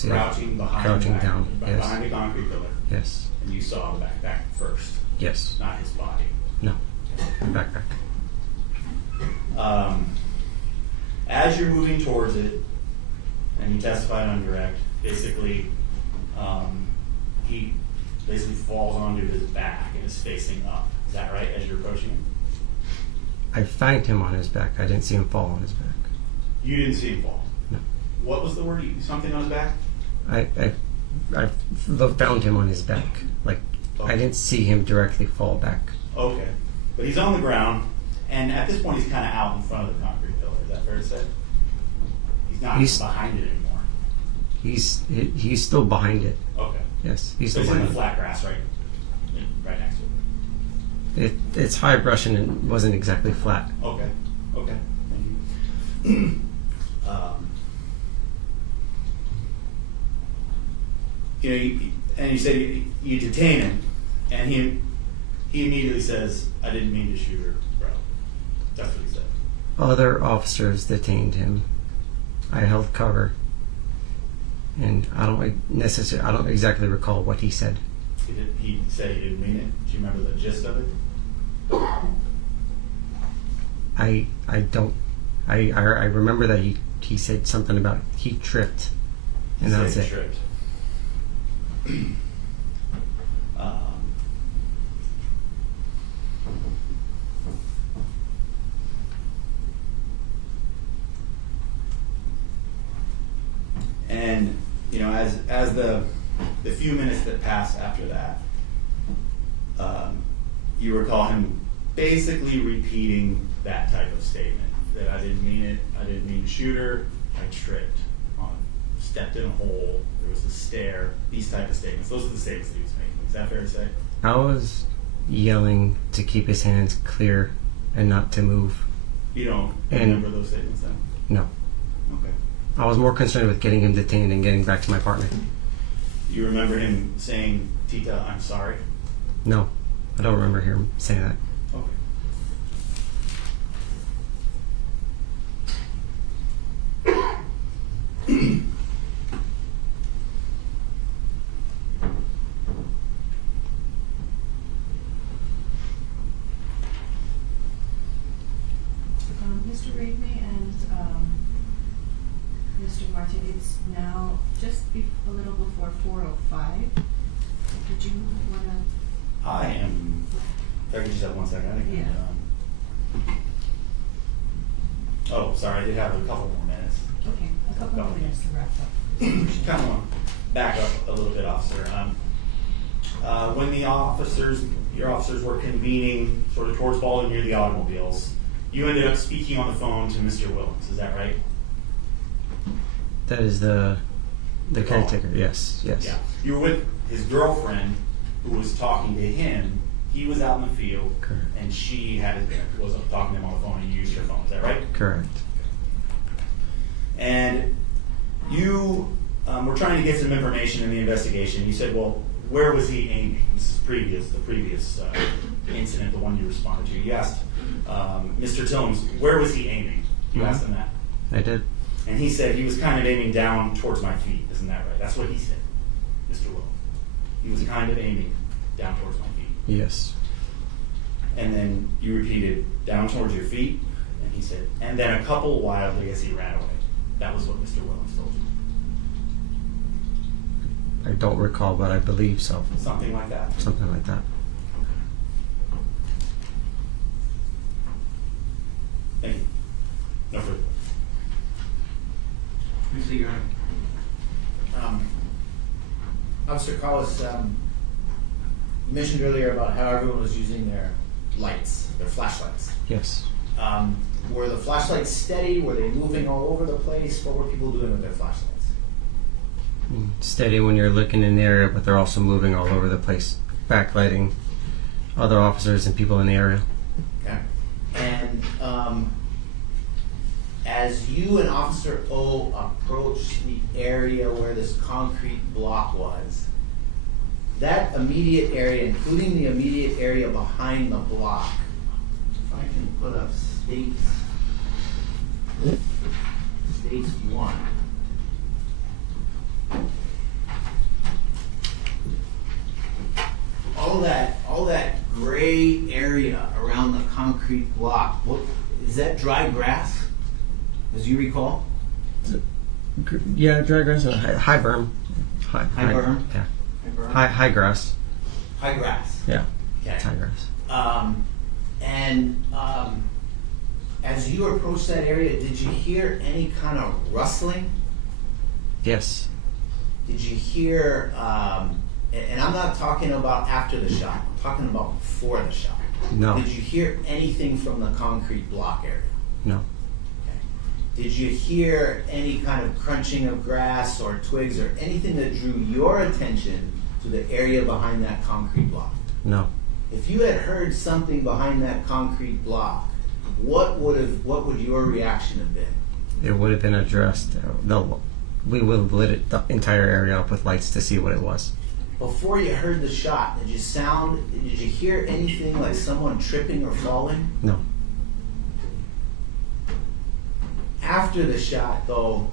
crouching behind Crouching the back- down, yes. behind the concrete pillar, Yes. and you saw the backpack first, Yes. not his body. No. Backpack. As you're moving towards it, and you testified on direct, basically, he basically falls onto his back and is facing up. Is that right, as you're approaching him? I flanked him on his back. I didn't see him fall on his back. You didn't see him fall? No. What was the word? Something on his back? I found him on his back. Like, I didn't see him directly fall back. Okay. But he's on the ground, and at this point he's kind of out in front of the concrete pillar. Is that fair to say? He's not behind it anymore. He's still behind it. Okay. Yes, he's So still he's in behind the it. flat grass right next to it. It's high brush and it wasn't exactly flat. Okay. Okay. Thank you. And you said you detain him, and he immediately says, "I didn't mean to shoot her, bro." That's what he said. Other officers detained him. I held cover, and I don't exactly recall what he said. He said he didn't mean it. Do you remember the gist of it? I don't. I remember that he said something about he tripped, and that was it. Tripped. And as the few minutes that pass after that, you recall him basically repeating that type of statement, that I didn't mean it, I didn't mean to shoot her, I tripped, stepped in a hole, there was a stair, these type of statements. Those are the statements that he was making. Is that fair to say? I was yelling to keep his hands clear and not to move. You don't remember those statements then? No. Okay. I was more concerned with getting him detained and getting back to my partner. You remember him saying, "Tita, I'm sorry"? No, I don't remember him saying that. Okay. Mr. Ravney and Mr. Martin, it's now just a little before 4:05. Did you want to? I am. If I could just have 1 second. I think, oh, sorry. I did have a couple more minutes. Okay, a couple more minutes to wrap up. Kind of want to back up a little bit, officer. When the your officers were convening sort of towards Baldwin near the automobiles, you ended up speaking on the phone to Mr. Willems. Is that right? That is the caretaker. Yes. Yeah. You were with his girlfriend, who was talking to him. He was out in the field, Correct. and she was talking to him on the phone, and you used her phone. Is that right? Correct. And you were trying to get some information in the investigation. You said, well, where was he aiming? This is the previous incident, the one you responded to. You asked Mr. Tillms, where was he aiming? You asked him that. I did. And he said he was kind of aiming down towards my feet. Isn't that right? That's what he said, Mr. Will. He was kind of aiming down towards my feet. Yes. And then you repeated, down towards your feet. And he said, and then a couple wildly as he ran away. That was what Mr. Willems told you. I don't recall, but I believe so. Something like that. Something like that. Thank you. No further. Mr. Your Honor. Officer Kawas, you mentioned earlier about how everyone was using their lights, their flashlights. Yes. Were the flashlights steady? Were they moving all over the place? What were people doing with their flashlights? Steady when you're looking in the area, but they're also moving all over the place, backlighting other officers and people in the area. Okay. And as you and Officer O approached the area where this concrete block was, that immediate area, including the immediate area behind the block, if I can put up States 1. All that gray area around the concrete block, what is that? Dry grass, as you recall? Yeah, dry grass and high berm. High berm? Yeah. High berm? High grass. High grass. Yeah. Okay. It's high grass. As you approached that area, did you hear any kind of rustling? Yes. Did you hear, and I'm not talking about after the shot, I'm talking about before the shot. No. Did you hear anything from the concrete block area? No. Okay. Did you hear any kind of crunching of grass or twigs or anything that drew your attention to the area behind that concrete block? No. If you had heard something behind that concrete block, what would your reaction have been? It would have been addressed. No. We would have lit the entire area up with lights to see what it was. Before you heard the shot, did you hear anything like someone tripping or falling? No. After the shot, though,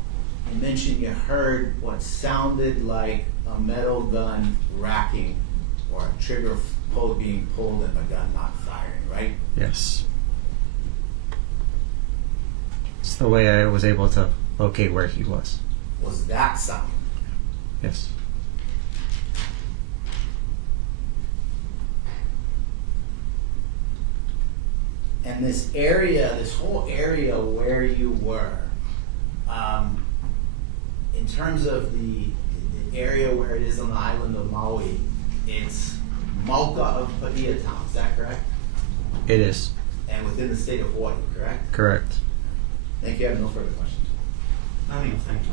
you mentioned you heard what sounded like a metal gun racking or a trigger being pulled and the gun not firing, right? Yes. It's the way I was able to locate where he was. Was that sound? Yes. And this whole area where you were, in terms of the area where it is on the island of Maui, it's Mauka of Paia Town, is that correct? It is. And within the state of Hawaii, correct? Correct. Thank you. I have no further questions. Nothing else, thank you.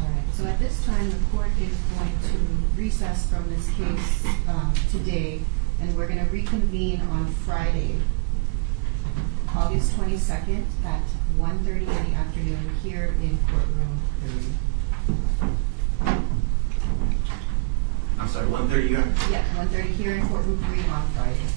All right, so at this time, the court is going to recess from this case today, and we're going to reconvene on Friday, August 22nd at 1:30 in the afternoon here in courtroom 3. I'm sorry, 1:30 you have? Yeah, 1:30 here in courtroom 3 on Friday.